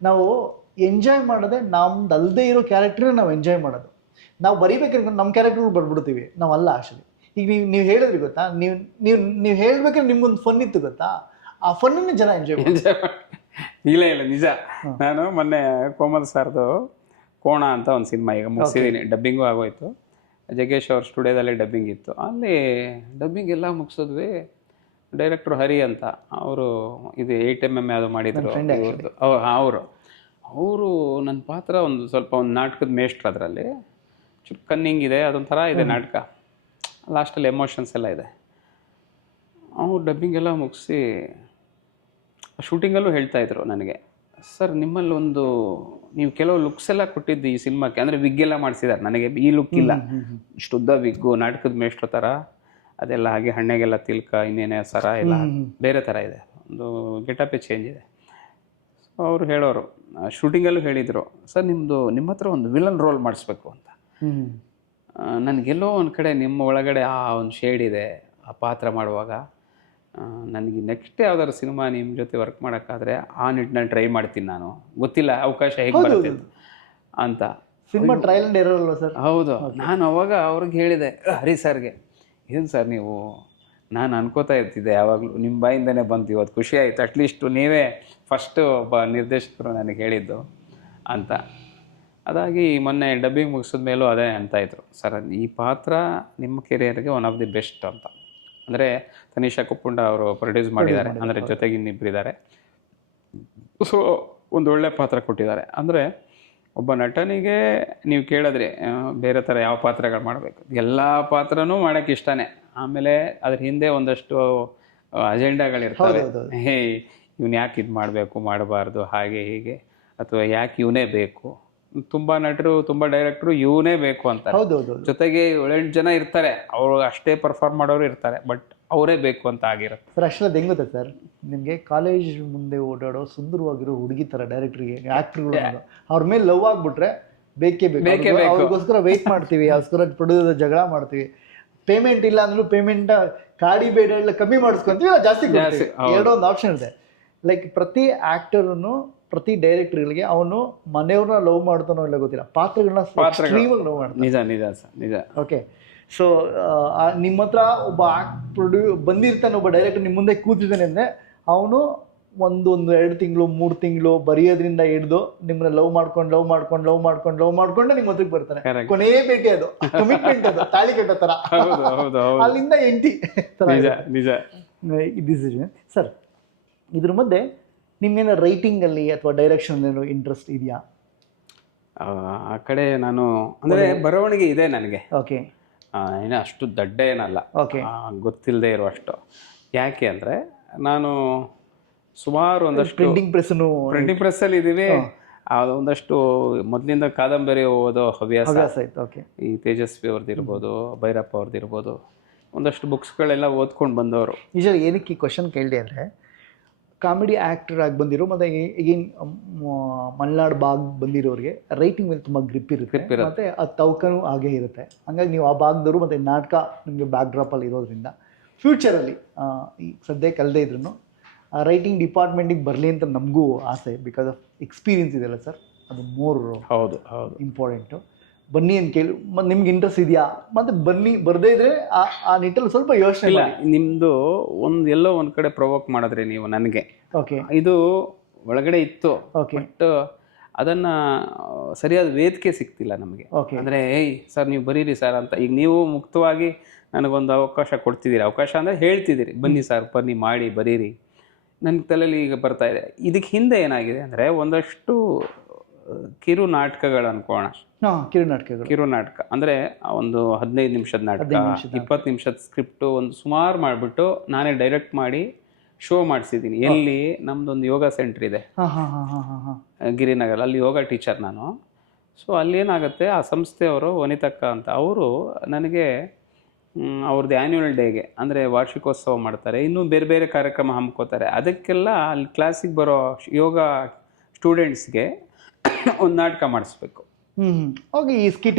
ನಾವು ಎಂಜಾಯ್ ಮಾಡೋದೇ ನಮ್ದು ಅಲ್ಲದೆ ಇರೋ ಕ್ಯಾರೆಕ್ಟ್ರನ್ನ ನಾವು ಎಂಜಾಯ್ ಮಾಡೋದು. ನಾವು ಬರೀಬೇಕಾದ್ರೆ ನಮ್ಮ ಕ್ಯಾರೆಕ್ಟರ್ ಬರ್ಬಿಡ್ತೀವಿ, ನಾವು ಅಲ್ಲ ಆಕ್ಚುಲಿ. ಈಗ ನೀವು ಹೇಳಿದ್ರಿ ಗೊತ್ತಾ, ನೀವು ಹೇಳ್ಬೇಕಾದ್ರೆ ನಿಮ್ಗೊಂದು ಫನ್ ಇತ್ತು ಗೊತ್ತಾ, ಆ ಫನ್ನನ್ನು ಜನ ಎಂಜಾಯ್ ಇಲ್ಲ ನಿಜ. ನಾನು ಮೊನ್ನೆ ಕೋಮಲ್ ಸರ್ದು ಕೋಣ ಅಂತ ಒಂದು ಸಿನಿಮಾ ಈಗ ಮುಗಿಸಿದ್ದೀನಿ, ಡಬ್ಬಿಂಗು ಆಗೋಯ್ತು. ಜಗ್ಗೇಶ್ ಅವ್ರ ಸ್ಟುಡಿಯೋದಲ್ಲಿ ಡಬ್ಬಿಂಗ್ ಇತ್ತು, ಅಲ್ಲಿ ಡಬ್ಬಿಂಗ್ ಎಲ್ಲ ಮುಗಿಸಿದ್ವಿ. ಡೈರೆಕ್ಟ್ರು ಹರಿ ಅಂತ, ಅವರು ಇದು 8mm ಅದು ಮಾಡಿದ್ರು ಅವರು ನನ್ನ ಪಾತ್ರ ಒಂದು ಸ್ವಲ್ಪ ಒಂದು ನಾಟಕದ ಮೇಷ್ಟ್ರು. ಅದರಲ್ಲಿ ಚುಪ್ ಕನ್ನಿಂಗ್ ಇದೆ, ಅದೊಂಥರ ಇದೆ ನಾಟಕ, ಲಾಸ್ಟಲ್ಲಿ ಎಮೋಷನ್ಸ್ ಎಲ್ಲ ಇದೆ. ಅವ್ರು ಡಬ್ಬಿಂಗ್ ಎಲ್ಲ ಮುಗಿಸಿ ಶೂಟಿಂಗಲ್ಲೂ ಹೇಳ್ತಾಯಿದ್ರು ನನಗೆ, ಸರ್ ನಿಮ್ಮಲ್ಲಿ ಒಂದು ನೀವು ಕೆಲವು ಲುಕ್ಸ್ ಎಲ್ಲ ಕೊಟ್ಟಿದ್ದು ಈ ಸಿನಿಮಾಕ್ಕೆ, ಅಂದರೆ ವಿಗ್ಗೆಲ್ಲ ಮಾಡಿಸಿದ್ದಾರೆ ನನಗೆ, ಈ ಲುಕ್ ಇಲ್ಲ, ಇಷ್ಟುದ್ದ ವಿಗ್ಗು ನಾಟಕದ ಮೇಷ್ಟ್ರ ಥರ ಅದೆಲ್ಲ ಹಾಗೆ, ಹಣ್ಣೆಗೆಲ್ಲ ತಿಲ್ಕ ಇನ್ನೇನೇ ಸರ ಎಲ್ಲ ಬೇರೆ ಥರ ಇದೆ, ಒಂದು ಗೆಟಪೇ ಚೇಂಜ್ ಇದೆ. ಸೊ ಅವರು ಹೇಳೋರು, ಶೂಟಿಂಗಲ್ಲೂ ಹೇಳಿದರು, ಸರ್ ನಿಮ್ಮ ಹತ್ರ ಒಂದು ವಿಲನ್ ರೋಲ್ ಮಾಡಿಸ್ಬೇಕು ಅಂತ. ನನಗೆಲ್ಲೋ ಒಂದು ಕಡೆ ನಿಮ್ಮ ಒಳಗಡೆ ಆ ಒಂದು ಶೇಡ್ ಇದೆ, ಆ ಪಾತ್ರ ಮಾಡುವಾಗ ನನಗೆ ನೆಕ್ಸ್ಟ್ ಯಾವ್ದಾದ್ರು ಸಿನಿಮಾ ನಿಮ್ಮ ಜೊತೆ ವರ್ಕ್ ಮಾಡೋಕ್ಕಾದ್ರೆ ಆ ನಿಟ್ಟಿನಲ್ಲಿ ಟ್ರೈ ಮಾಡ್ತೀನಿ, ನಾನು ಗೊತ್ತಿಲ್ಲ ಅವಕಾಶ ಹೇಗೆ ಬರುತ್ತೆ ಅಂತ. ಸಿನಿಮಾ ಟ್ರಯಲ್ ಅಂಡ್ ಎರರ್ ಅಲ್ವಾ ಸರ್? ಹೌದು. ನಾನು ಅವಾಗ ಅವ್ರಿಗೆ ಹೇಳಿದೆ, ಹರಿ ಸರ್ಗೆ, ಏನು ಸರ್ ನೀವು, ನಾನು ಅನ್ಕೋತಾ ಇರ್ತಿದ್ದೆ ಯಾವಾಗಲೂ, ನಿಮ್ಮ ಬಾಯಿಂದನೇ ಬಂತು, ಇವತ್ತು ಖುಷಿ ಆಯಿತು, ಅಟ್ಲೀಸ್ಟು ನೀವೇ ಫಸ್ಟು ಒಬ್ಬ ನಿರ್ದೇಶಕರು ನನಗೆ ಹೇಳಿದ್ದು ಅಂತ. ಅದಾಗಿ ಮೊನ್ನೆ ಡಬ್ಬಿಂಗ್ ಮುಗಿಸಿದ ಮೇಲೂ ಅದೇ ಅಂತಾಯಿದ್ರು, ಸರ್ ಈ ಪಾತ್ರ ನಿಮ್ಮ ಕೆರಿಯರ್ಗೆ ಒನ್ ಆಫ್ ದಿ ಬೆಸ್ಟ್ ಅಂತ. ಅಂದರೆ ತನಿಷಾ ಕುಪ್ಪುಂಡ ಅವರು ಪ್ರೊಡ್ಯೂಸ್ ಮಾಡಿದ್ದಾರೆ, ಅಂದರೆ ಜೊತೆಗೆ ಇನ್ನಿಬ್ಬರಿದ್ದಾರೆ. ಸೊ ಒಂದು ಒಳ್ಳೆ ಪಾತ್ರ ಕೊಟ್ಟಿದ್ದಾರೆ. ಅಂದರೆ ಒಬ್ಬ ನಟನಿಗೆ ನೀವು ಕೇಳಿದ್ರೆ ಬೇರೆ ಥರ ಯಾವ ಪಾತ್ರಗಳು ಮಾಡಬೇಕು, ಎಲ್ಲ ಪಾತ್ರನೂ ಮಾಡೋಕ್ಕೆ ಇಷ್ಟನೇ. ಆಮೇಲೆ ಅದ್ರ ಹಿಂದೆ ಒಂದಷ್ಟು ಅಜೆಂಡಾಗಳಿರ್ತವೆ. ಇವನು ಯಾಕೆ ಇದು ಮಾಡಬೇಕು ಮಾಡಬಾರ್ದು ಹಾಗೆ ಹೀಗೆ, ಅಥವಾ ಯಾಕೆ ಇವನೇ ಬೇಕು, ತುಂಬಾ ನಟರು ತುಂಬಾ ಡೈರೆಕ್ಟ್ರು ಇವನೇ ಬೇಕು ಅಂತಾರೆ. ಹೌದೌದು. ಜೊತೆಗೆ 7-8 ಜನ ಇರ್ತಾರೆ, ಅವರು ಅಷ್ಟೇ ಪರ್ಫಾರ್ಮ್ ಮಾಡೋರು ಇರ್ತಾರೆ, ಬಟ್ ಅವರೇ ಬೇಕು ಅಂತ ಆಗಿರುತ್ತೆ. ಸರ್ ಆ್ಯಕ್ಚುಲಿ ಅದು ಹೆಂಗೆ ಗೊತ್ತಾ ಸರ್, ನಿಮಗೆ ಕಾಲೇಜ್ ಮುಂದೆ ಓಡಾಡೋ ಸುಂದರವಾಗಿರೋ ಹುಡುಗಿ ಥರ ಡೈರೆಕ್ಟ್ರಿಗೆ ಆ್ಯಕ್ಟ್ರುಗಳು ಅವ್ರ ಮೇಲೆ ಲವ್ ಆಗಿಬಿಟ್ರೆ ಬೇಕೇ ಬೇಕು, ಅವ್ರಿಗೋಸ್ಕರ ವೆಯ್ಟ್ ಮಾಡ್ತೀವಿ, ಅವ್ರಿಗೋಸ್ಕರ ಪ್ರೊಡ್ಯೂಸರ್ ಜಗಳ ಮಾಡ್ತೀವಿ. ಪೇಮೆಂಟ್ ಇಲ್ಲ ಅಂದ್ರೂ ಪೇಮೆಂಟ್ ಕಾಡಿ ಬೇಡ ಎಲ್ಲ ಕಮ್ಮಿ ಮಾಡಿಸ್ಕೊಂತೀವಿ, ಇಲ್ಲ ಜಾಸ್ತಿ ಕೊಡ್ತೀವಿ. ಎರಡೋ ಒಂದು ಆಪ್ಷನ್ ಇದೆ. ಲೈಕ್ ಪ್ರತಿ ಆ್ಯಕ್ಟರನ್ನು ಪ್ರತಿ ಡೈರೆಕ್ಟರ್ಗಳಿಗೆ ಅವನು ಮನೆಯವ್ರನ್ನ ಲವ್ ಮಾಡ್ತಾನೋ ಇಲ್ಲ ಗೊತ್ತಿಲ್ಲ, ಪಾತ್ರಗಳನ್ನ ಲವ್ ಮಾಡ್ತಾನೆ. ನಿಜ ನಿಜ ಸರ್, ನಿಜ. ಓಕೆ, ಸೊ ನಿಮ್ಮ ಹತ್ರ ಒಬ್ಬ ಬಂದಿರ್ತಾನೆ, ಒಬ್ಬ ಡೈರೆಕ್ಟರ್ ನಿಮ್ಮ ಮುಂದೆ ಕೂತಿದ್ದಾನೆ ಅಂದರೆ ಅವನು ಒಂದು 2 ತಿಂಗಳು 3 ತಿಂಗಳು ಬರೆಯೋದ್ರಿಂದ ಹಿಡಿದು ನಿಮ್ಮನ್ನ ಲವ್ ಮಾಡ್ಕೊಂಡು ನಿಮ್ಮ ಹತ್ರಕ್ಕೆ ಬರ್ತಾನೆ. ಕೊನೇ ಭೇಟಿ ಅದು, ಕಮಿಟ್ಮೆಂಟ್ ಅದು, ತಾಳಿ ಕಟ್ಟೋ ಥರ. ಅಲ್ಲಿಂದ ಎಂಟಿ ಸರ್. ಇದ್ರ ಮಧ್ಯೆ ನಿಮ್ಗೇನೋ ರೈಟಿಂಗಲ್ಲಿ ಅಥವಾ ಡೈರೆಕ್ಷನ್ ಏನೋ ಇಂಟ್ರೆಸ್ಟ್ ಇದೆಯಾ? ಆ ಕಡೆ ನಾನು ಅಂದರೆ ಬರವಣಿಗೆ ಇದೆ ನನಗೆ. ಓಕೆ. ಏನೋ ಅಷ್ಟು ದಡ್ಡ ಏನಲ್ಲ, ಓಕೆ, ಗೊತ್ತಿಲ್ಲದೆ ಇರುವಷ್ಟು. ಯಾಕೆ ಅಂದರೆ ನಾನು ಸುಮಾರು ಒಂದಷ್ಟು ಪ್ರಿಂಟಿಂಗ್ ಪ್ರೆಸ್ಸಲ್ಲಿ ಇದ್ದೀವಿ. ಒಂದಷ್ಟು ಮೊದಲಿಂದ ಕಾದಂಬರಿ ಓದೋ ಹವ್ಯಾಸ ಆಯ್ತು. ಓಕೆ. ಈ ತೇಜಸ್ವಿ ಅವ್ರದ್ದು ಇರ್ಬೋದು, ಭೈರಪ್ಪ ಅವ್ರದ್ದು ಇರ್ಬೋದು, ಒಂದಷ್ಟು ಬುಕ್ಸ್ಗಳೆಲ್ಲ ಓದ್ಕೊಂಡು ಬಂದವರು. ನಿಜ ಏನಕ್ಕೆ ಈ ಕ್ವಶನ್ ಕೇಳಿದೆ ಅಂದರೆ, ಕಾಮಿಡಿ ಆ್ಯಕ್ಟರ್ ಆಗಿ ಬಂದಿರೋ ಮತ್ತು ಈಗಿನ ಮಲ್ನಾಡು ಭಾಗ ಬಂದಿರೋರಿಗೆ ರೈಟಿಂಗ್ ಮೇಲೆ ತುಂಬ ಗ್ರಿಪ್ ಇರುತ್ತೆ, ಮತ್ತು ಆ ತವಕನೂ ಹಾಗೇ ಇರುತ್ತೆ. ಹಂಗಾಗಿ ನೀವು ಆ ಭಾಗದವರು ಮತ್ತು ನಾಟಕ ನಿಮಗೆ ಬ್ಯಾಕ್ ಡ್ರಾಪಲ್ಲಿ ಇರೋದ್ರಿಂದ ಫ್ಯೂಚರಲ್ಲಿ ಈ ಸದ್ಯಕ್ಕೆ ಅಲ್ಲದೆ ಇದ್ರೂ ರೈಟಿಂಗ್ ಡಿಪಾರ್ಟ್ಮೆಂಟಿಗೆ ಬರಲಿ ಅಂತ ನಮಗೂ ಆಸೆ. ಬಿಕಾಸ್ ಆಫ್ ಎಕ್ಸ್ಪೀರಿಯನ್ಸ್ ಇದೆಯಲ್ಲ ಸರ್, ಅದು ಮೋರ್ ಹೌದು ಇಂಪಾರ್ಟೆಂಟು. ಬನ್ನಿ ಅಂತ ಕೇಳಿ, ಮತ್ತು ನಿಮ್ಗೆ ಇಂಟ್ರೆಸ್ಟ್ ಇದೆಯಾ, ಮತ್ತು ಬನ್ನಿ, ಬರದೇ ಇದ್ರೆ ಆ ನಿಟ್ಟಲ್ಲಿ ಸ್ವಲ್ಪ ಯೋಚನೆ ಇಲ್ಲ. ನಿಮ್ಮದು ಎಲ್ಲೋ ಒಂದು ಕಡೆ ಪ್ರೊವೋಕ್ ಮಾಡಿದ್ರಿ ನೀವು ನನಗೆ. ಓಕೆ. ಇದು ಒಳಗಡೆ ಇತ್ತು, ಓಕೆ, ಬಟ್ ಅದನ್ನು ಸರಿಯಾದ ವೇದಿಕೆ ಸಿಗ್ತಿಲ್ಲ ನಮಗೆ. ಓಕೆ. ಅಂದರೆ ಏಯ್ ಸರ್ ನೀವು ಬರೀರಿ ಸರ್ ಅಂತ. ಈಗ ನೀವು ಮುಕ್ತವಾಗಿ ನನಗೊಂದು ಅವಕಾಶ ಕೊಡ್ತಿದ್ದೀರಿ, ಅವಕಾಶ ಅಂದರೆ ಹೇಳ್ತಿದ್ದೀರಿ, ಬನ್ನಿ ಸರ್ ಬನ್ನಿ ಮಾಡಿ ಬರೀರಿ. ನನ್ನ ತಲೆಯಲ್ಲಿ ಈಗ ಬರ್ತಾ ಇದೆ. ಇದಕ್ಕೆ ಹಿಂದೆ ಏನಾಗಿದೆ ಅಂದರೆ ಒಂದಷ್ಟು ಕಿರು ನಾಟಕಗಳು ಅನ್ಕೋಣ. ಕಿರು ನಾಟಕ ಅಂದರೆ ಒಂದು 15 ನಿಮಿಷದ ನಾಟಕ, 20 ನಿಮಿಷದ ಸ್ಕ್ರಿಪ್ಟು ಒಂದು ಸುಮಾರು ಮಾಡಿಬಿಟ್ಟು ನಾನೇ ಡೈರೆಕ್ಟ್ ಮಾಡಿ ಶೋ ಮಾಡಿಸಿದ್ದೀನಿ. ಎಲ್ಲಿ ನಮ್ಮದೊಂದು ಯೋಗ ಸೆಂಟ್ರ್ ಇದೆ ಗಿರಿನಗರ, ಅಲ್ಲಿ ಯೋಗ ಟೀಚರ್ ನಾನು. ಸೊ ಅಲ್ಲೇನಾಗುತ್ತೆ, ಆ ಸಂಸ್ಥೆಯವರು ವನಿತಕ್ಕ ಅಂತ, ಅವರು ನನಗೆ ಅವ್ರದ್ದು ಆ್ಯನ್ಯುವಲ್ ಡೇಗೆ ಅಂದರೆ ವಾರ್ಷಿಕೋತ್ಸವ ಮಾಡ್ತಾರೆ, ಇನ್ನೂ ಬೇರೆ ಬೇರೆ ಕಾರ್ಯಕ್ರಮ ಹಮ್ಮಿಕೋತಾರೆ. ಅದಕ್ಕೆಲ್ಲ ಅಲ್ಲಿ ಕ್ಲಾಸಿಗೆ ಬರೋ ಯೋಗ ಸ್ಟೂಡೆಂಟ್ಸ್ಗೆ ಒಂದು ನಾಟಕ ಮಾಡಿಸ್ಬೇಕು.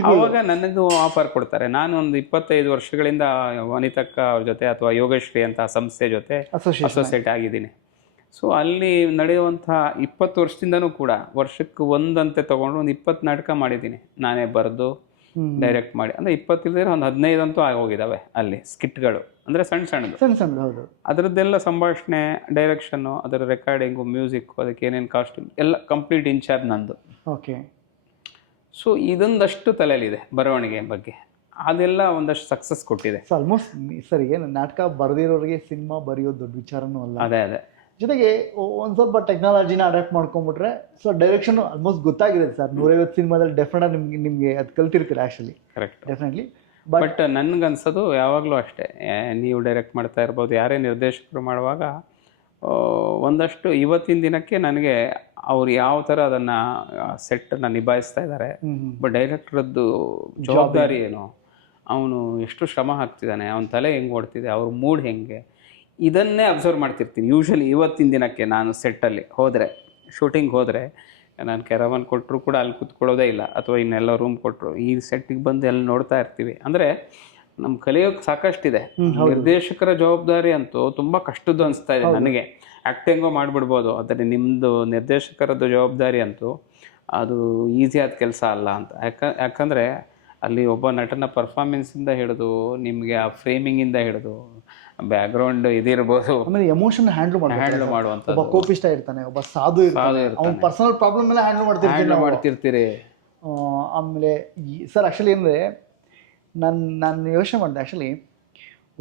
ಅವಾಗ ನನಗೂ ಆಫರ್ ಕೊಡ್ತಾರೆ. ನಾನು ಒಂದು 25 ವರ್ಷಗಳಿಂದ ವನಿತಕ್ಕ ಅವ್ರ ಜೊತೆ ಅಥವಾ ಯೋಗಶ್ರೀ ಅಂತ ಸಂಸ್ಥೆ ಜೊತೆ ಅಸೋಸಿಯೇಟ್ ಆಗಿದ್ದೀನಿ. ಸೊ ಅಲ್ಲಿ ನಡೆಯುವಂಥ 20 ವರ್ಷದಿಂದನೂ ಕೂಡ ವರ್ಷಕ್ಕೆ ಒಂದಂತೆ ತೊಗೊಂಡು ಒಂದು 20 ನಾಟಕ ಮಾಡಿದ್ದೀನಿ ನಾನೇ ಬರೆದು ಡೈರೆಕ್ಟ್ ಮಾಡಿ. ಅಂದರೆ 20 ಇಲ್ಲದೆ ಒಂದು 15 ಅಂತೂ ಆಗೋಗಿದ್ದಾವೆ ಅಲ್ಲಿ ಸ್ಕಿಟ್ಗಳು. ಅಂದರೆ ಸಣ್ಣ ಸಣ್ಣದು. ಅದರದ್ದೆಲ್ಲ ಸಂಭಾಷಣೆ, ಡೈರೆಕ್ಷನ್ನು, ಅದರ ರೆಕಾರ್ಡಿಂಗು, ಮ್ಯೂಸಿಕ್ಕು, ಅದಕ್ಕೆ ಏನೇನು ಕಾಸ್ಟ್ಯೂಮ್ ಎಲ್ಲ ಕಂಪ್ಲೀಟ್ ಇನ್ಚಾರ್ಜ್ ನಂದು. ಓಕೆ. ಸೊ ಇದೊಂದಷ್ಟು ತಲೆಯಲ್ಲಿದೆ ಬರವಣಿಗೆ ಬಗ್ಗೆ, ಅದೆಲ್ಲ ಒಂದಷ್ಟು ಸಕ್ಸಸ್ ಕೊಟ್ಟಿದೆ. ಸೊ ಆಲ್ಮೋಸ್ಟ್ ಸರಿ, ಏನು ನಾಟಕ ಬರೆದಿರೋರಿಗೆ ಸಿನಿಮಾ ಬರೆಯೋದು ದೊಡ್ಡ ವಿಚಾರನೂ ಅಲ್ಲ. ಅದೇ ಜೊತೆಗೆ ಒಂದು ಸ್ವಲ್ಪ ಟೆಕ್ನಾಲಜಿನ ಅಡಾಪ್ಟ್ ಮಾಡ್ಕೊಂಡ್ಬಿಟ್ರೆ ಸೊ ಡೈರೆಕ್ಷನ್ ಆಲ್ಮೋಸ್ಟ್ ಗೊತ್ತಾಗಿರುತ್ತೆ ಸರ್. 150 ಸಿನಿಮಾದಲ್ಲಿ ಡೆಫಿನೆಟ್ ನಿಮಗೆ ಅದು ಕಲ್ತಿರ್ತೀರ ಆ್ಯಕ್ಚುಲಿ. Correct, definitely. ಬಟ್ ನನ್ಗನ್ಸೋದು ಯಾವಾಗಲೂ ಅಷ್ಟೇ, ನೀವು ಡೈರೆಕ್ಟ್ ಮಾಡ್ತಾ ಇರ್ಬೋದು, ಯಾರೇ ನಿರ್ದೇಶಕರು ಮಾಡುವಾಗ ಒಂದಷ್ಟು ಇವತ್ತಿನ ದಿನಕ್ಕೆ ನನಗೆ ಅವ್ರು ಯಾವ ಥರ ಅದನ್ನು ಸೆಟ್ಟನ್ನು ನಿಭಾಯಿಸ್ತಾ ಇದ್ದಾರೆ, ಬಟ್ ಡೈರೆಕ್ಟ್ರದ್ದು ಜವಾಬ್ದಾರಿ ಏನು, ಅವನು ಎಷ್ಟು ಶ್ರಮ ಹಾಕ್ತಿದ್ದಾನೆ, ಅವನ ತಲೆ ಹೆಂಗೆ ಓಡ್ತಿದೆ, ಅವ್ರ ಮೂಡ್ ಹೆಂಗೆ, ಇದನ್ನೇ ಅಬ್ಸರ್ವ್ ಮಾಡ್ತಿರ್ತೀನಿ. ಯೂಶ್ವಲಿ ಇವತ್ತಿನ ದಿನಕ್ಕೆ ನಾನು ಸೆಟ್ಟಲ್ಲಿ ಹೋದರೆ, ಶೂಟಿಂಗ್ ಹೋದರೆ, ನಾನು ಕೆರವನ್ ಕೊಟ್ಟರು ಕೂಡ ಅಲ್ಲಿ ಕೂತ್ಕೊಳ್ಳೋದೇ ಇಲ್ಲ, ಅಥವಾ ಇನ್ನೆಲ್ಲ ರೂಮ್ ಕೊಟ್ಟರು ಈ ಸೆಟ್ಟಿಗೆ ಬಂದು ಎಲ್ಲ ನೋಡ್ತಾ ಇರ್ತೀವಿ. ಅಂದರೆ ನಮ್ಮ ಕಲಿಯೋಕ್ಕೆ ಸಾಕಷ್ಟಿದೆ. ನಿರ್ದೇಶಕರ ಜವಾಬ್ದಾರಿ ಅಂತೂ ತುಂಬ ಕಷ್ಟದ್ದು ಅನಿಸ್ತಾ ಇದೆ ನನಗೆ. ಆ್ಯಕ್ಟಿಂಗು ಮಾಡಿಬಿಡ್ಬೋದು, ಆದರೆ ನಿಮ್ಮದು ನಿರ್ದೇಶಕರದ್ದು ಜವಾಬ್ದಾರಿ ಅಂತೂ ಅದು ಈಸಿಯಾದ ಕೆಲಸ ಅಲ್ಲ ಅಂತ. ಯಾಕಂದರೆ ಅಲ್ಲಿ ಒಬ್ಬ ನಟನ ಪರ್ಫಾರ್ಮೆನ್ಸಿಂದ ಹಿಡಿದು ನಿಮಗೆ ಆ ಫ್ರೇಮಿಂಗಿಂದ ಹಿಡಿದು ಬ್ಯಾಕ್ಗ್ರೌಂಡ್ ಇದಿರ್ಬೋದು, ಆಮೇಲೆ ಎಮೋಷನ್ ಹ್ಯಾಂಡ್ಲ್ ಮಾಡುವಂಥ ಒಬ್ಬ ಕೋಪಿಷ್ಟ ಇರ್ತಾನೆ, ಒಬ್ಬ ಸಾಧು ಇರ್ತಾನೆ, ಅವ್ನ ಪರ್ಸನಲ್ ಪ್ರಾಬ್ಲಮ್ ಎಲ್ಲ ಹ್ಯಾಂಡ್ಲ್ ಮಾಡ್ತಿರ್ತೀರಿ. ಆಮೇಲೆ ಸರ್ ಆ್ಯಕ್ಚುಲಿ ಅಂದರೆ ನಾನು ಯೋಚನೆ ಮಾಡಿದೆ, ಆ್ಯಕ್ಚುಲಿ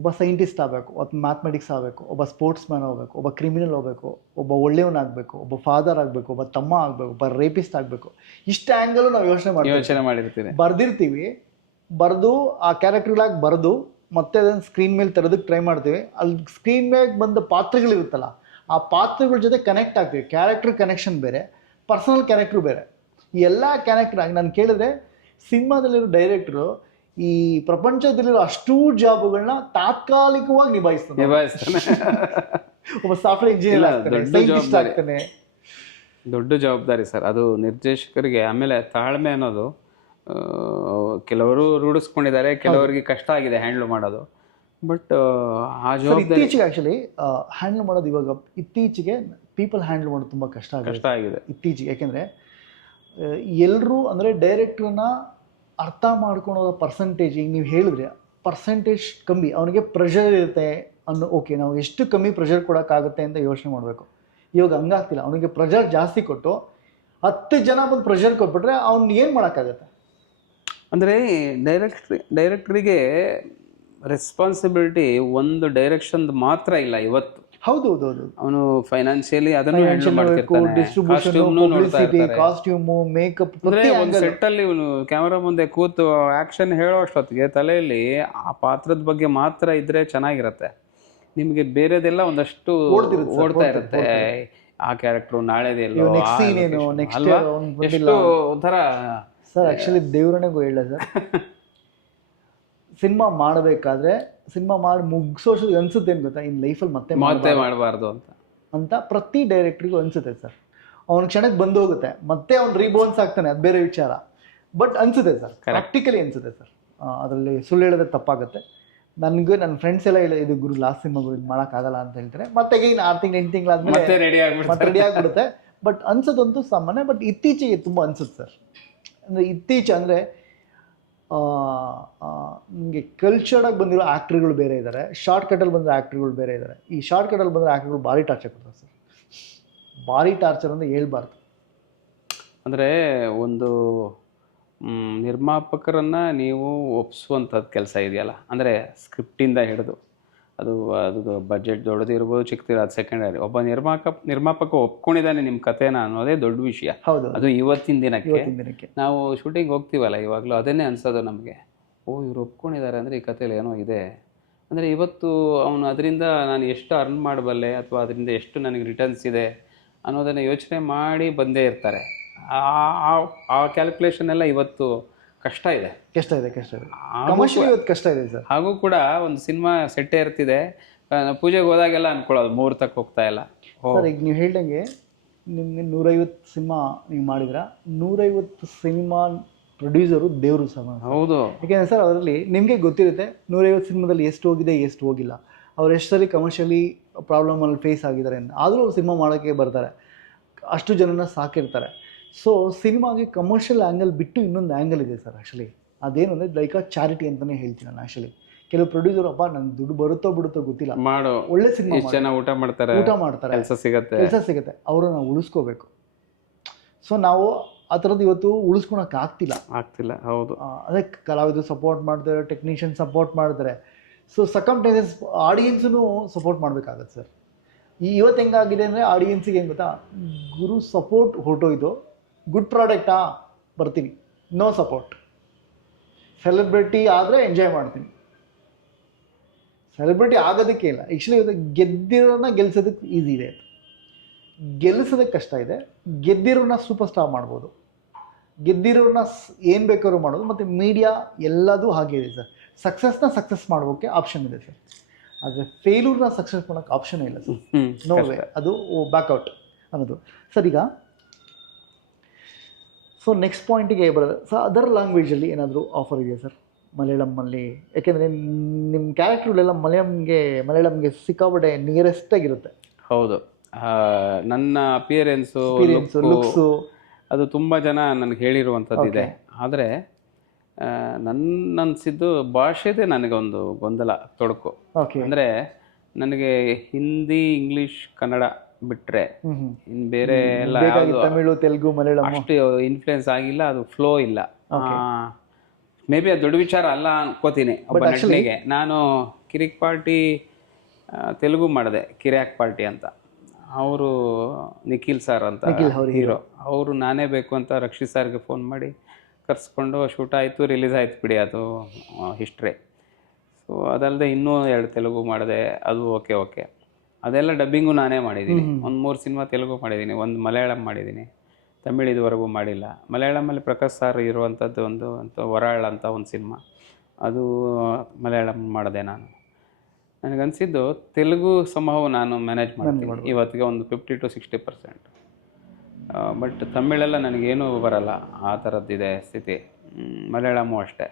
ಒಬ್ಬ ಸೈಂಟಿಸ್ಟ್ ಆಗಬೇಕು, ಒಬ್ಬ ಮ್ಯಾಥಮೆಟಿಕ್ಸ್ ಆಗಬೇಕು, ಒಬ್ಬ ಸ್ಪೋರ್ಟ್ಸ್ ಮ್ಯಾನ್ ಆಗಬೇಕು, ಒಬ್ಬ ಕ್ರಿಮಿನಲ್ ಆಗಬೇಕು, ಒಬ್ಬ ಒಳ್ಳೆಯವನಾಗಬೇಕು, ಒಬ್ಬ ಫಾದರ್ ಆಗಬೇಕು, ಒಬ್ಬ ತಮ್ಮ ಆಗಬೇಕು, ಒಬ್ಬ ರೇಪಿಸ್ಟ್ ಆಗಬೇಕು. ಇಷ್ಟು ಆ್ಯಂಗಲು ನಾವು ಯೋಚನೆ ಮಾಡಿರ್ತೀವಿ, ಬರ್ದಿರ್ತೀವಿ, ಬರೆದು ಆ ಕ್ಯಾರೆಕ್ಟರ್ಗಳಾಗಿ ಬರೆದು ಮತ್ತೆ ಅದನ್ನು ಸ್ಕ್ರೀನ್ ಮೇಲೆ ತರೋದಕ್ಕೆ ಟ್ರೈ ಮಾಡ್ತೀವಿ. ಅಲ್ಲಿ ಸ್ಕ್ರೀನ್ ಮೇಲೆ ಬಂದ ಪಾತ್ರಗಳಿರುತ್ತಲ್ಲ, ಆ ಪಾತ್ರಗಳ ಜೊತೆ ಕನೆಕ್ಟ್ ಆಗ್ತೀವಿ. ಕ್ಯಾರೆಕ್ಟರ್ ಕನೆಕ್ಷನ್ ಬೇರೆ, ಪರ್ಸನಲ್ ಕ್ಯಾರೆಕ್ಟ್ರು ಬೇರೆ. ಈ ಎಲ್ಲ ಕ್ಯಾರೆಕ್ಟರ್ ಆಗಿ ನಾನು ಕೇಳಿದ್ರೆ ಸಿನಿಮಾದಲ್ಲಿರೋ ಡೈರೆಕ್ಟ್ರು ಈ ಪ್ರಪಂಚದಲ್ಲಿರೋ ಅಷ್ಟೂ ಜಾಬುಗಳನ್ನ ತಾತ್ಕಾಲಿಕವಾಗಿ ನಿಭಾಯಿಸ್ತಾನೆ. ಒಬ್ಬ ಸಾಫ್ಟ್ವೇರ್ ಇಂಜಿನಿಯರ್ ಆಗ್ತಾನೆ, ಸೈಂಟಿಸ್ಟ್ ಆಗ್ತಾನೆ. ದೊಡ್ಡ ಜವಾಬ್ದಾರಿ ಸರ್ ಅದು ನಿರ್ದೇಶಕರಿಗೆ. ಆಮೇಲೆ ತಾಳ್ಮೆ ಅನ್ನೋದು ಕೆಲವರು ರೂಢಿಸ್ಕೊಂಡಿದ್ದಾರೆ, ಕೆಲವರಿಗೆ ಕಷ್ಟ ಆಗಿದೆ ಹ್ಯಾಂಡ್ಲ್ ಮಾಡೋದು. ಬಟ್ ಆ ಜವಾಬ್ದಾರಿ ಇತ್ತೀಚೆಗೆ ಆ್ಯಕ್ಚುಲಿ ಹ್ಯಾಂಡಲ್ ಮಾಡೋದು ಇವಾಗ ಇತ್ತೀಚೆಗೆ ಪೀಪಲ್ ಹ್ಯಾಂಡಲ್ ಮಾಡೋದು ತುಂಬ ಕಷ್ಟ ಆಗಿದೆ ಇತ್ತೀಚೆಗೆ. ಯಾಕೆಂದರೆ ಎಲ್ಲರೂ ಅಂದರೆ ಡೈರೆಕ್ಟ್ರನ್ನ ಅರ್ಥ ಮಾಡ್ಕೊಳೋ ಪರ್ಸೆಂಟೇಜ್, ಈಗ ನೀವು ಹೇಳಿದ್ರೆ ಪರ್ಸೆಂಟೇಜ್ ಕಮ್ಮಿ, ಅವನಿಗೆ ಪ್ರೆಷರ್ ಇರುತ್ತೆ ಅನ್ನೋ, ಓಕೆ ನಾವು ಎಷ್ಟು ಕಮ್ಮಿ ಪ್ರೆಷರ್ ಕೊಡೋಕ್ಕಾಗುತ್ತೆ ಅಂತ ಯೋಚನೆ ಮಾಡಬೇಕು. ಇವಾಗ ಹಂಗಾಗ್ತಿಲ್ಲ, ಅವನಿಗೆ ಪ್ರೆಷರ್ ಜಾಸ್ತಿ ಕೊಟ್ಟು 10 ಜನ ಬಂದು ಪ್ರೆಷರ್ ಕೊಟ್ಬಿಟ್ರೆ ಅವ್ನು ಏನು ಮಾಡೋಕ್ಕಾಗತ್ತೆ? ಅಂದರೆ ಡೈರೆಕ್ಟ್ರಿಗೆ ರೆಸ್ಪಾನ್ಸಿಬಿಲಿಟಿ ಒಂದು ಡೈರೆಕ್ಷನ್ ಮಾತ್ರ ಇಲ್ಲ ಇವತ್ತು. ಹೌದು, ಅವನು ಫೈನಾನ್ಷಿಯಲಿ ಅದನ್ನು ಹ್ಯಾಂಡಲ್ ಮಾಡ್ತಿರ್ತಾನೆ, ಕಾಸ್ಟ್ಯೂಮು, ಮೇಕಪ್. ಒಂದು ಸೆಟ್ ಅಲ್ಲಿ ಇವನು ಕ್ಯಾಮರಾ ಮುಂದೆ ಕೂತು ಆಕ್ಷನ್ ಹೇಳೋ ಅಷ್ಟೊತ್ತಿಗೆ ತಲೆಯಲ್ಲಿ ಆ ಪಾತ್ರದ ಬಗ್ಗೆ ಮಾತ್ರ ಇದ್ರೆ ಚೆನ್ನಾಗಿರತ್ತೆ. ನಿಮಗೆ ಬೇರೆದೆಲ್ಲ ಒಂದಷ್ಟು ಓಡ್ತಾ ಇರುತ್ತೆ. ಆ ಕ್ಯಾರೆಕ್ಟ್ರು ನಾಳೆದೆಲ್ಲೋ ಎಷ್ಟು ಒಂಥರ. ಸರ್ ಆ್ಯಕ್ಚುಲಿ ದೇವ್ರನಿಗೂ ಹೇಳ ಸರ್, ಸಿನಿಮಾ ಮಾಡಬೇಕಾದ್ರೆ ಸಿನಿಮಾ ಮಾಡಿ ಮುಗಿಸೋಷ್ಟು ಅನ್ಸುತ್ತೆ ಏನು ಗೊತ್ತಾ, ಇನ್ನು ಲೈಫಲ್ಲಿ ಮತ್ತೆ ಮಾಡಬಾರ್ದು ಅಂತ ಪ್ರತಿ ಡೈರೆಕ್ಟ್ರಿಗೂ ಅನ್ಸುತ್ತೆ ಸರ್. ಅವ್ನ ಕ್ಷಣಕ್ಕೆ ಬಂದು ಹೋಗುತ್ತೆ, ಮತ್ತೆ ಅವ್ನು ರೀಬೌನ್ಸ್ ಆಗ್ತಾನೆ, ಅದು ಬೇರೆ ವಿಚಾರ. ಬಟ್ ಅನ್ಸುತ್ತೆ ಸರ್, ಪ್ರಾಕ್ಟಿಕಲಿ ಅನ್ಸುತ್ತೆ ಸರ್. ಅದರಲ್ಲಿ ಸುಳ್ಳು ಹೇಳಿದ್ರೆ ತಪ್ಪಾಗುತ್ತೆ. ನನಗೆ ನನ್ನ ಫ್ರೆಂಡ್ಸ್ ಎಲ್ಲ ಹೇಳಿ ಇದು ಗುರು ಲಾಸ್ಟ್ ಸಿನಿಮಾ ಗುರು ಇದು ಮಾಡೋಕ್ಕಾಗಲ್ಲ ಅಂತ ಹೇಳ್ತಾರೆ. ಮತ್ತೆ ಈಗ 6 ತಿಂಗಳು 8 ತಿಂಗಳಾದ್ಮೇಲೆ ಮತ್ತೆ ರೆಡಿ ಆಗಿಬಿಡುತ್ತೆ. ಬಟ್ ಅನ್ಸೋದಂತೂ ಸಾಮಾನ್ಯ. ಬಟ್ ಇತ್ತೀಚೆಗೆ ತುಂಬ ಅನ್ಸುತ್ತೆ ಸರ್. ಅಂದರೆ ಇತ್ತೀಚೆ ಅಂದರೆ ನಿಮಗೆ ಕಲ್ಚರ್ಡಾಗಿ ಬಂದಿರೋ ಆ್ಯಕ್ಟ್ರುಗಳು ಬೇರೆ ಇದ್ದಾರೆ, ಶಾರ್ಟ್ ಕಟಲ್ಲಿ ಬಂದಿರೋ ಆ್ಯಕ್ಟ್ರುಗಳು ಬೇರೆ ಇದ್ದಾರೆ. ಈ ಶಾರ್ಟ್ ಕಟಲ್ಲಿ ಬಂದಿರೋ ಆ್ಯಕ್ಟ್ರುಗಳು ಭಾರಿ ಟಾರ್ಚರ್ ಕೊಡ್ತಾರೆ ಸರ್. ಭಾರಿ ಟಾರ್ಚರ್ ಅಂದರೆ ಹೇಳ್ಬಾರ್ದು. ಅಂದರೆ ಒಂದು ನಿರ್ಮಾಪಕರನ್ನು ನೀವು ಒಪ್ಪಿಸುವಂಥದ್ದು ಕೆಲಸ ಇದೆಯಲ್ಲ, ಅಂದರೆ ಸ್ಕ್ರಿಪ್ಟಿಂದ ಹಿಡಿದು ಅದು ಬಜೆಟ್ ದೊಡ್ಡದಿರ್ಬೋದು ಚಿಕ್ಕದಿರೋ, ಅದು ಸೆಕೆಂಡರಿ. ಒಬ್ಬ ನಿರ್ಮಾಪಕ ಒಪ್ಕೊಂಡಿದ್ದಾನೆ ನಿಮ್ಮ ಕಥೆನ ಅನ್ನೋದೇ ದೊಡ್ಡ ವಿಷಯ. ಹೌದು, ಅದು ಇವತ್ತಿನ ದಿನಕ್ಕೆ ನಾವು ಶೂಟಿಂಗ್ ಹೋಗ್ತೀವಲ್ಲ ಇವಾಗಲೂ ಅದನ್ನೇ ಅನ್ಸೋದು ನಮಗೆ. ಇವ್ರು ಒಪ್ಕೊಂಡಿದ್ದಾರೆ ಅಂದರೆ ಈ ಕಥೆಯಲ್ಲಿ ಏನೋ ಇದೆ. ಅಂದರೆ ಇವತ್ತು ಅವನು ಅದರಿಂದ ನಾನು ಎಷ್ಟು ಅರ್ನ್ ಮಾಡಬಲ್ಲೆ ಅಥವಾ ಅದರಿಂದ ಎಷ್ಟು ನನಗೆ ರಿಟರ್ನ್ಸ್ ಇದೆ ಅನ್ನೋದನ್ನು ಯೋಚನೆ ಮಾಡಿ ಬಂದೇ ಇರ್ತಾರೆ. ಆ ಕ್ಯಾಲ್ಕುಲೇಷನ್ ಎಲ್ಲ ಇವತ್ತು ಕಷ್ಟ ಇದೆ. ಕಷ್ಟ ಇದೆ ಸರ್. ಹಾಗೂ ಕೂಡ ಒಂದು ಸಿನಿಮಾ ಸೆಟ್ಟೇ ಇರ್ತಿದೆ, ಪೂಜೆಗೆ ಹೋದಾಗೆಲ್ಲ ಅನ್ಕೊಳ್ಳೋದು ಮುಹೂರ್ತಕ್ಕೆ ಹೋಗ್ತಾ ಇಲ್ಲ. ಸರ್ ಈಗ ನೀವು ಹೇಳ್ದಂಗೆ ನಿಮಗೆ 150 ಸಿನಿಮಾ ನೀವು ಮಾಡಿದ್ರ, 150 ಸಿನಿಮಾ ಪ್ರೊಡ್ಯೂಸರು ದೇವರು ಸಮ. ಹೌದು. ಯಾಕೆಂದರೆ ಸರ್ ಅದರಲ್ಲಿ ನಿಮಗೆ ಗೊತ್ತಿರುತ್ತೆ 150 ಸಿನಿಮಾದಲ್ಲಿ ಎಷ್ಟು ಹೋಗಿದೆ ಎಷ್ಟು ಹೋಗಿಲ್ಲ, ಅವ್ರು ಎಷ್ಟು ಸರಿ ಕಮರ್ಷಿಯಲಿ ಪ್ರಾಬ್ಲಮಲ್ಲಿ ಫೇಸ್ ಆಗಿದ್ದಾರೆ ಅಂತ. ಆದರೂ ಅವ್ರು ಸಿನಿಮಾ ಮಾಡೋಕ್ಕೆ ಬರ್ತಾರೆ, ಅಷ್ಟು ಜನನ ಸಾಕಿರ್ತಾರೆ. ಸೊ ಸಿನಿಮಾಗೆ ಕಮರ್ಷಿಯಲ್ ಆ್ಯಂಗಲ್ ಬಿಟ್ಟು ಇನ್ನೊಂದು ಆ್ಯಂಗಲ್ ಇದೆ ಸರ್. ಆ್ಯಕ್ಚುಲಿ ಅದೇನು ಅಂದರೆ ಲೈಕ್ ಅ ಚಾರಿಟಿ ಅಂತಲೇ ಹೇಳ್ತೀನಿ ನಾನು. ಆ್ಯಕ್ಚುಲಿ ಕೆಲವು ಪ್ರೊಡ್ಯೂಸರ್ ನನ್ನ ದುಡ್ಡು ಬರುತ್ತೋ ಬಿಡುತ್ತೋ ಗೊತ್ತಿಲ್ಲ, ಮಾಡೋ ಒಳ್ಳೆ ಸಿನಿಮಾ ಊಟ ಮಾಡ್ತಾರೆ, ಕೆಲಸ ಸಿಗುತ್ತೆ, ಅವರನ್ನು ಉಳಿಸ್ಕೋಬೇಕು. ಸೊ ನಾವು ಆ ಥರದ್ದು ಇವತ್ತು ಉಳಿಸ್ಕೊಳಕ್ಕಾಗ್ತಿಲ್ಲ. ಹೌದು. ಅದೇ ಕಲಾವಿದರು ಸಪೋರ್ಟ್ ಮಾಡ್ತಾರೆ, ಟೆಕ್ನಿಷಿಯನ್ ಸಪೋರ್ಟ್ ಮಾಡ್ತಾರೆ. ಸೊ ಸರ್ಕಮ್ಸ್ಟೆನ್ಸಸ್ ಆಡಿಯನ್ಸೂ ಸಪೋರ್ಟ್ ಮಾಡಬೇಕಾಗತ್ತೆ ಸರ್. ಇವತ್ತು ಹೆಂಗಾಗಿದೆ ಅಂದರೆ ಆಡಿಯನ್ಸಿಗೆ ಹೆಂಗೆ ಗೊತ್ತಾ, ಗುರು ಸಪೋರ್ಟ್ ಹೊರಟೋಯ್ತು, ಗುಡ್ ಪ್ರಾಡಕ್ಟಾ ಬರ್ತೀನಿ, ನೋ ಸಪೋರ್ಟ್. ಸೆಲೆಬ್ರಿಟಿ ಆದರೆ ಎಂಜಾಯ್ ಮಾಡ್ತೀನಿ, ಸೆಲೆಬ್ರಿಟಿ ಆಗೋದಕ್ಕೆ ಇಲ್ಲ. ಆ್ಯಕ್ಚುಲಿ ಇವತ್ತು ಗೆದ್ದಿರೋನ ಗೆಲ್ಸೋದಕ್ಕೆ ಈಸಿ ಇದೆ, ಗೆಲ್ಲಿಸೋದಕ್ಕೆ ಕಷ್ಟ ಇದೆ. ಗೆದ್ದಿರೋನ ಸೂಪರ್ ಸ್ಟಾರ್ ಮಾಡ್ಬೋದು, ಗೆದ್ದಿರೋನ ಏನು ಬೇಕಾದ್ರೂ ಮಾಡೋದು. ಮತ್ತು ಮೀಡಿಯಾ ಎಲ್ಲದೂ ಹಾಗೆ ಇದೆ ಸರ್. ಸಕ್ಸಸ್ ಮಾಡೋಕ್ಕೆ ಆಪ್ಷನ್ ಇದೆ ಸರ್, ಆದರೆ ಫೇಲ್ಯೂರ್ನ ಸಕ್ಸಸ್ ಮಾಡೋಕ್ಕೆ ಆಪ್ಷನ್ ಇಲ್ಲ ಸರ್. ನೋ ವೇ, ಅದು ಬ್ಯಾಕ್ಔಟ್ ಅನ್ನೋದು ಸರ್. ಈಗ ಸೊ ನೆಕ್ಸ್ಟ್ ಪಾಯಿಂಟಿಗೆ ಬರೋದು ಸರ್, ಅದರ್ ಲ್ಯಾಂಗ್ವೇಜಲ್ಲಿ ಏನಾದರೂ ಆಫರ್ ಇದೆಯಾ ಸರ್ ಮಲಯಾಳಮ್ಮಲ್ಲಿ? ಯಾಕೆಂದರೆ ನಿಮ್ಮ ಕ್ಯಾರೆಕ್ಟರ್ಗಳೆಲ್ಲ ಮಲಯಾಳಂಗೆ ಸಿಕ್ಕಾಪಟ್ಟೆ ನಿಯರೆಸ್ಟ್ ಆಗಿರುತ್ತೆ. ಹೌದು. ನನ್ನ ಅಪಿಯರೆನ್ಸು ಲುಕ್ಸು ಅದು ತುಂಬ ಜನ ನನಗೆ ಹೇಳಿರುವಂಥದ್ದು ಇದೆ. ಆದರೆ ಅನಿಸಿದ್ದು ಭಾಷೆದೇ ನನಗೊಂದು ಗೊಂದಲ, ತೊಡಕು. ಅಂದರೆ ನನಗೆ ಹಿಂದಿ, ಇಂಗ್ಲೀಷ್, ಕನ್ನಡ ಬಿಟ್ಟರೆ ಇನ್ನು ಬೇರೆ ಎಲ್ಲ ತಮಿಳು, ತೆಲುಗು, ಮಲಯಾಳಂ ಅಷ್ಟು ಇನ್ಫ್ಲುಯೆನ್ಸ್ ಆಗಿಲ್ಲ, ಅದು ಫ್ಲೋ ಇಲ್ಲ. ಮೇ ಬಿ ಅದು ದೊಡ್ಡ ವಿಚಾರ ಅಲ್ಲ ಅನ್ಕೋತೀನಿ ಒಬ್ಬ ನಟನಿಗೆ. ನಾನು ಕಿರಿಕ್ ಪಾರ್ಟಿ ತೆಲುಗು ಮಾಡಿದೆ, ಕಿರ್ಯಾಕ್ ಪಾರ್ಟಿ ಅಂತ. ಅವರು ನಿಖಿಲ್ ಸರ್ ಅಂತ ಹೀರೋ, ಅವರು ನಾನೇ ಬೇಕು ಅಂತ ರಕ್ಷಿತ್ ಸರ್ಗೆ ಫೋನ್ ಮಾಡಿ ಕರೆಸ್ಕೊಂಡು ಶೂಟ್ ಆಯಿತು, ರಿಲೀಸ್ ಆಯ್ತು ಬಿಡಿ, ಅದು ಹಿಸ್ಟ್ರಿ. ಸೊ ಅದಲ್ಲದೆ ಇನ್ನೂ 2 ತೆಲುಗು ಮಾಡಿದೆ, ಅದು ಓಕೆ. ಅದೆಲ್ಲ ಡಬ್ಬಿಂಗು ನಾನೇ ಮಾಡಿದ್ದೀನಿ. 1-3 ಸಿನಿಮಾ ತೆಲುಗು ಮಾಡಿದ್ದೀನಿ, 1 ಮಲಯಾಳಂ ಮಾಡಿದ್ದೀನಿ. ತಮಿಳ್ ಇದುವರೆಗೂ ಮಾಡಿಲ್ಲ. ಮಲಯಾಳಮಲ್ಲಿ ಪ್ರಕಾಶ್ ಸರ್ ಇರುವಂಥದ್ದು ಒಂದು ಅಂತ ವರಾಳ್ ಅಂತ ಒಂದು ಸಿನಿಮಾ, ಅದು ಮಲಯಾಳಂ ಮಾಡಿದೆ ನಾನು. ನನಗನ್ಸಿದ್ದು ತೆಲುಗು ಸಂಭವ ನಾನು ಮ್ಯಾನೇಜ್ ಮಾಡ್ತೀನಿ ಇವತ್ತಿಗೆ ಒಂದು 50 to 60%. ಬಟ್ ತಮಿಳೆಲ್ಲ ನನಗೇನೂ ಬರಲ್ಲ, ಆ ಥರದ್ದಿದೆ ಸ್ಥಿತಿ. ಮಲಯಾಳಮೂ ಅಷ್ಟೇ.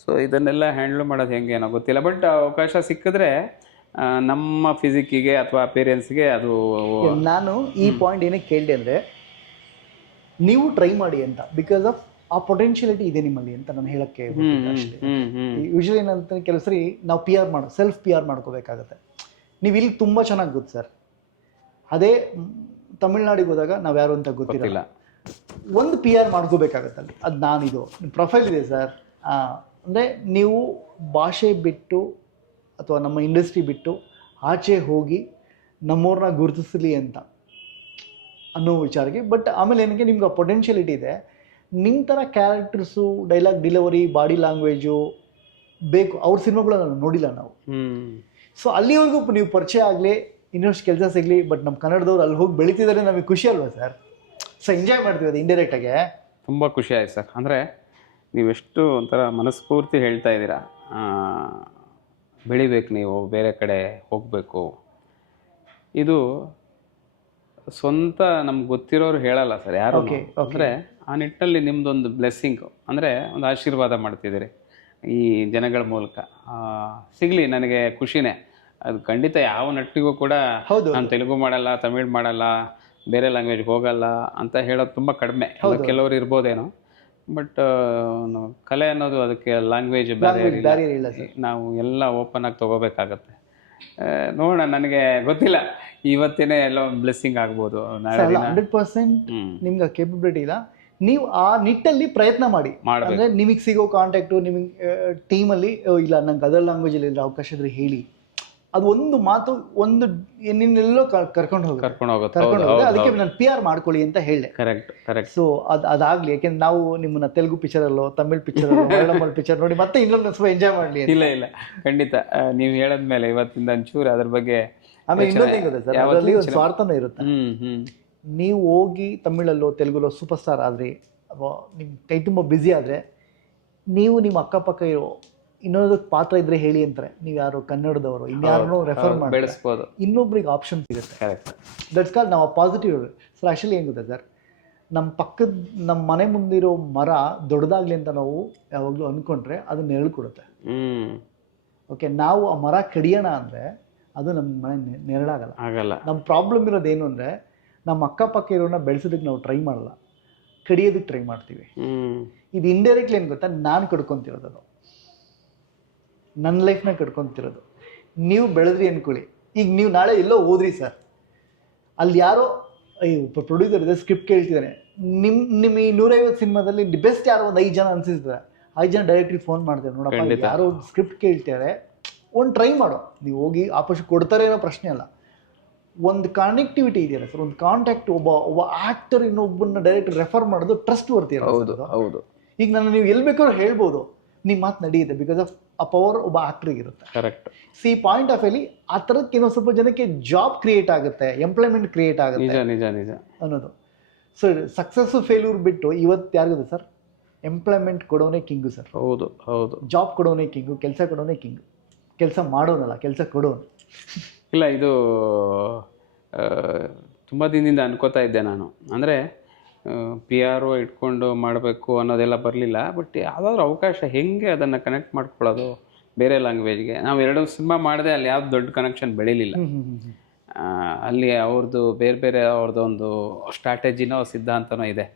ಸೊ ಇದನ್ನೆಲ್ಲ ಹ್ಯಾಂಡ್ಲ್ ಮಾಡೋದು ಹೆಂಗೆ ಏನೋ ಗೊತ್ತಿಲ್ಲ. ಬಟ್ ಅವಕಾಶ ಸಿಕ್ಕಿದ್ರೆ ನಮ್ಮ ಫಿಸಿಕ್ಕಿಗೆ ಅಥವಾ ಅಪಿಯರೆನ್ಸ್ಗೆ ಅದು. ನಾನು ಈ ಪಾಯಿಂಟ್ ಏನಕ್ಕೆ ಕೇಳಿದೆ ಅಂದರೆ, ನೀವು ಟ್ರೈ ಮಾಡಿ ಅಂತ, ಬಿಕಾಸ್ ಆಫ್ ಆ ಪೊಟೆನ್ಷಿಯಲಿಟಿ ಇದೆ ನಿಮ್ಮಲ್ಲಿ ಅಂತ ನಾನು ಹೇಳಕ್ಕೆ ಯೂಶಲಿ ಏನಂತ ಕೆಲವು ಸರಿ ನಾವು ಸೆಲ್ಫ್ ಪಿ ಆರ್ ಮಾಡ್ಕೋಬೇಕಾಗತ್ತೆ. ನೀವು ಇಲ್ಲಿ ತುಂಬ ಚೆನ್ನಾಗಿ ಗೊತ್ತು ಸರ್, ಅದೇ ತಮಿಳ್ನಾಡಿಗೆ ಹೋದಾಗ ನಾವು ಯಾರು ಅಂತ ಗೊತ್ತಿಲ್ಲ, ಒಂದು ಪಿ ಆರ್ ಮಾಡ್ಕೋಬೇಕಾಗತ್ತೆ ಅಲ್ಲಿ. ಅದು ನಾನಿದು ನಿಮ್ಮ ಪ್ರೊಫೈಲ್ ಇದೆ ಸರ್, ಅಂದರೆ ನೀವು ಭಾಷೆ ಬಿಟ್ಟು ಅಥವಾ ನಮ್ಮ ಇಂಡಸ್ಟ್ರಿ ಬಿಟ್ಟು ಆಚೆ ಹೋಗಿ ನಮ್ಮವ್ರನ್ನ ಗುರುತಿಸಲಿ ಅಂತ ಅನ್ನೋ ವಿಚಾರಕ್ಕೆ. ಬಟ್ ಆಮೇಲೆ ಏನಕ್ಕೆ ನಿಮ್ಗೆ ಆ ಪೊಟೆನ್ಷಿಯಲಿಟಿ ಇದೆ, ನಿಮ್ಮ ಥರ characters, dialogue delivery, body language ಬೇಕು. ಅವ್ರ ಸಿನಿಮಾಗಳು ನಾನು ನೋಡಿಲ್ಲ ನಾವು. ಸೊ ಅಲ್ಲಿವರೆಗೂ ನೀವು ಪರಿಚಯ ಆಗಲಿ, ಇನ್ನಷ್ಟು ಕೆಲಸ ಸಿಗಲಿ. ಬಟ್ ನಮ್ಮ ಕನ್ನಡದವ್ರು ಅಲ್ಲಿ ಹೋಗಿ ಬೆಳೀತಿದ್ದಾರೆ, ನಮಗೆ ಖುಷಿ ಅಲ್ವಾ ಸರ್? ಸೊ ಎಂಜಾಯ್ ಮಾಡ್ತೀವಿ ಅದು ಇಂಡೈರೆಕ್ಟಾಗೆ. ತುಂಬ ಖುಷಿ ಆಯ್ತು ಸರ್. ಅಂದರೆ ನೀವೆಷ್ಟು ಒಂಥರ ಮನಸ್ಫೂರ್ತಿ ಹೇಳ್ತಾ ಇದ್ದೀರಾ, ಬೆಳಿಬೇಕು, ನೀವು ಬೇರೆ ಕಡೆ ಹೋಗಬೇಕು. ಇದು ಸ್ವಂತ ನಮ್ಗೆ ಗೊತ್ತಿರೋರು ಹೇಳಲ್ಲ ಸರ್ ಯಾರು. ಅಂದರೆ ಆ ನಿಟ್ಟಿನಲ್ಲಿ ನಿಮ್ಮದೊಂದು ಬ್ಲೆಸ್ಸಿಂಗು, ಅಂದರೆ ಒಂದು ಆಶೀರ್ವಾದ ಮಾಡ್ತಿದ್ದೀರಿ ಈ ಜನಗಳ ಮೂಲಕ. ಸಿಗಲಿ ನನಗೆ ಖುಷಿನೇ. ಅದು ಖಂಡಿತ ಯಾವ ನಟಿಗೂ ಕೂಡ ನಾನು ತೆಲುಗು ಮಾಡಲ್ಲ, ತಮಿಳ್ ಮಾಡಲ್ಲ, ಬೇರೆ ಲ್ಯಾಂಗ್ವೇಜ್ಗೆ ಹೋಗಲ್ಲ ಅಂತ ಹೇಳೋದು ತುಂಬ ಕಡಿಮೆ. ಕೆಲವರು ಇರ್ಬೋದೇನೋ, ಬಟ್ ಕಲೆ ಅನ್ನೋದು ಅದಕ್ಕೆ ಲ್ಯಾಂಗ್ವೇಜ್ ಬೇರೆ ಇಲ್ಲ. ನಾವು ಎಲ್ಲ ಓಪನ್ ಆಗಿ ತೊಗೋಬೇಕಾಗತ್ತೆ. ನೋಡೋಣ, ನನಗೆ ಗೊತ್ತಿಲ್ಲ, ಇವತ್ತೇನೆ ಎಲ್ಲ ಒಂದು ಬ್ಲೆಸ್ಸಿಂಗ್ ಆಗ್ಬೋದು. 100% ನಿಮ್ಗೆ ಕೇಪಬಿಲಿಟಿ ಇಲ್ಲ, ನೀವು ಆ ನಿಟ್ಟಲ್ಲಿ ಪ್ರಯತ್ನ ಮಾಡಿ. ಅಂದರೆ ನಿಮಗೆ ಸಿಗೋ ಕಾಂಟ್ಯಾಕ್ಟು, ನಿಮಗೆ ಟೀಮಲ್ಲಿ ಇಲ್ಲ ನಂಗೆ ಅದರ್ ಲ್ಯಾಂಗ್ವೇಜಲ್ಲಿ ಇಲ್ಲ ಅವಕಾಶ ಇದ್ರೆ ಹೇಳಿ. ಅದು ಒಂದು ಮಾತು, ಒಂದು ನಿನ್ನೆಲ್ಲೋ ಕರ್ಕೊಂಡು ಹೋಗುತ್ತೆ. ಅದಕ್ಕೆ ನಾನು ಪಿ ಆರ್ ಮಾಡ್ಕೊಳ್ಳಿ ಅಂತ ಹೇಳಿದೆ. ಕರೆಕ್ಟ್. ಸೊ ಅದಾಗಲಿ, ಯಾಕೆಂದ್ರೆ ನಾವು ನಿಮ್ಮನ್ನ ತೆಲುಗು ಪಿಕ್ಚರಲ್ಲೋ, ತಮಿಳ್ ಪಿಕ್ಚರಲ್ಲೋ, ಮಲಯಾಳಂ ಪಿಕ್ಚರ್ ನೋಡಿ ಮತ್ತೆ ಇನ್ನೊಂದು ಸ್ವಲ್ಪ ಎಂಜಾಯ್ ಮಾಡಲಿ. ಇಲ್ಲ ಖಂಡಿತ. ನೀವು ಹೇಳದ್ಮೇಲೆ ಇವತ್ತಿಂದ ಒಂಚೂರು ಅದ್ರ ಬಗ್ಗೆ. ಆಮೇಲೆ ಇನ್ನೊಂದು ಹೆಂಗಿದೆ ಸರ್, ಅದರಲ್ಲಿ ಒಂದು ಸ್ವಾರ್ಥನೂ ಇರುತ್ತೆ. ನೀವು ಹೋಗಿ ತಮಿಳಲ್ಲೋ ತೆಲುಗುಲೋ ಸೂಪರ್ ಸ್ಟಾರ್ ಆದರೆ, ಅಥವಾ ನಿಮ್ಮ ಕೈ ತುಂಬ ಬ್ಯುಸಿ ಆದರೆ, ನೀವು ನಿಮ್ಮ ಅಕ್ಕಪಕ್ಕ ಇರೋ ಇನ್ನೊಂದಕ್ಕೆ ಪಾತ್ರ ಇದ್ರೆ ಹೇಳಿ ಅಂತಾರೆ. ನೀವು ಯಾರು ಕನ್ನಡದವರು ಇನ್ಯಾರನ್ನೋ ರೆಫರ್ ಮಾಡಿ ಬೆಳೆಸ್ಬೋದು, ಇನ್ನೊಬ್ರಿಗೆ ಆಪ್ಷನ್ ಸಿಗುತ್ತೆ. ದಟ್ಸ್ ಕಾಲ್ ನಾವು ಪಾಸಿಟಿವ್. ಸರ್ ಆ್ಯಕ್ಚುಲಿ ಏನು ಗೊತ್ತಾ ಸರ್, ನಮ್ಮ ಮನೆ ಮುಂದಿರೋ ಮರ ದೊಡ್ಡದಾಗಲಿ ಅಂತ ನಾವು ಯಾವಾಗಲೂ ಅಂದ್ಕೊಂಡ್ರೆ ಅದು ನೆರಳು ಕೊಡುತ್ತೆ. ಓಕೆ, ನಾವು ಆ ಮರ ಕಡಿಯೋಣ ಅಂದರೆ ಅದು ನಮ್ಮ ಮನೆ ನೆರಳಾಗಲ್ಲ. ನಮ್ಮ ಪ್ರಾಬ್ಲಮ್ ಇರೋದೇನು ಅಂದರೆ, ನಮ್ಮ ಅಕ್ಕಪಕ್ಕ ಇರೋನ ಬೆಳೆಸೋದಕ್ಕೆ ನಾವು ಟ್ರೈ ಮಾಡಲ್ಲ, ಕಡಿಯೋದಕ್ಕೆ ಟ್ರೈ ಮಾಡ್ತೀವಿ. ಇದು ಇಂಡೈರೆಕ್ಟ್ಲಿ ಏನು ಗೊತ್ತಾ, ನಾನು ಕಡ್ಕೊತಿರೋದು, ನನ್ನ ಲೈಫ್ನ ಕಟ್ಕೊತಿರೋದು. ನೀವು ಬೆಳೆದ್ರಿ ಅಂದ್ಕೊಳ್ಳಿ, ಈಗ ನೀವು ನಾಳೆ ಎಲ್ಲೋ ಹೋದ್ರಿ ಸರ್, ಅಲ್ಲಿ ಯಾರೋ ಪ್ರೊಡ್ಯೂಸರ್ ಇದೆ, ಸ್ಕ್ರಿಪ್ಟ್ ಕೇಳ್ತಿದ್ದಾನೆ, ನಿಮ್ಮ ಈ 150 ಸಿನಿಮಾದಲ್ಲಿ ಬೆಸ್ಟ್ ಯಾರೋ ಒಂದು 5 ಜನ ಅನ್ಸಿಸ್ತಾರೆ. 5 ಜನ ಡೈರೆಕ್ಟ್ರಿಗೆ ಫೋನ್ ಮಾಡ್ತಾರೆ, ನೋಡಪ್ಪ ಯಾರೋ ಸ್ಕ್ರಿಪ್ಟ್ ಕೇಳ್ತಾರೆ, ಒಂದು ಟ್ರೈ ಮಾಡೋ. ನೀವು ಹೋಗಿ ಆಪೋಸಿಟ್ ಕೊಡ್ತಾರೆ ಅನ್ನೋ ಪ್ರಶ್ನೆ ಅಲ್ಲ, ಒಂದು ಕನೆಕ್ಟಿವಿಟಿ ಇದೆಯಲ್ಲ ಸರ್, ಒಂದು ಕಾಂಟ್ಯಾಕ್ಟ್. ಒಬ್ಬ ಆ್ಯಕ್ಟರ್ ಇನ್ನೊಬ್ಬನ ಡೈರೆಕ್ಟ್ ರೆಫರ್ ಮಾಡೋದು ಟ್ರಸ್ಟ್ ವರ್ತಿ. ಹೌದು. ಈಗ ನಾನು ನೀವು ಎಲ್ಲಿ ಬೇಕಾದ್ರೂ ಹೇಳ್ಬೋದು, ನಿಮ್ಮ ಮಾತು ನಡೆಯುತ್ತೆ, ಬಿಕಾಸ್ ಆಫ್ ಆ ಪವರ್ ಒಬ್ಬ ಆಕ್ಟ್ರಿಗೆ ಇರುತ್ತೆ. ಕರೆಕ್ಟ್. ಸಿ ಪಾಯಿಂಟ್ ಆಫ್ ವ್ಯೂಲಿ ಆ ಥರಕ್ಕೆ ಇನ್ನೊಂದು ಸ್ವಲ್ಪ ಜನಕ್ಕೆ ಜಾಬ್ ಕ್ರಿಯೇಟ್ ಆಗುತ್ತೆ, ಎಂಪ್ಲಾಯ್ಮೆಂಟ್ ಕ್ರಿಯೇಟ್ ಆಗುತ್ತೆ ನಿಜ ಅನ್ನೋದು. ಸೊ ಸಕ್ಸಸ್ಸು ಫೇಲ್ಯೂರ್ ಬಿಟ್ಟು ಇವತ್ತು ಯಾರಿಗಿದೆ ಸರ್, ಎಂಪ್ಲಾಯ್ಮೆಂಟ್ ಕೊಡೋನೇ ಕಿಂಗು ಸರ್. ಹೌದು. ಜಾಬ್ ಕೊಡೋನೇ ಕಿಂಗು, ಕೆಲಸ ಕೊಡೋನೇ ಕಿಂಗು. ಕೆಲಸ ಮಾಡೋನಲ್ಲ, ಕೆಲಸ ಕೊಡೋನು. ಇಲ್ಲ, ಇದು ತುಂಬ ದಿನದಿಂದ ಅನ್ಕೋತಾ ಇದ್ದೆ ನಾನು. ಅಂದರೆ ಪಿ ಆರ್ ಒ ಇಟ್ಕೊಂಡು ಮಾಡಬೇಕು ಅನ್ನೋದೆಲ್ಲ ಬರಲಿಲ್ಲ. ಬಟ್ ಯಾವುದಾದ್ರೂ ಅವಕಾಶ ಹೆಂಗೆ ಅದನ್ನು ಕನೆಕ್ಟ್ ಮಾಡ್ಕೊಳ್ಳೋದು ಬೇರೆ ಲ್ಯಾಂಗ್ವೇಜ್ಗೆ. ನಾವು 2 ಸಿನಿಮಾ ಮಾಡಿದೆ, ಅಲ್ಲಿ ಯಾವ್ದು ದೊಡ್ಡ ಕನೆಕ್ಷನ್ ಬೆಳೀಲಿಲ್ಲ. ಅಲ್ಲಿ ಅವ್ರದ್ದು ಬೇರೆ ಅವ್ರದ್ದು ಒಂದು ಸ್ಟ್ರಾಟಜಿನೋ ಸಿದ್ಧಾಂತನೋ ಇದೆ.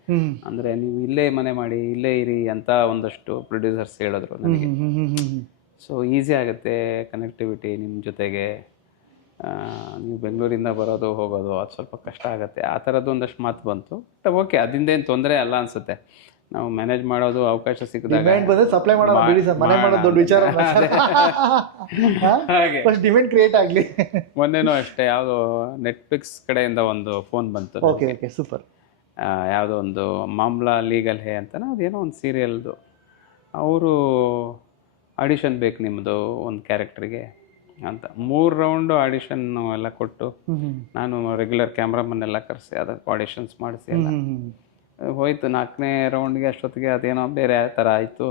ಅಂದರೆ ನೀವು ಇಲ್ಲೇ ಮನೆ ಮಾಡಿ ಇಲ್ಲೇ ಇರಿ ಅಂತ ಒಂದಷ್ಟು ಪ್ರೊಡ್ಯೂಸರ್ಸ್ ಹೇಳಿದ್ರು ನನಗೆ. ಸೊ ಈಸಿ ಆಗುತ್ತೆ ಕನೆಕ್ಟಿವಿಟಿ ನಿಮ್ಮ ಜೊತೆಗೆ. ನೀವು ಬೆಂಗಳೂರಿಂದ ಬರೋದು ಹೋಗೋದು ಅದು ಸ್ವಲ್ಪ ಕಷ್ಟ ಆಗುತ್ತೆ, ಆ ಥರದ್ದು ಒಂದಷ್ಟು ಮಾತು ಬಂತು. ಬಟ್ ಓಕೆ, ಅದಿಂದೇನು ತೊಂದರೆ ಅಲ್ಲ ಅನಿಸುತ್ತೆ. ನಾವು ಮ್ಯಾನೇಜ್ ಮಾಡೋದು ಅವಕಾಶ ಸಿಕ್ಕಿದಾಗ ಸಪ್ಲೈ ಮಾಡೋದು ಬಿಡಿ ಸರ್, ಮನೆ ಮಾಡೋದು ದೊಡ್ಡ ವಿಚಾರ. ಹಾಗೆ ಡಿಮ್ಯಾಂಡ್ ಕ್ರಿಯೇಟ್ ಆಗಲಿ. ಮೊನ್ನೆನೂ ಅಷ್ಟೇ, ಯಾವುದೋ ನೆಟ್ಫ್ಲಿಕ್ಸ್ ಕಡೆಯಿಂದ ಒಂದು ಫೋನ್ ಬಂತು. Okay super. ಯಾವುದೋ ಒಂದು ಮಾಮ್ಲಾ ಲೀಗಲ್ ಹೇ ಅಂತ, ಅದೇನೋ ಒಂದು ಸೀರಿಯಲ್ದು. ಅವರು ಆಡಿಷನ್ ಬೇಕು ನಿಮ್ಮದು ಒಂದು ಕ್ಯಾರೆಕ್ಟ್ರಿಗೆ ಅಂತ 3 ರೌಂಡು ಆಡಿಷನ್ ಎಲ್ಲ ಕೊಟ್ಟು, ನಾನು ರೆಗ್ಯುಲರ್ ಕ್ಯಾಮ್ರಾಮನ್ ಎಲ್ಲ ಕರೆಸಿ ಅದಕ್ಕೆ ಆಡಿಷನ್ಸ್ ಮಾಡಿಸಿ ಎಲ್ಲ ಹೋಯ್ತು 4ನೇ ರೌಂಡ್ಗೆ ಅಷ್ಟೊತ್ತಿಗೆ ಅದೇನೋ ಬೇರೆ ಥರ ಆಯಿತು,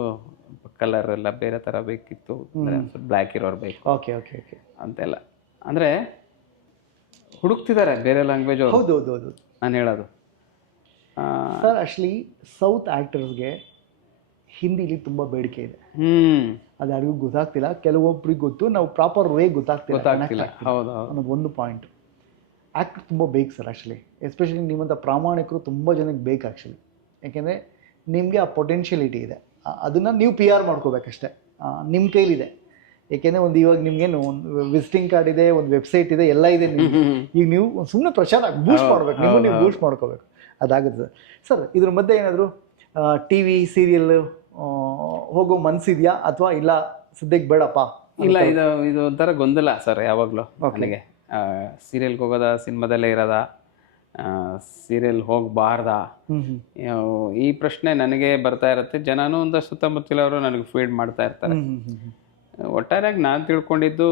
ಕಲರ್ ಎಲ್ಲ ಬೇರೆ ಥರ ಬೇಕಿತ್ತು, ಅಂದರೆ ಸ್ವಲ್ಪ ಬ್ಲ್ಯಾಕ್ ಇರೋರು ಬೇಕು ಓಕೆ ಓಕೆ ಓಕೆ ಅಂತೆಲ್ಲ. ಅಂದರೆ ಹುಡುಕ್ತಿದ್ದಾರೆ ಬೇರೆ ಲ್ಯಾಂಗ್ವೇಜ್ ಅವರು, ಹೌದು ಹೌದು ಹೌದು ನಾನು ಹೇಳೋದು. ಸರ್ ಆ್ಯಕ್ಚುಲಿ ಸೌತ್ ಆ್ಯಕ್ಟರ್ಸ್ಗೆ ಹಿಂದಿಲಿ ತುಂಬ ಬೇಡಿಕೆ ಇದೆ. ಅದು ಯಾರಿಗೂ ಗೊತ್ತಾಗ್ತಿಲ್ಲ, ಕೆಲವೊಬ್ರಿಗೆ ಗೊತ್ತು, ನಾವು ಪ್ರಾಪರ್ ವೇ ಗೊತ್ತಾಗ್ತಿಲ್ಲ. ಹೌದು ಹೌದು ಅನ್ನೋದು ಒಂದು ಪಾಯಿಂಟ್. ಆ್ಯಕ್ಟರ್ ತುಂಬ ಬೇಕು ಸರ್ ಆ್ಯಕ್ಚುಲಿ, ಎಸ್ಪೆಷಲಿ ನಿಮ್ಮಂಥ ಪ್ರಾಮಾಣಿಕರು ತುಂಬ ಜನಕ್ಕೆ ಬೇಕು ಆ್ಯಕ್ಚುಲಿ. ಯಾಕೆಂದರೆ ನಿಮಗೆ ಆ ಪೊಟೆನ್ಷಿಯಲಿಟಿ ಇದೆ, ಅದನ್ನು ನೀವು ಪಿ ಆರ್ ಮಾಡ್ಕೋಬೇಕಷ್ಟೆ, ನಿಮ್ಮ ಕೈಲಿದೆ. ಏಕೆಂದರೆ ಒಂದು ಇವಾಗ ನಿಮ್ಗೇನು ಒಂದು ವಿಸಿಟಿಂಗ್ ಕಾರ್ಡ್ ಇದೆ, ಒಂದು ವೆಬ್ಸೈಟ್ ಇದೆ, ಎಲ್ಲ ಇದೆ ನಿಮಗೆ. ಈಗ ನೀವು ಸುಮ್ಮನೆ ಪ್ರಚಾರ ಬೂಸ್ಟ್ ಮಾಡ್ಬೇಕು, ನೀವು ಬೂಸ್ಟ್ ಮಾಡ್ಕೋಬೇಕು, ಅದಾಗುತ್ತೆ ಸರ್. ಇದ್ರ ಮಧ್ಯೆ ಏನಾದರೂ ಟಿ ವಿ ಸೀರಿಯಲ್ ಹೋಗೋ ಮನಸ್ಸಿದೆಯಾ ಅಥವಾ ಇಲ್ಲ ಸದ್ಯಕ್ಕೆ ಬೇಡಪ್ಪ? ಇಲ್ಲ, ಇದು ಒಂಥರ ಗೊಂದಲ ಸರ್ ಯಾವಾಗಲೂ ನನಗೆ. ಸೀರಿಯಲ್ಗೆ ಹೋಗೋದಾ, ಸಿನಿಮಾದಲ್ಲೇ ಇರೋದಾ, ಸೀರಿಯಲ್ ಹೋಗಬಾರ್ದಾ, ಈ ಪ್ರಶ್ನೆ ನನಗೆ ಬರ್ತಾ ಇರುತ್ತೆ. ಜನನೂ ಒಂದಷ್ಟು ಸುತ್ತಮುತ್ತಲವರು ನನಗೆ ಫೀಡ್ ಮಾಡ್ತಾ ಇರ್ತಾರೆ. ಒಟ್ಟಾರೆಯಾಗಿ ನಾನು ತಿಳ್ಕೊಂಡಿದ್ದು,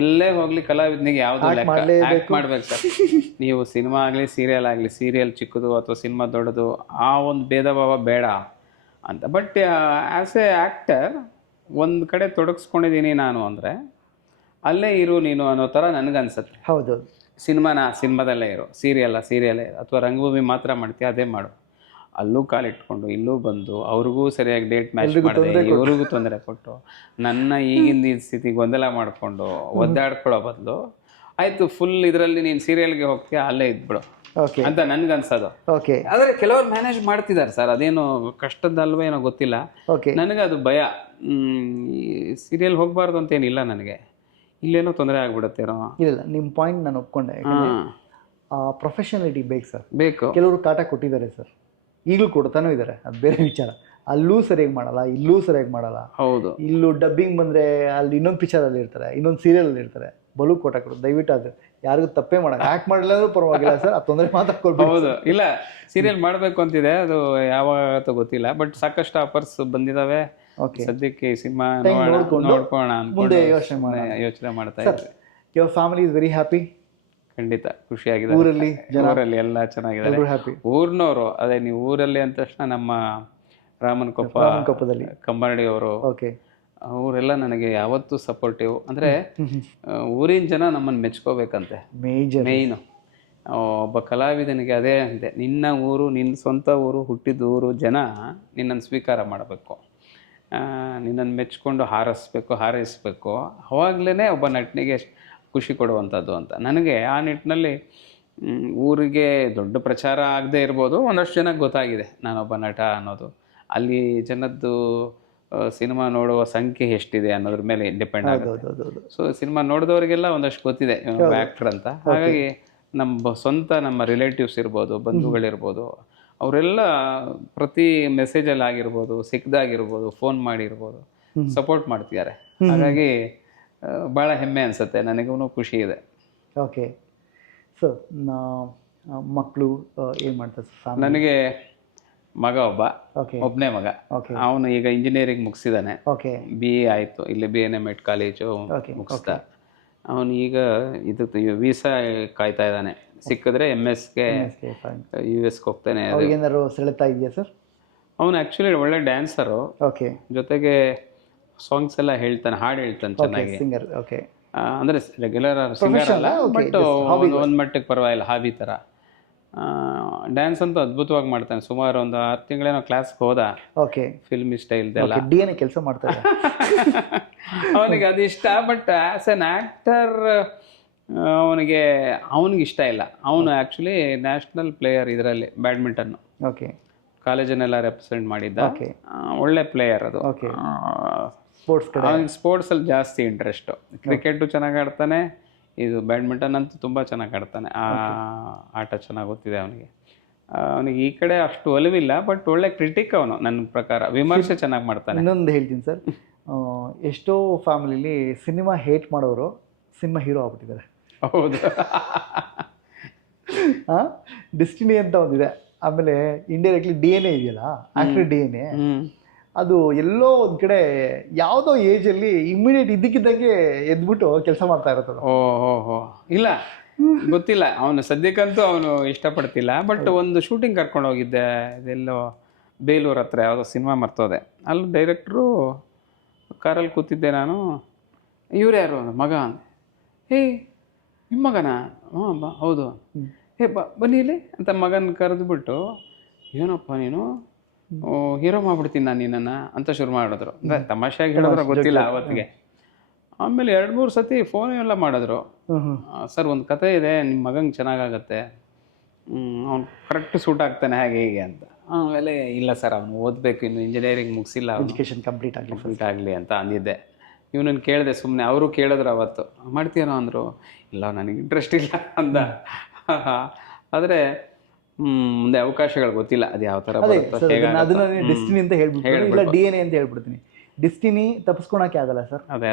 ಎಲ್ಲೇ ಹೋಗ್ಲಿ ಕಲಾವಿದನಿಗೆ ಯಾವುದು ಆ್ಯಕ್ಟ್ ಮಾಡ್ಬೇಕು ಸರ್. ನೀವು ಸಿನಿಮಾ ಆಗಲಿ ಸೀರಿಯಲ್ ಆಗಲಿ, ಸೀರಿಯಲ್ ಚಿಕ್ಕದು ಅಥವಾ ಸಿನಿಮಾ ದೊಡ್ಡದು, ಆ ಒಂದು ಭೇದ ಭಾವ ಬೇಡ ಅಂತ. ಬಟ್ ಆ್ಯಸ್ ಎ ಆ್ಯಕ್ಟರ್ ಒಂದು ಕಡೆ ತೊಡಗಿಸ್ಕೊಂಡಿದ್ದೀನಿ ನಾನು ಅಂದರೆ ಅಲ್ಲೇ ಇರು ನೀನು ಅನ್ನೋ ಥರ ನನಗನ್ಸುತ್ತೆ. ಹೌದು, ಸಿನಿಮಾದಲ್ಲೇ ಇರು, ಸೀರಿಯಲ್ಲೇ ಇರು, ಅಥವಾ ರಂಗಭೂಮಿ ಮಾತ್ರ ಮಾಡ್ತೀಯ ಅದೇ ಮಾಡು. ಅಲ್ಲೂ ಕಾಲಿಟ್ಕೊಂಡು ಇಲ್ಲೂ ಬಂದು ಅವ್ರಿಗೂ ಸರಿಯಾಗಿ ಡೇಟ್ ಮ್ಯಾಚ್ ಮಾಡಿದೆ, ಇವ್ರಿಗೂ ತೊಂದರೆ ಕೊಟ್ಟು ನನ್ನ ಈಗಿನ ಈ ಸ್ಥಿತಿ ಗೊಂದಲ ಮಾಡಿಕೊಂಡು ಒದ್ದಾಡ್ಕೊಳ್ಳೋ ಬದಲು ಆಯಿತು ಫುಲ್ ಇದರಲ್ಲಿ ನೀನು ಸೀರಿಯಲ್ಗೆ ಹೋಗ್ತೀಯ, ಅಲ್ಲೇ ಇದ್ಬಿಡು ಅಂತ ನನ್ಗನ್ಸೋದು. ಆದರೆ ಕೆಲವ್ರು ಮ್ಯಾನೇಜ್ ಮಾಡ್ತಿದ್ದಾರೆ ಸರ್, ಅದೇನು ಕಷ್ಟದಲ್ವೋ ಏನೋ ಗೊತ್ತಿಲ್ಲ. ನನಗೆ ಅದು ಭಯ. ಸೀರಿಯಲ್ ಹೋಗಬಾರ್ದು ಅಂತೇನಿಲ್ಲ ನನಗೆ, ಇಲ್ಲೇನೋ ತೊಂದರೆ ಆಗ್ಬಿಡುತ್ತೇನೋ. ಇಲ್ಲ, ನಿಮ್ಮ ಪಾಯಿಂಟ್ ನಾನು ಒಪ್ಕೊಂಡೆ. ಪ್ರೊಫೆಷನಾಲಿಟಿ ಬೇಕು ಸರ್, ಬೇಕು. ಕೆಲವರು ಕಾಟ ಕೊಟ್ಟಿದ್ದಾರೆ ಸರ್, ಈಗಲೂ ಕೊಡ್ತಾನೂ ಇದ್ದಾರೆ, ಅದು ಬೇರೆ ವಿಚಾರ. ಅಲ್ಲೂ ಸರಿಯಾಗಿ ಮಾಡಲ್ಲ, ಇಲ್ಲೂ ಸರಿಯಾಗಿ ಮಾಡಲ್ಲ. ಹೌದು, ಇಲ್ಲೂ ಡಬ್ಬಿಂಗ್ ಬಂದರೆ ಅಲ್ಲಿ ಇನ್ನೊಂದು ಪಿಕ್ಚರಲ್ಲಿ ಇರ್ತಾರೆ, ಇನ್ನೊಂದು ಸೀರಿಯಲಲ್ಲಿ ಇರ್ತಾರೆ. ಬಲು ಕೋಟ ಕೊಡು, ದಯವಿಟ್ಟು ಅದು ಯಾರಿಗೂ ತಪ್ಪೇ ಮಾಡೋದು. ಆ್ಯಕ್ಟ್ ಮಾಡಿಲ್ಲ ಅಂದ್ರೂ ಪರವಾಗಿಲ್ಲ ಸರ್, ಆ ತೊಂದರೆ ಮಾತಾಡ್ಕೊಳ್ಬೋದು. ಹೌದು, ಇಲ್ಲ ಸೀರಿಯಲ್ ಮಾಡಬೇಕು ಅಂತಿದೆ, ಅದು ಯಾವಾಗ ಗೊತ್ತಿಲ್ಲ. ಬಟ್ ಸಾಕಷ್ಟು ಆಫರ್ಸ್ ಬಂದಿದ್ದಾವೆ. ಸದ್ಯಕ್ಕೆ ಸಿನಿಮಾ ನೋಡ್ಕೋಣ ಮುಂದೆ ಯೋಚನೆ ಮಾಡ್ತಾ ಇದ್ದೆ. Your family is very happy? ಖಂಡಿತ ಖುಷಿಯಾಗಿದೆ. ಊರಲ್ಲಿ ಎಲ್ಲ ಚೆನ್ನಾಗಿದೆ. ಊರಿನವರು ಅದೇ, ನೀವು ಊರಲ್ಲಿ ಅಂದ ತಕ್ಷಣ ನಮ್ಮ ರಾಮನಕೊಪ್ಪದಲ್ಲಿ ಕಂಬಾರಡಿ ಅವರು, ಅವರೆಲ್ಲ ನನಗೆ ಯಾವತ್ತೂ ಸಪೋರ್ಟಿವ್. ಅಂದರೆ ಊರಿನ ಜನ ನಮ್ಮನ್ನು ಮೆಚ್ಕೋಬೇಕಂತೆ ಮೇಯ್ನು. ಒಬ್ಬ ಕಲಾವಿದನಿಗೆ ಅದೇ ಅಂತೆ, ನಿನ್ನ ಊರು, ನಿನ್ನ ಸ್ವಂತ ಊರು, ಹುಟ್ಟಿದ ಊರು, ಜನ ನಿನ್ನನ್ನು ಸ್ವೀಕಾರ ಮಾಡಬೇಕು, ನಿನ್ನನ್ನು ಮೆಚ್ಕೊಂಡು ಹಾರೈಸಬೇಕು. ಅವಾಗಲೇ ಒಬ್ಬ ನಟನಿಗೆ ಖುಷಿ ಕೊಡುವಂಥದ್ದು ಅಂತ ನನಗೆ. ಆ ನಿಟ್ಟಿನಲ್ಲಿ ಊರಿಗೆ ದೊಡ್ಡ ಪ್ರಚಾರ ಆಗದೆ ಇರ್ಬೋದು, ಒಂದಷ್ಟು ಜನಕ್ಕೆ ಗೊತ್ತಾಗಿದೆ ನಾನೊಬ್ಬ ನಟ ಅನ್ನೋದು. ಅಲ್ಲಿ ಜನದ್ದು ಸಿನಿಮಾ ನೋಡುವ ಸಂಖ್ಯೆ ಎಷ್ಟಿದೆ ಅನ್ನೋದ್ರ ಮೇಲೆ ಡಿಪೆಂಡ್ ಆಗುತ್ತೆ. ಸೊ ಸಿನಿಮಾ ನೋಡಿದವರಿಗೆಲ್ಲ ಒಂದಷ್ಟು ಗೊತ್ತಿದೆ ಆ್ಯಕ್ಟರ್ ಅಂತ. ಹಾಗಾಗಿ ನಮ್ಮ ರಿಲೇಟಿವ್ಸ್ ಇರ್ಬೋದು, ಬಂಧುಗಳಿರ್ಬೋದು, ಅವರೆಲ್ಲ ಪ್ರತಿ ಮೆಸೇಜಲ್ಲಿ ಆಗಿರ್ಬೋದು, ಸಿಕ್ಕದಾಗಿರ್ಬೋದು, ಫೋನ್ ಮಾಡಿರ್ಬೋದು, ಸಪೋರ್ಟ್ ಮಾಡ್ತಿದ್ದಾರೆ. ಹಾಗಾಗಿ ಭಾಳ ಹೆಮ್ಮೆ ಅನಿಸುತ್ತೆ, ನನಗೂ ಖುಷಿ ಇದೆ. ಓಕೆ ಸರ್, ಮಕ್ಕಳು ಏನು ಮಾಡ್ತಾರೆ? ನನಗೆ ಮಗ ಒಬ್ಬನೇ ಮಗ. ಅವನು ಈಗ ಇಂಜಿನಿಯರಿಂಗ್ ಮುಗಿಸಿದ್ದಾನೆ, BA ಆಯಿತು, ಇಲ್ಲಿ BNMET ಕಾಲೇಜು ಮುಗಿಸ್ದ. ಅವನು ಈಗ ವೀಸಾ ಕಾಯ್ತಾ ಇದ್ದಾನೆ, ಸಿಕ್ಕಿದ್ರೆ MS-ಗೆ US-ಗೆ ಹೋಗ್ತಾನೆ. ಸೆಳೆತಾ ಇದೆಯಾ ಸರ್? ಅವನು ಆ್ಯಕ್ಚುಲಿ ಒಳ್ಳೆ ಡ್ಯಾನ್ಸರು, ಜೊತೆಗೆ ಸಾಂಗ್ಸ್ ಎಲ್ಲ ಹೇಳ್ತಾನೆ, ಹಾಡು ಹೇಳ್ತಾನೆ ಚೆನ್ನಾಗಿ. ಅಂದರೆ ರೆಗ್ಯುಲರ್ ಸಿಂಗರ್ ಅಲ್ಲ, ಬಟ್ ಒಂದು ಮಟ್ಟಕ್ಕೆ ಪರವಾಗಿಲ್ಲ, ಹಾಬಿ ಥರ. ಡ್ಯಾನ್ಸ್ ಅಂತೂ ಅದ್ಭುತವಾಗಿ ಮಾಡ್ತಾನೆ. ಸುಮಾರು ಒಂದು 6 ತಿಂಗಳೇನೋ ಕ್ಲಾಸ್ಗೆ ಹೋದ, ಫಿಲ್ಮಿ ಸ್ಟೈಲ್ದೆಲ್ಲ ಕೆಲಸ ಮಾಡ್ತಾನೆ. ಅವನಿಗೆ ಅದು ಇಷ್ಟ. ಬಟ್ ಆ್ಯಸ್ ಎನ್ ಆ್ಯಕ್ಟರ್ ಅವನಿಗೆ ಇಷ್ಟ ಇಲ್ಲ. ಅವನು ಆ್ಯಕ್ಚುಲಿ ನ್ಯಾಷನಲ್ ಪ್ಲೇಯರ್ ಇದರಲ್ಲಿ, ಬ್ಯಾಡ್ಮಿಂಟನ್ನು ಕಾಲೇಜನ್ನೆಲ್ಲ ರೆಪ್ರೆಸೆಂಟ್ ಮಾಡಿದ್ದ. ಒಳ್ಳೆ ಪ್ಲೇಯರ್ ಅದು. ಅವನಿಗೆ ಸ್ಪೋರ್ಟ್ಸಲ್ಲಿ ಜಾಸ್ತಿ ಇಂಟ್ರೆಸ್ಟು. ಕ್ರಿಕೆಟು ಚೆನ್ನಾಗಿ ಆಡ್ತಾನೆ, ಇದು ಬ್ಯಾಡ್ಮಿಂಟನ್ ಅಂತೂ ತುಂಬ ಚೆನ್ನಾಗಿ ಆಡ್ತಾನೆ. ಆ ಆಟ ಚೆನ್ನಾಗಿ ಗೊತ್ತಿದೆ ಅವನಿಗೆ. ಅವನಿಗೆ ಈ ಕಡೆ ಅಷ್ಟು ಒಲವಿಲ್ಲ, ಬಟ್ ಒಳ್ಳೆ ಕ್ರಿಟಿಕ್ ಅವನು. ನನ್ನ ಪ್ರಕಾರ ವಿಮರ್ಶೆ ಚೆನ್ನಾಗಿ ಮಾಡ್ತಾನೆ. ಇನ್ನೊಂದು ಹೇಳ್ತೀನಿ ಸರ್, ಎಷ್ಟೋ ಫ್ಯಾಮಿಲಿಲಿ ಸಿನಿಮಾ ಹೇಟ್ ಮಾಡೋರು ಸಿನಿಮಾ ಹೀರೋ ಆಗ್ಬಿಟ್ಟಿದ್ದಾರೆ. ಹೌದು, ಡೆಸ್ಟಿನಿ ಅಂತ ಒಂದಿದೆ. ಆಮೇಲೆ ಇಂಡೈರೆಕ್ಟ್ಲಿ DNA ಇದೆಯಲ್ಲ, ಆಕ್ಟರ್ DNA, ಅದು ಎಲ್ಲೋ ಒಂದು ಕಡೆ ಯಾವುದೋ ಏಜಲ್ಲಿ ಇಮ್ಮಿಡಿಯೇಟ್ ಇದ್ದಕ್ಕಿದ್ದಂಗೆ ಎದ್ಬಿಟ್ಟು ಕೆಲಸ ಮಾಡ್ತಾ ಇರ್ತದೆ. ಓಹೋ ಇಲ್ಲ, ಗೊತ್ತಿಲ್ಲ, ಅವನು ಸದ್ಯಕ್ಕಂತೂ ಅವನು ಇಷ್ಟಪಡ್ತಿಲ್ಲ. ಬಟ್ ಒಂದು ಶೂಟಿಂಗ್ ಕರ್ಕೊಂಡು ಹೋಗಿದ್ದೆ, ಇದೆಲ್ಲೋ ಬೇಲೂರು ಹತ್ರ ಯಾವುದೋ ಸಿನಿಮಾ ಮರ್ತೋದೆ. ಅಲ್ಲಿ ಡೈರೆಕ್ಟ್ರು ಕಾರಲ್ಲಿ ಕೂತಿದ್ದೆ ನಾನು. ಇವ್ರು ಯಾರು ಅಂದ, ಮಗ ಅಂದೆ. ನಿಮ್ಮ ಮಗನಾ? ಹಾಂ ಹೌದು. ಬನ್ನಿ ಇಲ್ಲಿ ಅಂತ ಮಗನ ಕರೆದುಬಿಟ್ಟು, ಏನಪ್ಪ ನೀನು ಹೀರೋ ಮಾಡ್ಬಿಡ್ತೀನಿ ನಾನು ನಿನ್ನನ್ನು ಅಂತ ಶುರು ಮಾಡಿದ್ರು. ಅಂದರೆ ತಮಾಷೆಯಾಗಿ ಹೇಳಿದ್ರು, ಗೊತ್ತಿಲ್ಲ ಅವತ್ತಿಗೆ. ಆಮೇಲೆ 2-3 ಸತಿ ಫೋನ್ ಎಲ್ಲ ಮಾಡಿದ್ರು. ಸರ್ ಒಂದು ಕತೆ ಇದೆ, ನಿಮ್ಮ ಮಗಂಗೆ ಚೆನ್ನಾಗಾಗತ್ತೆ, ಅವ್ನು ಕರೆಕ್ಟ್ ಸೂಟ್ ಆಗ್ತಾನೆ ಹೇಗೆ ಅಂತ. ಆಮೇಲೆ ಇಲ್ಲ ಸರ್, ಅವನು ಓದಬೇಕು, ಇನ್ನು ಇಂಜಿನಿಯರಿಂಗ್ ಮುಗಿಸಿಲ್ಲ, ಎಜುಕೇಷನ್ ಕಂಪ್ಲೀಟ್ ಆಗಲಿ ಅಂತ ಅಂದಿದ್ದೆ. ಇವನನ್ನು ಕೇಳಿದೆ ಸುಮ್ಮನೆ. ಅವರು ಕೇಳಿದ್ರು ಅವತ್ತು, ಮಾಡ್ತೀನೋ ಅಂದರು. ಇಲ್ಲ ನನಗೆ ಇಂಟ್ರೆಸ್ಟ್ ಇಲ್ಲ ಅಂದ. ಆದರೆ ಮುಂದೆ ಅವಕಾಶಗಳು ಗೊತ್ತಿಲ್ಲ, ಅದು ಯಾವ ಥರ ಅದನ್ನ ಡೆಸ್ಟಿನಿ ಅಂತ ಹೇಳ್ಬಿಡ್ತೀನಿ, ಇಲ್ಲ DNA ಅಂತ ಹೇಳ್ಬಿಡ್ತೀನಿ. ಡೆಸ್ಟಿನಿ ತಪ್ಪಿಸ್ಕೊಳಕ್ಕೆ ಆಗಲ್ಲ ಸರ್. ಅದೇ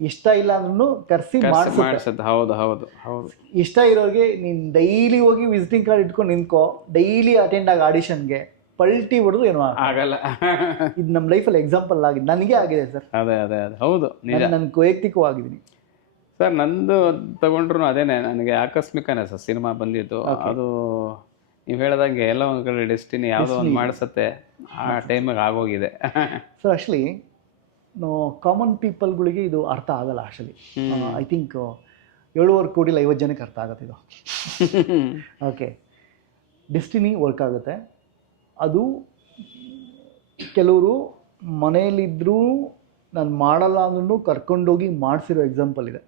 ಇಷ್ಟ ಇಲ್ಲ ಅಂದ್ರೂ ಕರ್ಸಿ ಮಾಡಿಸುತ್ತೆ. ಹೌದು ಹೌದು ಹೌದು. ಇಷ್ಟ ಇರೋರಿಗೆ ನೀನು ಡೈಲಿ ಹೋಗಿ ವಿಸಿಟಿಂಗ್ ಕಾರ್ಡ್ ಇಟ್ಕೊಂಡು ನಿಂತ್ಕೋ, ಡೈಲಿ ಅಟೆಂಡ್ ಆಗಿ ಆಡಿಷನ್ಗೆ, ಪಲ್ಟಿ ಹೊಡೆದು ಏನೋ ಆಗಲ್ಲ. ಇದು ನಮ್ಮ ಲೈಫಲ್ಲಿ ಎಕ್ಸಾಂಪಲ್ ಆಗಿದೆ, ನನಗೆ ಆಗಿದೆ ಸರ್. ಅದೇ ಹೌದು ನಿಜ. ನಾನು ವೈಯಕ್ತಿಕವಾಗಿದ್ದೀನಿ ಸರ್. ನಂದು ತಗೊಂಡ್ರು ಅದೇನೆ, ನನಗೆ ಆಕಸ್ಮಿಕನೇ ಸರ್ ಸಿನಿಮಾ ಬಂದಿದ್ದು. ಅದು ನೀವು ಹೇಳ್ದಂಗೆ ಎಲ್ಲ ಒಂದು ಕಡೆ ಡೆಸ್ಟಿನಿ ಯಾವುದೋ ಒಂದು ಮಾಡಿಸುತ್ತೆ, ಆ ಟೈಮಿಗೆ ಆಗೋಗಿದೆ. ಸರ್ ಆ್ಯಕ್ಚುಲಿ ಕಾಮನ್ ಪೀಪಲ್ಗಳಿಗೆ ಇದು ಅರ್ಥ ಆಗಲ್ಲ ಆ್ಯಕ್ಚುಲಿ. ಐ ಥಿಂಕ್ 7.5 ಕೋಟಿ 50 ಜನಕ್ಕೆ ಅರ್ಥ ಆಗುತ್ತೆ ಇದು. ಓಕೆ, ಡೆಸ್ಟಿನಿ ವರ್ಕ್ ಆಗುತ್ತೆ. ಅದು ಕೆಲವರು ಮನೆಯಲ್ಲಿದ್ದರೂ ನಾನು ಮಾಡಲ್ಲ ಅಂದ್ರೂ ಕರ್ಕೊಂಡೋಗಿ ಮಾಡಿಸಿರೋ ಎಕ್ಸಾಂಪಲ್ ಇದೆ.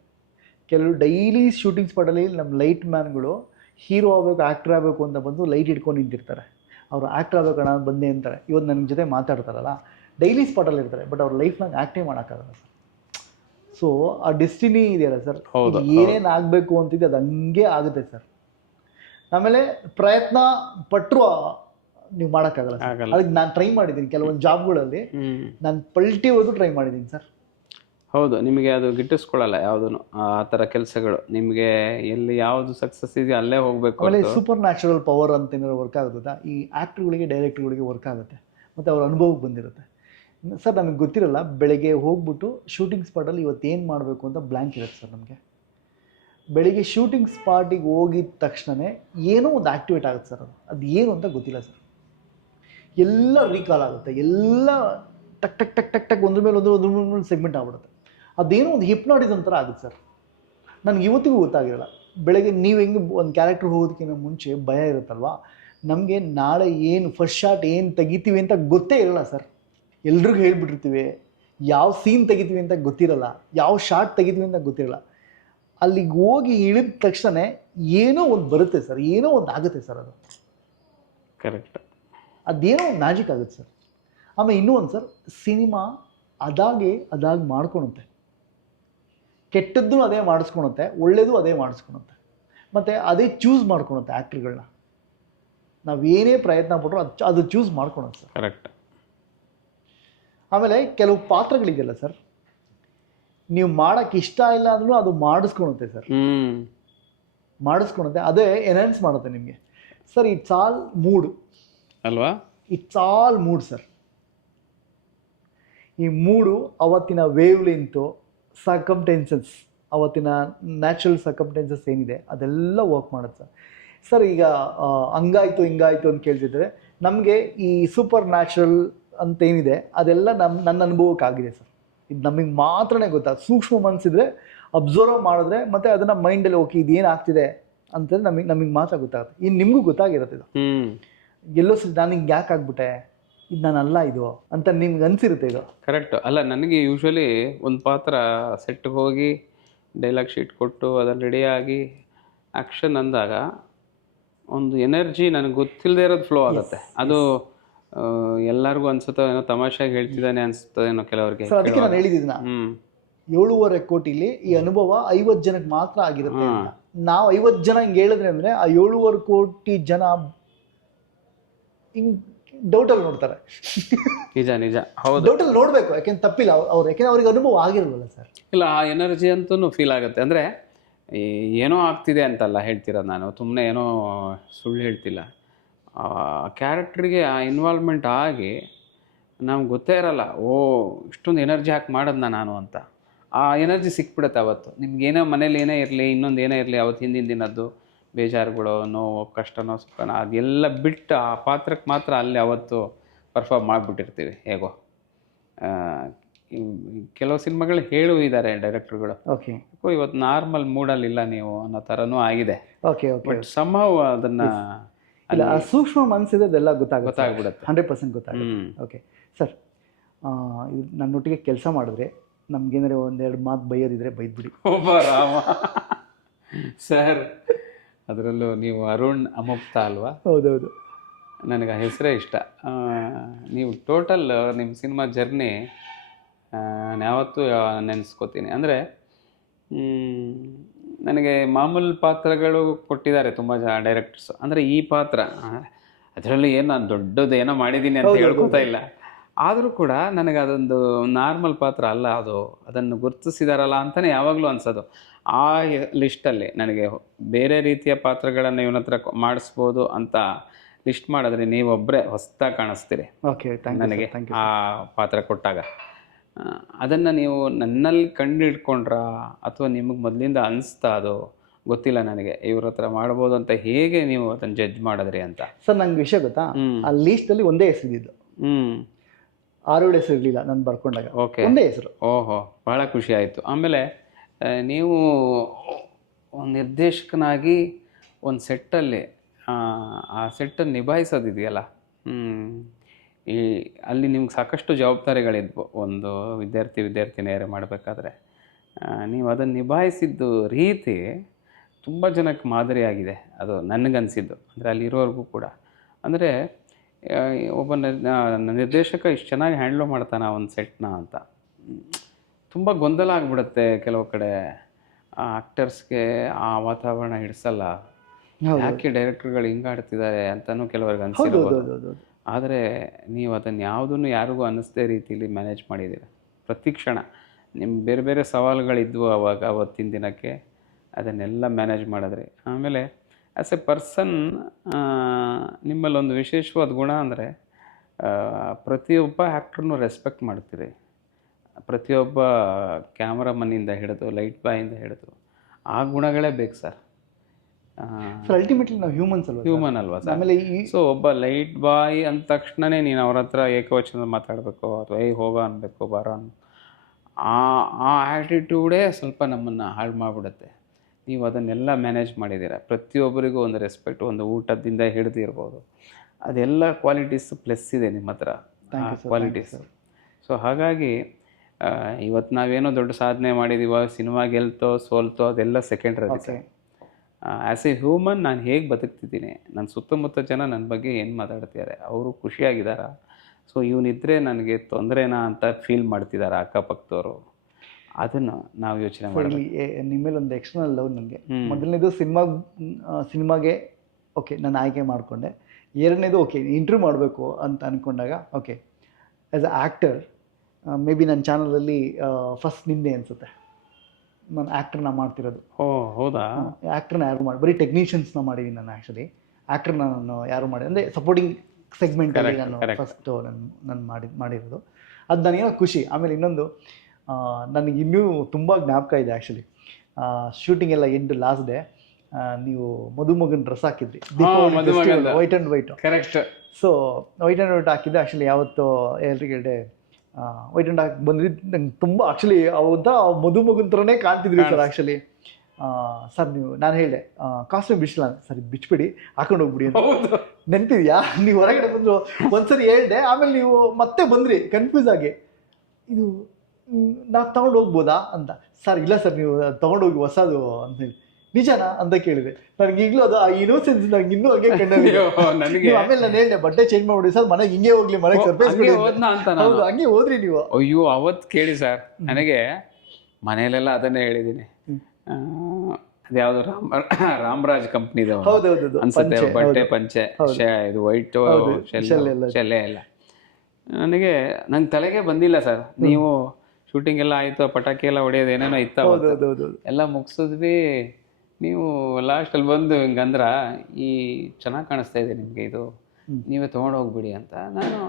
ಕೆಲವರು ಡೈಲಿ ಶೂಟಿಂಗ್ ಸ್ಪಾಟಲ್ಲಿ ನಮ್ಮ ಲೈಟ್ ಮ್ಯಾನ್ಗಳು ಹೀರೋ ಆಗಬೇಕು, ಆ್ಯಕ್ಟ್ರ್ ಆಗಬೇಕು ಅಂತ ಬಂದು ಲೈಟ್ ಇಟ್ಕೊಂಡು ನಿಂತಿರ್ತಾರೆ. ಅವರು ಆ್ಯಕ್ಟ್ರ್ ಆಗಬೇಕಣ್ಣ ಬಂದೆ ಅಂತಾರೆ. ಇವತ್ತು ನನ್ನ ಜೊತೆ ಮಾತಾಡ್ತಾರಲ್ಲ, ಡೈಲಿ ಸ್ಪಾಟಲ್ಲಿ ಇರ್ತಾರೆ, ಬಟ್ ಅವ್ರ ಲೈಫ್ನಾಗ ಆ್ಯಕ್ಟೇ ಮಾಡೋಕ್ಕಾಗಲ್ಲ ಸರ್. ಸೊ ಆ ಡೆಸ್ಟಿನಿ ಇದೆಯಲ್ಲ ಸರ್, ಏನೇನು ಆಗಬೇಕು ಅಂತಿದೆ ಅದು ಹಂಗೆ ಆಗುತ್ತೆ ಸರ್. ಆಮೇಲೆ ಪ್ರಯತ್ನ ಪಟ್ಟರು ನೀವು ಮಾಡೋಕ್ಕಾಗಲ್ಲ ಸರ್. ಅದಕ್ಕೆ ನಾನು ಟ್ರೈ ಮಾಡಿದ್ದೀನಿ ಕೆಲವೊಂದು ಜಾಬ್ಗಳಲ್ಲಿ, ನಾನು ಪಲ್ಟಿ ಹೋದು ಟ್ರೈ ಮಾಡಿದ್ದೀನಿ ಸರ್. ಹೌದು, ನಿಮಗೆ ಅದು ಗಿಟ್ಟಿಸ್ಕೊಳ್ಳಲ್ಲ ಯಾವುದೂ ಆ ಥರ ಕೆಲಸಗಳು. ನಿಮಗೆ ಎಲ್ಲಿ ಯಾವುದು ಸಕ್ಸಸ್ ಇದೆಯೋ ಅಲ್ಲೇ ಹೋಗಬೇಕು. ಆಮೇಲೆ ಸೂಪರ್ ನ್ಯಾಚುರಲ್ ಪವರ್ ಅಂತ ಏನಾದ್ರು ವರ್ಕ್ ಆಗುತ್ತಾ, ಈ ಆ್ಯಕ್ಟ್ರುಗಳಿಗೆ ಡೈರೆಕ್ಟ್ರುಗಳಿಗೆ ವರ್ಕ್ ಆಗುತ್ತೆ, ಮತ್ತು ಅವ್ರ ಅನುಭವಕ್ಕೆ ಬಂದಿರುತ್ತೆ ಸರ್. ನಮಗೆ ಗೊತ್ತಿರಲ್ಲ, ಬೆಳಗ್ಗೆ ಹೋಗ್ಬಿಟ್ಟು ಶೂಟಿಂಗ್ ಸ್ಪಾಟಲ್ಲಿ ಇವತ್ತೇನು ಮಾಡಬೇಕು ಅಂತ ಬ್ಲ್ಯಾಂಕ್ ಇರುತ್ತೆ ಸರ್ ನಮಗೆ. ಬೆಳಿಗ್ಗೆ ಶೂಟಿಂಗ್ ಸ್ಪಾಟಿಗೆ ಹೋಗಿದ ತಕ್ಷಣವೇ ಏನೋ ಒಂದು ಆ್ಯಕ್ಟಿವೇಟ್ ಆಗುತ್ತೆ ಸರ್. ಅದು ಏನು ಅಂತ ಗೊತ್ತಿಲ್ಲ ಸರ್. ಎಲ್ಲ ರೀಕಾಲ್ ಆಗುತ್ತೆ, ಎಲ್ಲ ಟಕ್ ಟಕ್ ಟಕ್ ಟಕ್ ಟಕ್ ಒಂದ್ರ ಮೇಲೆ ಒಂದು ಸೆಗ್ಮೆಂಟ್ ಆಗ್ಬಿಡುತ್ತೆ. ಅದೇನೋ ಒಂದು ಹಿಪ್ನಾಟಿಸಮ್ ಥರ ಆಗುತ್ತೆ ಸರ್. ನನಗೆ ಇವತ್ತಿಗೂ ಗೊತ್ತಾಗಿರಲ್ಲ. ಬೆಳಗ್ಗೆ ನೀವು ಹೆಂಗೆ ಒಂದು ಕ್ಯಾರೆಕ್ಟರ್ ಹೋಗೋದಕ್ಕಿಂತ ಮುಂಚೆ ಭಯ ಇರುತ್ತಲ್ವ, ನಮಗೆ ನಾಳೆ ಏನು ಫಸ್ಟ್ ಶಾಟ್ ಏನು ತೆಗಿತೀವಿ ಅಂತ ಗೊತ್ತೇ ಇರಲ್ಲ ಸರ್. ಎಲ್ರಿಗೂ ಹೇಳ್ಬಿಟ್ಟಿರ್ತೀವಿ, ಯಾವ ಸೀನ್ ತೆಗಿತೀವಿ ಅಂತ ಗೊತ್ತಿರಲ್ಲ, ಯಾವ ಶಾಟ್ ತೆಗಿತೀವಿ ಅಂತ ಗೊತ್ತಿರಲ್ಲ. ಅಲ್ಲಿಗೆ ಹೋಗಿ ಇಳಿದ ತಕ್ಷಣ ಏನೋ ಒಂದು ಬರುತ್ತೆ ಸರ್, ಏನೋ ಒಂದು ಆಗುತ್ತೆ ಸರ್. ಅದು ಕರೆಕ್ಟ್, ಅದೇನೋ ಒಂದು ಮ್ಯಾಜಿಕ್ ಆಗುತ್ತೆ ಸರ್. ಆಮೇಲೆ ಇನ್ನೂ ಒಂದು ಸರ್, ಸಿನಿಮಾ ಅದಾಗಿ ಮಾಡ್ಕೊಳುತ್ತೆ. ಕೆಟ್ಟದ್ದು ಅದೇ ಮಾಡಿಸ್ಕೊಳುತ್ತೆ, ಒಳ್ಳೇದು ಅದೇ ಮಾಡಿಸ್ಕೊಳುತ್ತೆ, ಮತ್ತು ಅದೇ ಚೂಸ್ ಮಾಡ್ಕೊಳುತ್ತೆ ಆ್ಯಕ್ಟ್ರುಗಳನ್ನ. ನಾವೇನೇ ಪ್ರಯತ್ನ ಪಟ್ಟರು ಅದು ಚೂಸ್ ಮಾಡ್ಕೊಳುತ್ತೆ ಸರ್. ಕರೆಕ್ಟ್. ಆಮೇಲೆ ಕೆಲವು ಪಾತ್ರಗಳಿದೆಯಲ್ಲ ಸರ್, ನೀವು ಮಾಡೋಕ್ಕೆ ಇಷ್ಟ ಇಲ್ಲ ಅಂದ್ರೂ ಅದು ಮಾಡಿಸ್ಕೊಳುತ್ತೆ ಸರ್. ಮಾಡಿಸ್ಕೊಳುತ್ತೆ, ಅದೇ ಎನ್ಹಾನ್ಸ್ ಮಾಡುತ್ತೆ ನಿಮಗೆ ಸರ್. ಇಟ್ಸ್ ಆಲ್ ಮೂಡ್ ಅಲ್ವಾ? It's all mood sir. ಈ ಮೂಡು ಅವತ್ತಿನ ವೇವ್ ಲೆಂತು, ಸರ್ಕಮ್ಟೆನ್ಸಸ್, ಅವತ್ತಿನ ನ್ಯಾಚುರಲ್ ಸರ್ಕಮ್ಟೆನ್ಸಸ್ ಏನಿದೆ ಅದೆಲ್ಲ ವರ್ಕ್ ಮಾಡುತ್ತೆ ಸರ್. ಸರ್ ಈಗ ಹಂಗಾಯ್ತು ಹಿಂಗಾಯ್ತು ಅಂತ ಕೇಳ್ತಿದ್ರೆ, ನಮಗೆ ಈ ಸೂಪರ್ ನ್ಯಾಚುರಲ್ ಅಂತ ಏನಿದೆ ಅದೆಲ್ಲ ನನ್ನ ಅನುಭವಕ್ಕಾಗಿದೆ ಸರ್. ಇದು ನಮಗೆ ಮಾತ್ರನೇ ಗೊತ್ತಾಗ, ಸೂಕ್ಷ್ಮ ಮನಸ್ಸಿದ್ರೆ ಅಬ್ಸರ್ವ್ ಮಾಡಿದ್ರೆ, ಮತ್ತು ಅದನ್ನು ಮೈಂಡಲ್ಲಿ ಓಕೆ ಇದೇನು ಆಗ್ತಿದೆ ಅಂತಂದ್ರೆ ನಮಗೆ ಮಾತ್ರ ಗೊತ್ತಾಗುತ್ತೆ. ಇನ್ನು ನಿಮಗೂ ಗೊತ್ತಾಗಿರುತ್ತೆ ಇದು. ಎಲ್ಲೋ ಸರಿ ನಾನು ಹಿಂಗೆ ಯಾಕೆ ಆಗ್ಬಿಟ್ಟೆ, ಇದು ನಾನಲ್ಲ ಇದು ಅಂತ ನಿಮ್ಗೆ ಅನಿಸಿರುತ್ತೆ ಇದು. ಕರೆಕ್ಟು. ಅಲ್ಲ, ನನಗೆ ಯೂಶ್ವಲಿ ಒಂದು ಪಾತ್ರ ಸೆಟ್ಗೆ ಹೋಗಿ ಡೈಲಾಗ್ ಶೀಟ್ ಕೊಟ್ಟು ಅದನ್ನು ರೆಡಿಯಾಗಿ ಆ್ಯಕ್ಷನ್ ಅಂದಾಗ ಒಂದು ಎನರ್ಜಿ ನನಗೆ ಗೊತ್ತಿಲ್ಲದೆ ಇರೋದು ಫ್ಲೋ ಆಗುತ್ತೆ. ಅದು ಎಲ್ಲರಿಗೂ ಅನ್ಸುತ್ತೋ ಏನೋ ತಮಾಷೆಗೆ ಹೇಳ್ತಿದ್ದಾನೆ ಅನ್ಸುತ್ತೇನೋ ಕೆಲವರಿಗೆ. ಸರ್ ಅದಕ್ಕೆ ನಾನು ಹೇಳಿದ್ದೀನಿ, 7.5 ಕೋಟಿಲಿ ಈ ಅನುಭವ 50 ಜನಕ್ಕೆ ಮಾತ್ರ ಆಗಿರುತ್ತೆ ಅಂತ. ನಾವು 50 ಜನ ಹಿಂಗೆ ಹೇಳಿದ್ರೆ ಅಂದರೆ ಆ 7.5 ಕೋಟಿ ಜನ ಹಿಂಗೆ ಡೌಟಲ್ಲಿ ನೋಡ್ತಾರೆ. ನಿಜ ನಿಜ, ಹೌದು, ಡೌಟಲ್ಲಿ ನೋಡಬೇಕು. ಯಾಕೆಂದ್ರೆ ತಪ್ಪಿಲ್ಲ ಅವ್ರು, ಯಾಕೆಂದ್ರೆ ಅವ್ರಿಗೆ ಅನುಭವ ಆಗಿರಲ್ವಲ್ಲ ಸರ್. ಇಲ್ಲ, ಆ ಎನರ್ಜಿ ಅಂತೂ ಫೀಲ್ ಆಗುತ್ತೆ. ಅಂದರೆ ಏನೋ ಆಗ್ತಿದೆ ಅಂತಲ್ಲ ಹೇಳ್ತಿರೋದು ನಾನು, ಸುಮ್ಮನೆ ಏನೋ ಸುಳ್ಳು ಹೇಳ್ತಿಲ್ಲ. ಕ್ಯಾರೆಕ್ಟ್ರಿಗೆ ಆ ಇನ್ವಾಲ್ವ್ಮೆಂಟ್ ಆಗಿ ನಮ್ಗೆ ಗೊತ್ತೇ ಇರಲ್ಲ, ಓ ಇಷ್ಟೊಂದು ಎನರ್ಜಿ ಹಾಕಿ ಮಾಡೋದನ್ನ ನಾನು ಅಂತ. ಆ ಎನರ್ಜಿ ಸಿಕ್ಬಿಡುತ್ತೆ ಅವತ್ತು. ನಿಮ್ಗೇನೋ ಮನೇಲಿ ಏನೇ ಇರಲಿ, ಇನ್ನೊಂದು ಏನೇ ಇರಲಿ, ಅವತ್ತು ಹಿಂದಿನ ದಿನದ್ದು ಬೇಜಾರುಗಳು, ನೋವು, ಕಷ್ಟನೋ, ಸುಖನೋ ಅದೆಲ್ಲ ಬಿಟ್ಟು ಆ ಪಾತ್ರಕ್ಕೆ ಮಾತ್ರ ಅಲ್ಲಿ ಅವತ್ತು ಪರ್ಫಾರ್ಮ್ ಮಾಡಿಬಿಟ್ಟಿರ್ತೀವಿ ಹೇಗೋ. ಕೆಲವು ಸಿನಿಮಾಗಳು ಇದ್ದಾರೆ ಡೈರೆಕ್ಟರ್ಗಳು, ಓಕೆ ಇವತ್ತು ನಾರ್ಮಲ್ ಮೂಡಲ್ಲಿಲ್ಲ ನೀವು ಅನ್ನೋ ಥರನೂ ಆಗಿದೆ. ಓಕೆ ಓಕೆ ಬಟ್ ಸಂಭವ ಅದನ್ನು ಇಲ್ಲ, ಆ ಸೂಕ್ಷ್ಮ ಮನಸ್ಸಿದೆ ಅದೆಲ್ಲ ಗೊತ್ತಾಗ್ಬಿಡುತ್ತೆ. 100% ಗೊತ್ತಾಗುತ್ತೆ. ಓಕೆ ಸರ್, ಇದು ನನ್ನೊಟ್ಟಿಗೆ ಕೆಲಸ ಮಾಡಿದ್ರೆ ನಮ್ಗೇನಾದ್ರೆ ಒಂದೆರಡು ಮಾತು ಬೈಯೋದಿದ್ರೆ ಬೈದ್ಬಿಡಿ. ಒಬ್ಬ ರಾಮ ಸರ್, ಅದರಲ್ಲೂ ನೀವು ಅರುಣ್ ಅಮುಕ್ತ ಅಲ್ವಾ? ಹೌದೌದು, ನನಗೆ ಆ ಹೆಸರೇ ಇಷ್ಟ. ನೀವು ಟೋಟಲ್ ನಿಮ್ಮ ಸಿನಿಮಾ ಜರ್ನಿ ಯಾವತ್ತೂ ನೆನೆಸ್ಕೋತೀನಿ. ಅಂದರೆ ನನಗೆ ಮಾಮೂಲು ಪಾತ್ರಗಳು ಕೊಟ್ಟಿದ್ದಾರೆ ತುಂಬ ಡೈರೆಕ್ಟರ್ಸ್. ಅಂದರೆ ಈ ಪಾತ್ರ ಅದರಲ್ಲಿ ಏನು ನಾನು ದೊಡ್ಡದು ಏನೋ ಮಾಡಿದ್ದೀನಿ ಅಂತ ಹೇಳ್ಕೊತಾ ಇಲ್ಲ, ಆದರೂ ಕೂಡ ನನಗೆ ಅದೊಂದು ನಾರ್ಮಲ್ ಪಾತ್ರ ಅಲ್ಲ ಅದು, ಅದನ್ನು ಗುರುತಿಸಿದಾರಲ್ಲ ಅಂತಲೇ ಯಾವಾಗಲೂ ಅನ್ಸೋದು. ಆ ಲಿಸ್ಟಲ್ಲಿ ನನಗೆ ಬೇರೆ ರೀತಿಯ ಪಾತ್ರಗಳನ್ನು ಇವನ ಹತ್ರ ಮಾಡಿಸ್ಬೋದು ಅಂತ ಲಿಸ್ಟ್ ಮಾಡಿದ್ರೆ ನೀವೊಬ್ಬರೇ ಹೊಸದಾಗಿ ಕಾಣಿಸ್ತೀರಿ ಓಕೆ ನನಗೆ ಆ ಪಾತ್ರ ಕೊಟ್ಟಾಗ. ಅದನ್ನು ನೀವು ನನ್ನಲ್ಲಿ ಕಂಡು ಹಿಡ್ಕೊಂಡ್ರಾ ಅಥವಾ ನಿಮಗೆ ಮೊದಲಿಂದ ಅನಿಸ್ತಾ ಅದು ಗೊತ್ತಿಲ್ಲ ನನಗೆ. ಇವ್ರ ಹತ್ರ ಮಾಡ್ಬೋದು ಅಂತ ಹೇಗೆ ನೀವು ಅದನ್ನು ಜಡ್ಜ್ ಮಾಡಿದ್ರಿ ಅಂತ. ಸರ್ ನಂಗೆ ವಿಷಯ ಗೊತ್ತಾ, ಆ ಲೀಸ್ಟಲ್ಲಿ ಒಂದೇ ಹೆಸರಿದ್ದು, 6 ಹೆಸರು ಇರಲಿಲ್ಲ ನಾನು ಬರ್ಕೊಂಡಾಗ. ಓಕೆ, ಒಂದೇ ಹೆಸರು. ಓಹೋ, ಭಾಳ ಖುಷಿ ಆಯಿತು. ಆಮೇಲೆ ನೀವು ಒಂದು ನಿರ್ದೇಶಕನಾಗಿ ಒಂದು ಸೆಟ್ಟಲ್ಲಿ ಆ ಸೆಟ್ಟನ್ನು ನಿಭಾಯಿಸೋದಿದೆಯಲ್ಲ, ಅಲ್ಲಿ ನಿಮ್ಗೆ ಸಾಕಷ್ಟು ಜವಾಬ್ದಾರಿಗಳಿದ್ವು ಒಂದು ವಿದ್ಯಾರ್ಥಿನಿಯರೇ ಮಾಡಬೇಕಾದ್ರೆ. ನೀವು ಅದನ್ನು ನಿಭಾಯಿಸಿದ್ದು ರೀತಿ ತುಂಬ ಜನಕ್ಕೆ ಮಾದರಿಯಾಗಿದೆ, ಅದು ನನಗನ್ಸಿದ್ದು. ಅಂದರೆ ಅಲ್ಲಿರೋರ್ಗೂ ಕೂಡ. ಅಂದರೆ ಒಬ್ಬ ನಿರ್ದೇಶಕ ಇಷ್ಟು ಚೆನ್ನಾಗಿ ಹ್ಯಾಂಡ್ಲ್ ಮಾಡ್ತಾನೆ ಒಂದು ಸೆಟ್ನ ಅಂತ. ತುಂಬ ಗೊಂದಲ ಆಗಿಬಿಡುತ್ತೆ ಕೆಲವು ಕಡೆ. ಆ ಆ್ಯಕ್ಟರ್ಸ್ಗೆ ಆ ವಾತಾವರಣ ಹಿಡಿಸಲ್ಲ, ಯಾಕೆ ಡೈರೆಕ್ಟರ್ಗಳು ಹಿಂಗಾಡ್ತಿದ್ದಾರೆ ಅಂತಲೂ ಕೆಲವ್ರಿಗೆ ಅನಿಸಿರ್ಬೋದು. ಆದರೆ ನೀವು ಅದನ್ನು ಯಾವುದನ್ನು ಯಾರಿಗೂ ಅನ್ನಿಸ್ದೇ ರೀತಿಯಲ್ಲಿ ಮ್ಯಾನೇಜ್ ಮಾಡಿದ್ದೀರ. ಪ್ರತಿ ಕ್ಷಣ ನಿಮ್ಮ ಬೇರೆ ಬೇರೆ ಸವಾಲುಗಳಿದ್ವು ಅವತ್ತಿನ ದಿನಕ್ಕೆ, ಅದನ್ನೆಲ್ಲ ಮ್ಯಾನೇಜ್ ಮಾಡಿದ್ರಿ. ಆಮೇಲೆ ಆ್ಯಸ್ ಎ ಪರ್ಸನ್ ನಿಮ್ಮಲ್ಲೊಂದು ವಿಶೇಷವಾದ ಗುಣ ಅಂದರೆ ಪ್ರತಿಯೊಬ್ಬ ಆ್ಯಕ್ಟ್ರನ್ನೂ ರೆಸ್ಪೆಕ್ಟ್ ಮಾಡ್ತೀರಿ. ಪ್ರತಿಯೊಬ್ಬ ಕ್ಯಾಮ್ರಾಮನ್ನಿಂದ ಹಿಡಿದು ಲೈಟ್ ಬಾಯಿಂದ ಹಿಡಿದು ಆ ಗುಣಗಳೇ ಬೇಕು ಸರ್. ಅಲ್ಟಿಮೇಟ್ಲಿ ನಾವು ಹ್ಯೂಮನ್ ಅಲ್ವಾ ಸರ್? ಆಮೇಲೆ ಸೊ ಒಬ್ಬ ಲೈಟ್ ಬಾಯ್ ಅಂದ ತಕ್ಷಣವೇ ನೀನು ಅವ್ರ ಹತ್ರ ಏಕವಚನ ಮಾತಾಡಬೇಕು ಅಥವಾ ಹೋಗೋ ಅನ್ಬೇಕು ಬರೋ ಆ ಆ್ಯಟಿಟ್ಯೂಡೇ ಸ್ವಲ್ಪ ನಮ್ಮನ್ನು ಹಾಳು ಮಾಡಿಬಿಡುತ್ತೆ. ನೀವು ಅದನ್ನೆಲ್ಲ ಮ್ಯಾನೇಜ್ ಮಾಡಿದ್ದೀರ. ಪ್ರತಿಯೊಬ್ಬರಿಗೂ ಒಂದು ರೆಸ್ಪೆಕ್ಟ್, ಒಂದು ಊಟದಿಂದ ಹಿಡಿದಿರ್ಬೋದು, ಅದೆಲ್ಲ ಕ್ವಾಲಿಟೀಸ್ ಪ್ಲಸ್ ಇದೆ ನಿಮ್ಮ ಹತ್ರ, ಕ್ವಾಲಿಟೀಸ್. ಸೊ ಹಾಗಾಗಿ ಇವತ್ತು ನಾವೇನೋ ದೊಡ್ಡ ಸಾಧನೆ ಮಾಡಿದ್ದೀವ, ಸಿನಿಮಾ ಗೆಲ್ತೋ ಸೋಲ್ತೋ ಅದೆಲ್ಲ ಸೆಕೆಂಡ್ರಿ. ಆ್ಯಸ್ ಎ ಹ್ಯೂಮನ್ ನಾನು ಹೇಗೆ ಬದುಕ್ತಿದ್ದೀನಿ, ನನ್ನ ಸುತ್ತಮುತ್ತ ಜನ ನನ್ನ ಬಗ್ಗೆ ಏನು ಮಾತಾಡ್ತಿದ್ದಾರೆ, ಅವರು ಖುಷಿಯಾಗಿದ್ದಾರಾ, ಸೊ ಇವನಿದ್ರೆ ನನಗೆ ತೊಂದರೆನಾ ಅಂತ ಫೀಲ್ ಮಾಡ್ತಿದ್ದಾರೆ ಅಕ್ಕಪಕ್ಕದವರು, ಅದನ್ನು ನಾವು ಯೋಚನೆ ಮಾಡಿ. ನಿಮ್ಮೇಲೆ ಒಂದು ಎಕ್ಸ್ಟರ್ನಲ್ ಲವ್ ನನಗೆ. ಮೊದಲನೇದು ಸಿನಿಮಾಗೆ ಓಕೆ ನಾನು ಆಯ್ಕೆ ಮಾಡಿಕೊಂಡೆ. ಎರಡನೇದು ಓಕೆ ಇಂಟರ್ವ್ಯೂ ಮಾಡಬೇಕು ಅಂತ ಅಂದ್ಕೊಂಡಾಗ okay as a actor maybe ನನ್ನ ಚಾನಲಲ್ಲಿ ಫಸ್ಟ್ ನಿಂದೆ ಅನಿಸುತ್ತೆ ನಾನು ಆ್ಯಕ್ಟ್ರನ್ನ ಮಾಡ್ತಿರೋದು. ಓ ಹೌದಾ? ಆ್ಯಕ್ಟ್ರನ್ನ ಯಾರು ಮಾಡಿ, ಬರೀ ಟೆಕ್ನಿಷಿಯನ್ಸ್ನ ಮಾಡಿದ್ದೀನಿ ನಾನು. ಆ್ಯಕ್ಚುಲಿ ಆ್ಯಕ್ಟ್ರನ್ನ ನಾನು ಯಾರು ಮಾಡಿ ಅಂದರೆ ಸಪೋರ್ಟಿಂಗ್ ಸೆಗ್ಮೆಂಟಲ್ಲಿ ನಾನು ಫಸ್ಟು ನಾನು ಮಾಡಿರೋದು. ಅದು ನನಗೇನೋ ಖುಷಿ. ಆಮೇಲೆ ಇನ್ನೊಂದು ನನಗೆ ಇನ್ನೂ ತುಂಬ ಜ್ಞಾಪಕ ಇದೆ. ಆ್ಯಕ್ಚುಲಿ ಶೂಟಿಂಗ್ ಎಲ್ಲ ಎಂಟು ಲಾಸ್ಟ್ ಡೇ ನೀವು ಮದುಮಗನ ಡ್ರೆಸ್ ಹಾಕಿದ್ರಿ, white and white. Correct. So white and white ಹಾಕಿದ್ದೆ. ಆ್ಯಕ್ಚುಲಿ ಯಾವತ್ತು ಎಲ್ರಿಗಡೆ ವೈಟ್ ಆ್ಯಂಡ್ ಹಾಕಿ ಬಂದಿದ್ದು ನಂಗೆ ತುಂಬ ಆ್ಯಕ್ಚುಲಿ ಅವಂತ ಮದುಮಗನ ಥರನೇ ಕಾಣ್ತಿದ್ರಿ ಸರ್. ಆ್ಯಕ್ಚುಲಿ ಸರ್ ನೀವು ನಾನು ಹೇಳಿದೆ ಕಾಸ್ಟ್ಯೂಮ್ ಬಿಡಿಸಿಲ್ಲ ಸರ್, ಇದು ಬಿಚ್ಬಿಡಿ ಹಾಕೊಂಡು ಹೋಗ್ಬಿಡಿ ಅಂತ. ನೆನಪಿದ್ಯಾ? ನೀವು ಹೊರಗಡೆ ಬಂದರು ಒಂದ್ಸರಿ ಹೇಳಿದೆ, ಆಮೇಲೆ ನೀವು ಮತ್ತೆ ಬಂದ್ರಿ ಕನ್ಫ್ಯೂಸ್ ಆಗಿ, ಇದು ನಾವು ತೊಗೊಂಡು ಹೋಗ್ಬೋದಾ ಅಂತ. ಸರ್ ಇಲ್ಲ ಸರ್ ನೀವು ತೊಗೊಂಡೋಗಿ ಹೊಸದು ಅಂತ ಹೇಳಿ. ನಿಜನಾ ಅಂತ ಕೇಳಿದೆ. ನನಗೆ ಈಗಲೂ ಅದು ಆ ಇನ್ನೋಸೆನ್ಸ್ ನಂಗೆ ಇನ್ನೂ ಹಂಗೆ ಕಂಡಿದೆ. ಆಮೇಲೆ ನಾನು ಹೇಳಿದೆ ಬಟ್ಟೆ ಚೇಂಜ್ ಮಾಡ್ಬಿಡಿ ಸರ್, ಮನೆಗೆ ಹಿಂಗೆ ಹೋಗ್ಲಿ, ಮನೆಗೆ ಸರ್ಪ್ರೈಸ್ ಅಂತ. ಹೌದು ಹಂಗೆ ಹೋದ್ರಿ ನೀವು. ಅಯ್ಯೋ ಅವತ್ತು ಕೇಳಿ ಸರ್, ನನಗೆ ಮನೆಯಲ್ಲೆಲ್ಲ ಅದನ್ನೇ ಹೇಳಿದ್ದೀನಿ. ಅದ್ಯಾವುದು ರಾಮರಾಜ್ ಕಂಪ್ನಿದು ಅನ್ಸುತ್ತೆ ಬಟ್ಟೆ ಪಂಚೆ, ಇದು ವೈಟು ಶೆಲ್ಲೆ ಎಲ್ಲ ನನಗೆ ನಂಗೆ ತಲೆಗೆ ಬಂದಿಲ್ಲ ಸರ್. ನೀವು ಶೂಟಿಂಗ್ ಎಲ್ಲ ಆಯಿತು, ಪಟಾಕಿ ಎಲ್ಲ ಹೊಡೆಯೋದು ಏನೇನೋ ಇತ್ತ, ಎಲ್ಲ ಮುಗಿಸಿದ್ವಿ. ನೀವು ಲಾಸ್ಟಲ್ಲಿ ಬಂದು ಹಿಂಗಂದ್ರ ಈ ಚೆನ್ನಾಗಿ ಕಾಣಿಸ್ತಾ ಇದೆ ನಿಮಗೆ, ಇದು ನೀವೇ ತೊಗೊಂಡು ಹೋಗ್ಬಿಡಿ ಅಂತ. ನಾನು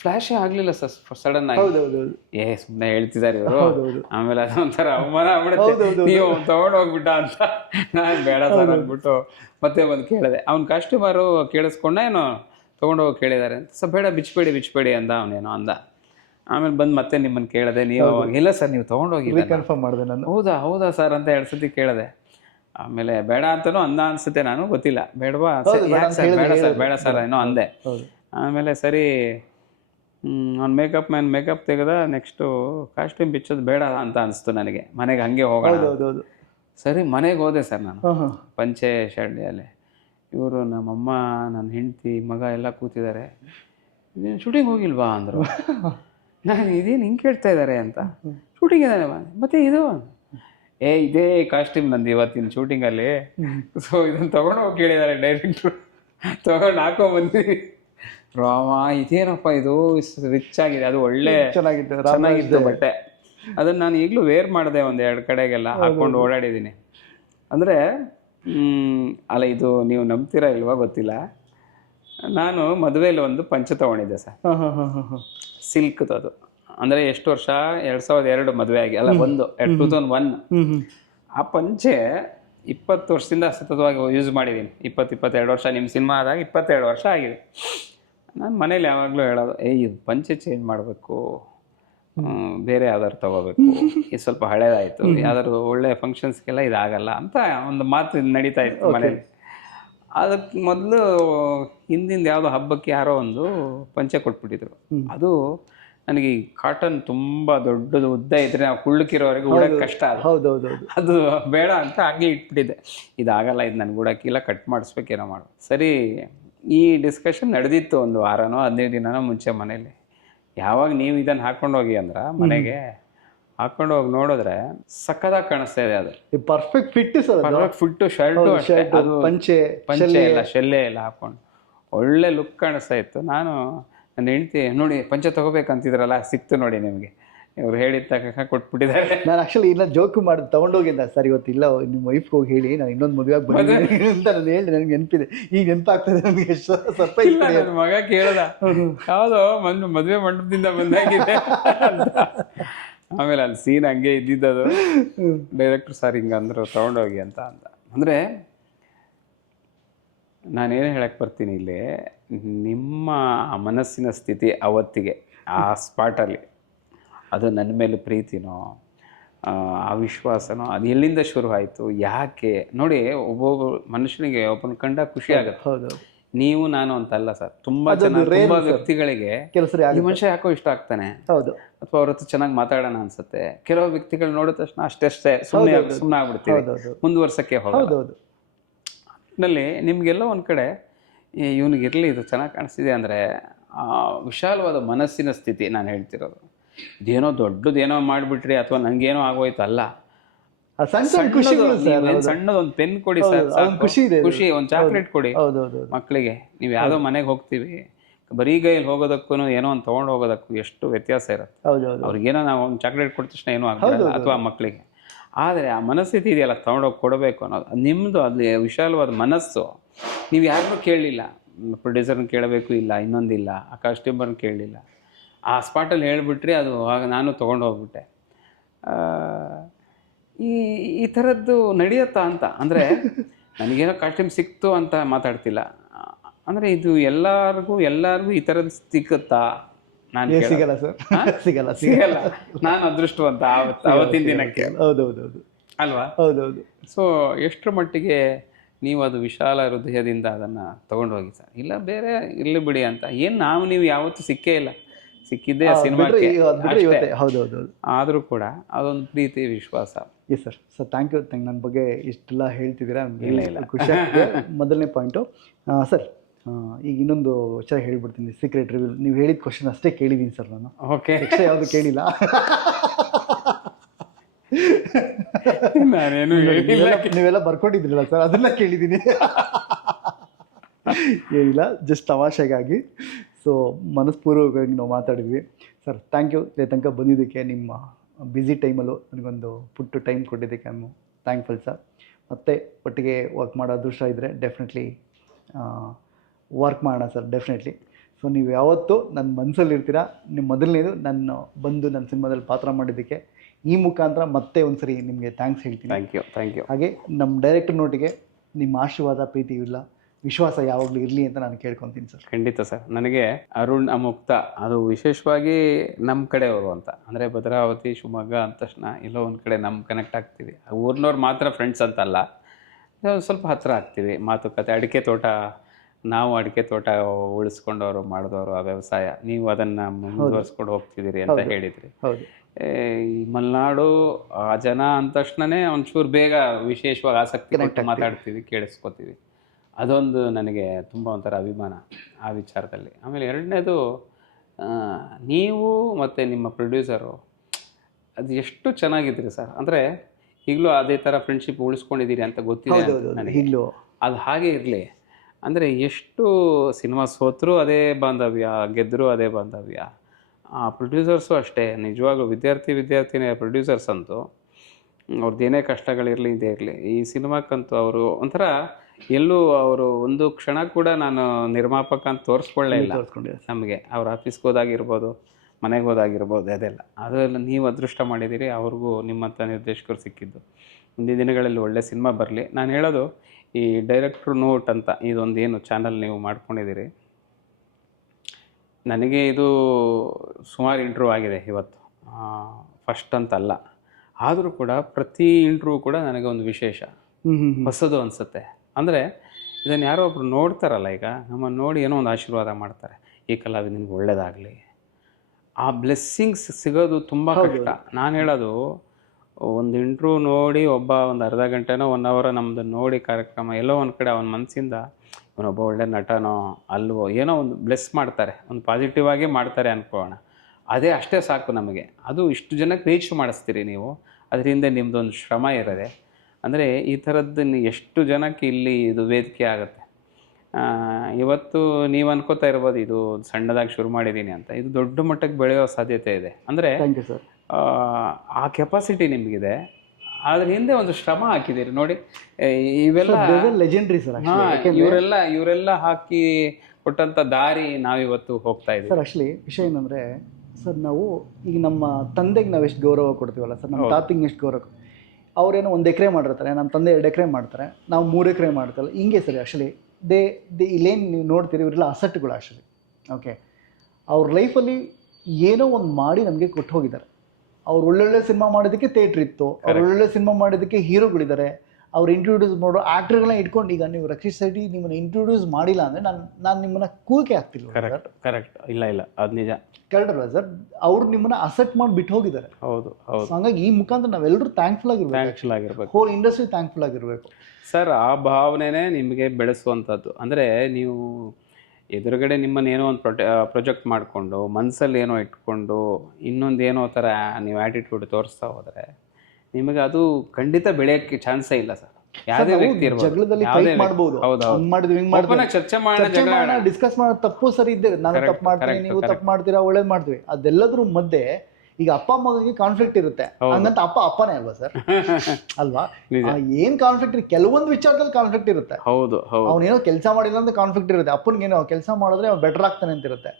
ಫ್ಲ್ಯಾಶೇ ಆಗಲಿಲ್ಲ ಸರ್ ಸಡನ್ ಆಗಿ. ಹೌದೌದು ಏ ಸುಮ್ಮನೆ ಹೇಳ್ತಿದ್ದಾರೆ ಇವರು, ಹೌದೌದು ಆಮೇಲೆ ಅದೊಂಥರ ಅವಮಾನ ಆಗ್ಬಿಡುತ್ತೆ, ಹೌದೌದು. ನೀವು ತೊಗೊಂಡು ಹೋಗ್ಬಿಟ್ಟ ಅಂತ. ನಾನು ಬೇಡ ಸರ್ ಅಂದ್ಬಿಟ್ಟು ಮತ್ತೆ ಬಂದು ಕೇಳಿದೆ. ಅವ್ನ ಕಸ್ಟಮರು ಕೇಳಿಸ್ಕೊಂಡ ಏನೋ ತೊಗೊಂಡೋಗಿ ಕೇಳಿದ್ದಾರೆ ಅಂತ. ಸೊ ಬೇಡ ಬಿಚ್ಚಬೇಡಿ ಅಂದ, ಅವನೇನೋ ಅಂದ. ಆಮೇಲೆ ಬಂದು ಮತ್ತೆ ನಿಮ್ಮನ್ನು ಕೇಳಿದೆ, ನೀವು ಇಲ್ಲ ಸರ್ ನೀವು ತೊಗೊಂಡೋಗಿ ಕನ್ಫರ್ಮ್ ಮಾಡಿದೆ ನಾನು. ಹೌದಾ ಸರ್ ಅಂತ 2 ಸತಿ ಕೇಳಿದೆ. ಆಮೇಲೆ ಬೇಡ ಅಂತನೂ ಅಂದ ಅನ್ಸುತ್ತೆ, ನಾನು ಗೊತ್ತಿಲ್ಲ. ಬೇಡವಾ ಯಾಕೆ ಸರ್ ಬೇಡ ಸರ್ ಏನೋ ಅಂದೆ. ಆಮೇಲೆ ಸರಿ ಅವ್ನು ಮೇಕಪ್ ತೆಗೆದ. ನೆಕ್ಸ್ಟು ಕಾಸ್ಟ್ಯೂಮ್ ಬಿಚ್ಚೋದು ಬೇಡ ಅಂತ ಅನಿಸ್ತು ನನಗೆ, ಮನೆಗೆ ಹಂಗೆ ಹೋಗೋಣ. ಸರಿ ಮನೆಗೆ ಹೋದೆ ಸರ್ ನಾನು, ಪಂಚೆ ಶರ್ಟಿಯಲ್ಲಿ. ಇವರು ನಮ್ಮಮ್ಮ, ನನ್ನ ಹೆಂಡತಿ, ಮಗ ಎಲ್ಲ ಕೂತಿದ್ದಾರೆ. ಶೂಟಿಂಗ್ ಹೋಗಿಲ್ವಾ ಅಂದರು. ನಾನು ಇದೇನು ಹಿಂಗೆ ಕೇಳ್ತಾ ಇದ್ದಾರೆ ಅಂತ. ಶೂಟಿಂಗ್ ಇದ್ದಾನೆ ಮತ್ತೆ ಇದು ಇದೇ ಕಾಸ್ಟ್ಯೂಮ್ ನಂದು ಇವತ್ತಿನ ಶೂಟಿಂಗಲ್ಲಿ. ಸೊ ಇದನ್ನು ತೊಗೊಂಡು ಹೋಗಿ ಕೇಳಿದ್ದಾರೆ ಡೈರೆಕ್ಟ್ರು. ತೊಗೊಂಡು ಹಾಕೊಂಡ್ಬಂದಿದ್ದೀನಿ. ರಾಮ ಇದೇನಪ್ಪ ಇದು ರಿಚ್ ಆಗಿದೆ, ಅದು ಒಳ್ಳೆ ಚೆನ್ನಾಗಿತ್ತು ಬಟ್ಟೆ. ಅದನ್ನು ನಾನು ಈಗಲೂ ವೇರ್ ಮಾಡಿದೆ, 1-2 ಕಡೆಗೆಲ್ಲ ಹಾಕ್ಕೊಂಡು ಓಡಾಡಿದ್ದೀನಿ. ಅಂದರೆ ಅಲ್ಲ, ಇದು ನೀವು ನಂಬ್ತೀರಾ ಇಲ್ವಾ ಗೊತ್ತಿಲ್ಲ, ನಾನು ಮದುವೆಯಲ್ಲಿ ಒಂದು ಪಂಚೆ ತೊಗೊಂಡಿದ್ದೆ ಸರ್, ಸಿಲ್ಕ್ದು. ಅದು ಅಂದರೆ ಎಷ್ಟು ವರ್ಷ, 2002 ಮದುವೆ ಆಗಿ, ಅಲ್ಲ 2001. ಆ ಪಂಚೆ 20 ವರ್ಷದಿಂದ ಸತತವಾಗಿ ಯೂಸ್ ಮಾಡಿದ್ದೀನಿ. 22 ವರ್ಷ. ನಿಮ್ಮ ಸಿನಿಮಾ ಆದಾಗ 22 ವರ್ಷ ಆಗಿದೆ. ನಾನು ಮನೇಲಿ ಯಾವಾಗಲೂ ಹೇಳೋದು, ಇದು ಪಂಚೆ ಚೇಂಜ್ ಮಾಡಬೇಕು, ಬೇರೆ ಯಾವ್ದಾದ್ರು ತೊಗೋಬೇಕು, ಇದು ಸ್ವಲ್ಪ ಹಳೇದಾಯಿತು, ಯಾವ್ದಾದ್ರು ಒಳ್ಳೆ ಫಂಕ್ಷನ್ಸ್ಗೆಲ್ಲ ಇದಾಗಲ್ಲ ಅಂತ ಒಂದು ಮಾತು ನಡೀತಾ ಇತ್ತು ಮನೇಲಿ. ಅದಕ್ಕೆ ಮೊದಲು ಹಿಂದಿಂದ ಯಾವುದೋ ಹಬ್ಬಕ್ಕೆ ಯಾರೋ ಒಂದು ಪಂಚೆ ಕೊಟ್ಬಿಟ್ಟಿದ್ರು. ಅದು ನನಗೆ ಈ ಕಾಟನ್ ತುಂಬ ದೊಡ್ಡದು ಉದ್ದ ಇದ್ರೆ ನಾವು ಕುಳ್ಳಕ್ಕಿರೋವರೆಗೆ ಉಡೋಕ್ಕೆ ಕಷ್ಟ. ಅದು ಬೇಡ ಅಂತ ಹಾಗೆ ಇಟ್ಬಿಟ್ಟಿದ್ದೆ. ಇದಾಗಲ್ಲ, ಇದು ನನಗೆ ಉಡೋಕ್ಕಿಲ್ಲ, ಕಟ್ ಮಾಡಿಸ್ಬೇಕೇನೋ ಮಾಡು. ಸರಿ, ಈ ಡಿಸ್ಕಷನ್ ನಡೆದಿತ್ತು 1 ವಾರನೋ 15 ದಿನನೋ ಮುಂಚೆ ಮನೇಲಿ. ಯಾವಾಗ ನೀವು ಇದನ್ನು ಹಾಕ್ಕೊಂಡು ಹೋಗಿ ಅಂದ್ರೆ ಮನೆಗೆ ಹಾಕ್ಕೊಂಡು ಹೋಗಿ ನೋಡಿದ್ರೆ ಸಕ್ಕದಾಗಿ ಕಾಣಿಸ್ತಾ ಇದೆ. ಅದು perfect fit sir, perfect fit, shirt ಅಷ್ಟೇ, ಅದು ಪಂಚೆ ಎಲ್ಲ ಶೆಲ್ಲೆ ಎಲ್ಲ ಹಾಕೊಂಡು ಒಳ್ಳೆ ಲುಕ್ ಕಾಣಿಸ್ತಾ ಇತ್ತು. ನಾನು ನನ್ನ ಹೆಂಡ್ತಿ, ನೋಡಿ ಪಂಚೆ ತೊಗೋಬೇಕಂತಿದ್ರಲ್ಲ, ಸಿಕ್ತು ನೋಡಿ ನಿಮಗೆ, ಇವ್ರು ಹೇಳಿದ ತಕ್ಕ ಕೊಟ್ಬಿಟ್ಟಿದ್ದಾರೆ. ನಾನು ಆ್ಯಕ್ಚುಲಿ ಇಲ್ಲ ಜೋಕ್ ಮಾಡಿ ತೊಗೊಂಡೋಗಿದ್ದೆ ಸರ್, ಇವತ್ತಿಲ್ಲ ನಿಮ್ಮ ವೈಫ್ಗೆ ಹೋಗಿ ಹೇಳಿ ನಾನು ಇನ್ನೊಂದು ಮದುವೆಯಾಗಿ ಬಂದಿದ್ದೀನಿ ಅಂತ ನಾನು ಹೇಳಿ, ನನಗೆ ನೆನಪಿದೆ, ಈಗ ನೆನಪಾಗ್ತದೆ ನನಗೆ. ಎಷ್ಟು ಸರ್ಪ್ರೈಸ್. ನನ್ನ ಮಗ ಕೇಳ್ದ, ಯಾವುದೋ ಮದುವೆ ಮಂಟಪದಿಂದ ಬಂದಾಗಿದೆ ಅಂತ. ಆಮೇಲೆ ಅಲ್ಲಿ ಸೀನ್ ಹಂಗೆ ಇದ್ದಿದ್ದದು. ಡೈರೆಕ್ಟ್ರು ಸರ್ ಹಿಂಗಂದ್ರು ತೊಗೊಂಡೋಗಿ ಅಂತ ಅಂದ. ಅಂದರೆ ನಾನೇನು ಹೇಳಕ್ಕೆ ಬರ್ತೀನಿ ಇಲ್ಲಿ, ನಿಮ್ಮ ಮನಸ್ಸಿನ ಸ್ಥಿತಿ ಅವತ್ತಿಗೆ ಆ ಸ್ಪಾಟಲ್ಲಿ, ಅದು ನನ್ನ ಮೇಲೆ ಪ್ರೀತಿನೋ ಆ ವಿಶ್ವಾಸನೋ ಅದು ಎಲ್ಲಿಂದ ಶುರು ಆಯಿತು, ಯಾಕೆ ನೋಡಿ. ಒಬ್ಬೊಬ್ಬ ಮನುಷ್ಯನಿಗೆ ಒಬ್ಬನ ಕಂಡ ಖುಷಿ ಆಗುತ್ತೆ. ಹೌದು, ನೀವು ನಾನು ಅಂತಲ್ಲ ಸರ್, ತುಂಬ ಜನ, ತುಂಬ ವ್ಯಕ್ತಿಗಳಿಗೆ ಈ ಮನುಷ್ಯ ಯಾಕೋ ಇಷ್ಟ ಆಗ್ತಾನೆ, ಹೌದು, ಅಥವಾ ಅವ್ರ ಹತ್ರ ಚೆನ್ನಾಗಿ ಮಾತಾಡೋಣ ಅನ್ಸುತ್ತೆ. ಕೆಲವು ವ್ಯಕ್ತಿಗಳು ನೋಡಿದ ತಕ್ಷಣ ಅಷ್ಟೇ ಸುಮ್ಮನೆ ಆಗ್ಬಿಡ್ತೀವಿ, ಮುಂದುವರ್ಸಕ್ಕೆ ಹೋಗೋದು. ಒಟ್ಟಿನಲ್ಲಿ ನಿಮಗೆಲ್ಲ ಒಂದು ಕಡೆ ಇವನಿಗಿರಲಿ, ಇದು ಚೆನ್ನಾಗಿ ಕಾಣಿಸ್ತಿದೆ ಅಂದರೆ ವಿಶಾಲವಾದ ಮನಸ್ಸಿನ ಸ್ಥಿತಿ ನಾನು ಹೇಳ್ತಿರೋದು. ಇದೇನೋ ದೊಡ್ಡದೇನೋ ಮಾಡಿಬಿಟ್ರಿ ಅಥವಾ ನನಗೇನೋ ಆಗೋಯ್ತು ಅಲ್ಲ, ಸಣ್ಣದೊಂದು ಪೆನ್ ಕೊಡಿ ಸರ್, ಖುಷಿ, ಒಂದು ಚಾಕ್ಲೇಟ್ ಕೊಡಿ ಮಕ್ಕಳಿಗೆ. ನೀವು ಯಾವುದೋ ಮನೆಗೆ ಹೋಗ್ತೀವಿ, ಬರೀ ಗೈಯಲ್ಲಿ ಹೋಗೋದಕ್ಕೂ ಏನೋ ಒಂದು ತೊಗೊಂಡು ಹೋಗೋದಕ್ಕೂ ಎಷ್ಟು ವ್ಯತ್ಯಾಸ ಇರುತ್ತೆ. ಅವ್ರಿಗೇನೋ ನಾವು ಒಂದು ಚಾಕ್ಲೇಟ್ ಕೊಟ್ಟ ತಕ್ಷಣ ಏನೋ ಆಗ್ತದೆ, ಅಥವಾ ಮಕ್ಕಳಿಗೆ. ಆದರೆ ಆ ಮನಸ್ಥಿತಿ ಇದೆಯಲ್ಲ, ತೊಗೊಂಡೋಗಿ ಕೊಡಬೇಕು ಅನ್ನೋದು, ನಿಮ್ಮದು ಅಲ್ಲಿ ವಿಶಾಲವಾದ ಮನಸ್ಸು. ನೀವು ಯಾರನ್ನೂ ಕೇಳಲಿಲ್ಲ, ಪ್ರೊಡ್ಯೂಸರ್ನ ಕೇಳಬೇಕು ಇಲ್ಲ, ಇನ್ನೊಂದಿಲ್ಲ, ಆ ಕಸ್ಟಮರ್ನ ಕೇಳಲಿಲ್ಲ, ಆ ಸ್ಪಾಟಲ್ಲಿ ಹೇಳಿಬಿಟ್ರಿ. ಅದು ಆಗ ನಾನು ತೊಗೊಂಡು ಹೋಗ್ಬಿಟ್ಟೆ. ಈ ಥರದ್ದು ನಡೆಯುತ್ತಾ ಅಂತ. ಅಂದರೆ ನನಗೇನೋ ಕಾಸ್ಟ್ಯೂಮ್ ಸಿಕ್ತು ಅಂತ ಮಾತಾಡ್ತಿಲ್ಲ, ಅಂದರೆ ಇದು ಎಲ್ಲರಿಗೂ ಈ ಥರದ್ದು ಸಿಕ್ಕುತ್ತಾ? ನಾನು ಸಿಗಲ್ಲ ಸರ್, ಸಿಗಲ್ಲ. ನಾನು ಅದೃಷ್ಟವಂತ ಅವತ್ತಿನ ದಿನಕ್ಕೆ, ಅಲ್ವಾ? ಹೌದೌದು. ಸೊ ಎಷ್ಟರ ಮಟ್ಟಿಗೆ ನೀವು ಅದು ವಿಶಾಲ ಹೃದಯದಿಂದ ಅದನ್ನು ತೊಗೊಂಡೋಗಿ ಸರ್, ಇಲ್ಲ ಬೇರೆ ಇರಲಿ ಬಿಡಿ ಅಂತ. ಏನು ನೀವು ಯಾವತ್ತೂ ಸಿಕ್ಕೇ ಇಲ್ಲ, ಸಿಕ್ಕಿದ್ದೇ ಆ ಸಿನಿಮಾಕ್ಕೆ. ಆದರೂ ಕೂಡ ಅದೊಂದು ಪ್ರೀತಿ, ವಿಶ್ವಾಸ. Yes sir. Sir thank you. ನನ್ನ ಬಗ್ಗೆ ಇಷ್ಟೆಲ್ಲ ಹೇಳ್ತಿದ್ದೀರಾ, ಇಲ್ಲ ಖುಷಿ ಆಗ್ತದೆ. ಮೊದಲನೇ ಪಾಯಿಂಟು ಸರ್, ಈಗ ಇನ್ನೊಂದು ವಿಚಾರ ಹೇಳ್ಬಿಡ್ತೀನಿ, ಸೀಕ್ರೆಟ್ ರಿವೀಲ್. ನೀವು ಹೇಳಿದ ಕ್ವಶನ್ ಅಷ್ಟೇ ಕೇಳಿದ್ದೀನಿ ಸರ್ ನಾನು, ಓಕೆ, ಎಕ್ಸ್ಟ್ರಾ ಯಾವುದು ಕೇಳಿಲ್ಲ. ನಾನೇನು ನೀವೆಲ್ಲ ಬರ್ಕೊಂಡಿದ್ರಲ್ಲ ಸರ್, ಅದನ್ನ ಕೇಳಿದ್ದೀನಿ. ಏನಿಲ್ಲ, ಜಸ್ಟ್ ತಮಾಷೆಗಾಗಿ. ಸೊ ಮನಸ್ಪೂರ್ವಕವಾಗಿ ನಾವು ಮಾತಾಡಿದ್ವಿ ಸರ್. Thank you. ಇಲ್ಲಿ ತನಕ ಬಂದಿದ್ದಕ್ಕೆ, ನಿಮ್ಮ ಬ್ಯುಸಿ ಟೈಮಲ್ಲೂ ನನಗೊಂದು ಪುಟ್ಟು ಟೈಮ್ ಕೊಟ್ಟಿದ್ದಕ್ಕೆ ನಾನು ಥ್ಯಾಂಕ್ಫುಲ್ ಸರ್. ಮತ್ತು ಒಟ್ಟಿಗೆ ವರ್ಕ್ ಮಾಡೋ ಅದೃಷ್ಟ ಇದ್ದರೆ ಡೆಫಿನೆಟ್ಲಿ ವರ್ಕ್ ಮಾಡೋಣ ಸರ್, ಡೆಫಿನೆಟ್ಲಿ. ಸೊ ನೀವು ಯಾವತ್ತೂ ನನ್ನ ಮನಸ್ಸಲ್ಲಿ ಇರ್ತೀರಾ. ನಿಮ್ಮ ಮೊದಲನೇದು ನನ್ನ ಬಂದು ನನ್ನ ಸಿನಿಮಾದಲ್ಲಿ ಪಾತ್ರ ಮಾಡಿದ್ದಕ್ಕೆ ಈ ಮುಖಾಂತರ ಮತ್ತೆ ಒಂದು ಸರಿ ನಿಮಗೆ ಥ್ಯಾಂಕ್ಸ್ ಹೇಳ್ತೀನಿ. Thank you. ಹಾಗೆ ನಮ್ಮ ಡೈರೆಕ್ಟರ್ ನೋಟಿಗೆ ನಿಮ್ಮ ಆಶೀರ್ವಾದ, ಪ್ರೀತಿ ಇಲ್ಲ, ವಿಶ್ವಾಸ ಯಾವಾಗಲೂ ಇರಲಿ ಅಂತ ನಾನು ಕೇಳ್ಕೊತೀನಿ ಸರ್. ಖಂಡಿತ ಸರ್. ನನಗೆ ಅರುಣ್ ಅಮುಕ್ತ ಅದು ವಿಶೇಷವಾಗಿ ನಮ್ಮ ಕಡೆಯವರು ಅಂತ, ಅಂದರೆ ಭದ್ರಾವತಿ ಶಿವಮೊಗ್ಗ ಅಂದ ತಕ್ಷಣ ಎಲ್ಲೋ ಒಂದು ಕಡೆ ನಮ್ಮ ಕನೆಕ್ಟ್ ಆಗ್ತೀವಿ. ಊರಿನವ್ರು ಮಾತ್ರ ಫ್ರೆಂಡ್ಸ್ ಅಂತಲ್ಲ, ಸ್ವಲ್ಪ ಹತ್ತಿರ ಆಗ್ತೀವಿ, ಮಾತುಕತೆ. ಅಡಿಕೆ ತೋಟ, ನಾವು ಅಡಿಕೆ ತೋಟ ಉಳಿಸ್ಕೊಂಡವರು ಮಾಡಿದವರು, ಆ ವ್ಯವಸಾಯ ನೀವು ಅದನ್ನು ಮುಂದುವರ್ಸ್ಕೊಂಡು ಹೋಗ್ತಿದ್ದೀರಿ ಅಂತ ಹೇಳಿದ್ರಿ. ಹೌದು. ಈ ಮಲೆನಾಡು ಆ ಜನ ಅಂದ ತಕ್ಷಣನೇ ಒಂಚೂರು ಬೇಗ ವಿಶೇಷವಾಗಿ ಆಸಕ್ತಿ ಕೊಟ್ಟು ಮಾತಾಡ್ತೀವಿ, ಕೇಳಿಸ್ಕೊತೀವಿ. ಅದೊಂದು ನನಗೆ ತುಂಬ ಒಂಥರ ಅಭಿಮಾನ ಆ ವಿಚಾರದಲ್ಲಿ. ಆಮೇಲೆ ಎರಡನೇದು, ನೀವು ಮತ್ತು ನಿಮ್ಮ ಪ್ರೊಡ್ಯೂಸರು ಅದು ಎಷ್ಟು ಚೆನ್ನಾಗಿದ್ರಿ ಸರ್. ಅಂದರೆ ಈಗಲೂ ಅದೇ ಥರ ಫ್ರೆಂಡ್ಶಿಪ್ ಉಳಿಸ್ಕೊಂಡಿದ್ದೀರಿ ಅಂತ ಗೊತ್ತಿದೆ ನನಗೆ. ಈಗಲೂ ಅದು ಹಾಗೆ ಇರಲಿ. ಅಂದರೆ ಎಷ್ಟು ಸಿನಿಮಾ ಸೋತರೂ ಅದೇ ಬಾಂಧವ್ಯ, ಗೆದ್ದರೂ ಅದೇ ಬಾಂಧವ್ಯ. ಆ ಪ್ರೊಡ್ಯೂಸರ್ಸು ಅಷ್ಟೇ, ನಿಜವಾಗ್ಲೂ ವಿದ್ಯಾರ್ಥಿನಿಯ ಪ್ರೊಡ್ಯೂಸರ್ಸ್ ಅಂತೂ ಅವ್ರದ್ದು ಏನೇ ಕಷ್ಟಗಳಿರಲಿ ಇದೇ ಇರಲಿ, ಈ ಸಿನಿಮಾಕ್ಕಂತೂ ಅವರು ಒಂಥರ ಎಲ್ಲೂ ಅವರು ಒಂದು ಕ್ಷಣ ಕೂಡ ನಾನು ನಿರ್ಮಾಪಕ ಅಂತ ತೋರಿಸ್ಕೊಳ್ಳೇ ಇಲ್ಲ ನಮಗೆ. ಅವ್ರ ಆಫೀಸ್ಗೆ ಹೋದಾಗಿರ್ಬೋದು, ಮನೆಗೆ ಹೋದಾಗಿರ್ಬೋದು, ಅದೆಲ್ಲ ನೀವು ಅದೃಷ್ಟ ಮಾಡಿದ್ದೀರಿ. ಅವ್ರಿಗೂ ನಿಮ್ಮಂಥ ನಿರ್ದೇಶಕರು ಸಿಕ್ಕಿದ್ದು. ಮುಂದಿನ ದಿನಗಳಲ್ಲಿ ಒಳ್ಳೆ ಸಿನಿಮಾ ಬರಲಿ. ನಾನು ಹೇಳೋದು, ಈ ಡೈರೆಕ್ಟ್ರು ನೋಟ್ ಅಂತ ಇದೊಂದು ಏನು ಚಾನಲ್ ನೀವು ಮಾಡ್ಕೊಂಡಿದ್ದೀರಿ, ನನಗೆ ಇದು ಸುಮಾರು ಇಂಟ್ರ್ಯೂ ಆಗಿದೆ ಇವತ್ತು, ಫಸ್ಟ್ ಅಂತಲ್ಲ. ಆದರೂ ಕೂಡ ಪ್ರತಿ ಇಂಟ್ರ್ಯೂ ಕೂಡ ನನಗೆ ಒಂದು ವಿಶೇಷ, ಹೊಸದು ಅನಿಸುತ್ತೆ. ಅಂದರೆ ಇದನ್ನು ಯಾರೋ ಒಬ್ರು ನೋಡ್ತಾರಲ್ಲ, ಈಗ ನಮ್ಮನ್ನು ನೋಡಿ ಏನೋ ಒಂದು ಆಶೀರ್ವಾದ ಮಾಡ್ತಾರೆ, ಈ ಕಲಾವಿದನಿಗೆ ಒಳ್ಳೆಯದಾಗಲಿ. ಆ ಬ್ಲೆಸ್ಸಿಂಗ್ಸ್ ಸಿಗೋದು ತುಂಬ ಕಷ್ಟ. ನಾನು ಹೇಳೋದು, ಒಂದು ಇಂಟ್ರ್ಯೂ ನೋಡಿ ಒಂದು ಅರ್ಧ ಗಂಟೆನೋ 1 ಅವರ್ ನಮ್ಮದು ನೋಡಿ ಕಾರ್ಯಕ್ರಮ, ಎಲ್ಲೋ ಒಂದು ಕಡೆ ಅವನ ಮನಸ್ಸಿಂದ ಇವನೊಬ್ಬ ಒಳ್ಳೆ ನಟನೋ ಅಲ್ವೋ ಏನೋ ಒಂದು ಬ್ಲೆಸ್ ಮಾಡ್ತಾರೆ, ಒಂದು ಪಾಸಿಟಿವ್ ಆಗಿ ಮಾಡ್ತಾರೆ ಅಂದ್ಕೊಳ್ಳೋಣ. ಅಷ್ಟೇ ಸಾಕು ನಮಗೆ. ಅದು ಇಷ್ಟು ಜನಕ್ಕೆ ರೀಚ್ ಮಾಡಿಸ್ತೀರಿ ನೀವು, ಅದರಿಂದ ನಿಮ್ಮದೊಂದು ಶ್ರಮ ಇರೋದೆ. ಅಂದರೆ ಈ ಥರದ್ದು ಎಷ್ಟು ಜನಕ್ಕೆ ಇಲ್ಲಿ ಇದು ವೇದಿಕೆ ಆಗುತ್ತೆ. ಇವತ್ತು ನೀವು ಅನ್ಕೋತಾ ಇರ್ಬೋದು ಇದು ಸಣ್ಣದಾಗಿ ಶುರು ಮಾಡಿದ್ದೀನಿ ಅಂತ, ಇದು ದೊಡ್ಡ ಮಟ್ಟಕ್ಕೆ ಬೆಳೆಯೋ ಸಾಧ್ಯತೆ ಇದೆ. ಅಂದರೆ ಆ ಕೆಪಾಸಿಟಿ ನಿಮಗಿದೆ, ಅದ್ರ ಹಿಂದೆ ಒಂದು ಶ್ರಮ ಹಾಕಿದ್ದೀರಿ ನೋಡಿ. ಇವೆಲ್ಲ ಲೆಜೆಂಡ್ರಿ ಸರ್. ಇವರೆಲ್ಲ ಹಾಕಿ ಕೊಟ್ಟಂಥ ದಾರಿ ನಾವಿವತ್ತು ಹೋಗ್ತಾ ಇದ್ದೀವಿ ಸರ್. ಆ್ಯಕ್ಚುಲಿ ವಿಷಯ ಏನಂದರೆ ಸರ್, ನಾವು ಈಗ ನಮ್ಮ ತಂದೆಗೆ ನಾವು ಎಷ್ಟು ಗೌರವ ಕೊಡ್ತೀವಲ್ಲ ಸರ್, ನಮ್ಮ ತಾತಿಗೆ ಎಷ್ಟು ಗೌರವ. ಅವರೇನೋ 1 ಎಕರೆ ಮಾಡಿರ್ತಾರೆ, ನಮ್ಮ ತಂದೆ 2 ಎಕರೆ ಮಾಡ್ತಾರೆ, ನಾವು 3 ಎಕರೆ ಮಾಡ್ತಾರಲ್ಲ, ಹಿಂಗೆ ಸರಿ. ಆ್ಯಕ್ಚುಲಿ ಇಲ್ಲೇನು ನೀವು ನೋಡ್ತೀರಿ, ಇವರೆಲ್ಲ ಅಸೆಟ್ಗಳು ಆ್ಯಕ್ಚುಲಿ. ಓಕೆ, ಅವ್ರ ಲೈಫಲ್ಲಿ ಏನೋ ಒಂದು ಮಾಡಿ ನಮಗೆ ಕೊಟ್ಟು ಹೋಗಿದ್ದಾರೆ. ಅವ್ರು ಒಳ್ಳೊಳ್ಳೆ ಸಿನಿಮಾ ಮಾಡೋದಕ್ಕೆ ಥಿಯೇಟ್ರ್ ಇತ್ತು, ಅವ್ರು ಒಳ್ಳೊಳ್ಳೆ ಸಿನಿಮಾ ಮಾಡೋದಕ್ಕೆ ಹೀರೋಗಳಿದ್ದಾರೆ. ಅವ್ರು ಇಂಟ್ರೊಡ್ಯೂಸ್ ಮಾಡೋ ಆ್ಯಕ್ಟರ್ಗಳನ್ನ ಇಟ್ಕೊಂಡು, ಈಗ ನೀವು ರಕ್ಷಿತ್ ಶೆಟ್ಟಿ ನಿಮ್ಮನ್ನು ಇಂಟ್ರೊಡ್ಯೂಸ್ ಮಾಡಿಲ್ಲ ಅಂದರೆ ನಾನು ನಿಮ್ಮನ್ನು ಕೂಕೆ ಆಗ್ತಿಲ್ಲ. ಕರೆಕ್ಟ್. ಇಲ್ಲ ಅದು ನಿಜ. ಕರೆಕ್ಟ್ ಅಲ್ವಾ ಸರ್? ಅವ್ರು ನಿಮ್ಮನ್ನ ಅಸೆಟ್ ಮಾಡಿ ಬಿಟ್ಟು ಹೋಗಿದ್ದಾರೆ. ಹೌದು. ಹಾಗಾಗಿ ಈ ಮುಖಾಂತರ ನಾವೆಲ್ಲರೂ ಥ್ಯಾಂಕ್ಫುಲ್ ಆಗಿರ್ಬೇಕು, ಹೋಲ್ ಇಂಡಸ್ಟ್ರಿ ಥ್ಯಾಂಕ್ಫುಲ್ ಆಗಿರಬೇಕು ಸರ್. ಆ ಭಾವನೆನೇ ನಿಮಗೆ ಬೆಳೆಸುವಂಥದ್ದು. ಅಂದರೆ ನೀವು ಎದುರುಗಡೆ ನಿಮ್ಮನ್ನು ಏನೋ ಒಂದು ಪ್ರೊಜೆಕ್ಟ್ ಮಾಡಿಕೊಂಡು ಮನಸ್ಸಲ್ಲಿ ಏನೋ ಇಟ್ಕೊಂಡು ಇನ್ನೊಂದು ಏನೋ ಥರ ನೀವು ಆ್ಯಟಿಟ್ಯೂಡ್ ತೋರಿಸ್ತಾ ಹೋದರೆ ನಿಮಗೆ ಅದು ಖಂಡಿತ ಬೆಳೆಯೋಕ್ಕೆ ಚಾನ್ಸೇ ಇಲ್ಲ ಸರ್. ಯಾವುದೇ ವ್ಯಕ್ತಿ ಜಗಳದಲ್ಲಿ ಮಾಡ್ಬೋದು, ಚರ್ಚೆ ಮಾಡೋಣ, ಡಿಸ್ಕಸ್ ಮಾಡೋ ತಪ್ಪು ಸರಿ ಇದ್ದೇವೆ. ನಾನು ತಪ್ಪು ಮಾಡ್ತೀನಿ, ನೀವು ತಪ್ಪು ಮಾಡ್ತೀರಾ, ಒಳ್ಳೇದು ಮಾಡ್ತೀವಿ. ಅದೆಲ್ಲದ್ರ ಮಧ್ಯೆ ಈಗ ಅಪ್ಪ ಮಗನಿಗೆ ಕಾನ್ಫ್ಲಿಕ್ಟ್ ಇರುತ್ತೆ, ಹಂಗಂತ ಅಪ್ಪನೇ ಅಲ್ವಾ ಸರ್? ಅಲ್ವಾ? ಏನ್ ಕಾನ್ಫ್ಲಿಕ್ಟ್? ಕೆಲವೊಂದು ವಿಚಾರದಲ್ಲಿ ಕಾನ್ಫ್ಲಿಕ್ಟ್ ಇರುತ್ತೆ. ಹೌದು. ಅವನೇನೋ ಕೆಲಸ ಮಾಡಿಲ್ಲ ಅಂತ ಕಾನ್ಫ್ಲಿಕ್ಟ್ ಇರುತ್ತೆ, ಅಪ್ಪನಿಗೇನೋ ಕೆಲಸ ಮಾಡಿದ್ರೆ ಅವ್ನು ಬೆಟರ್ ಆಗ್ತಾನೆ ಅಂತ ಇರುತ್ತೆ.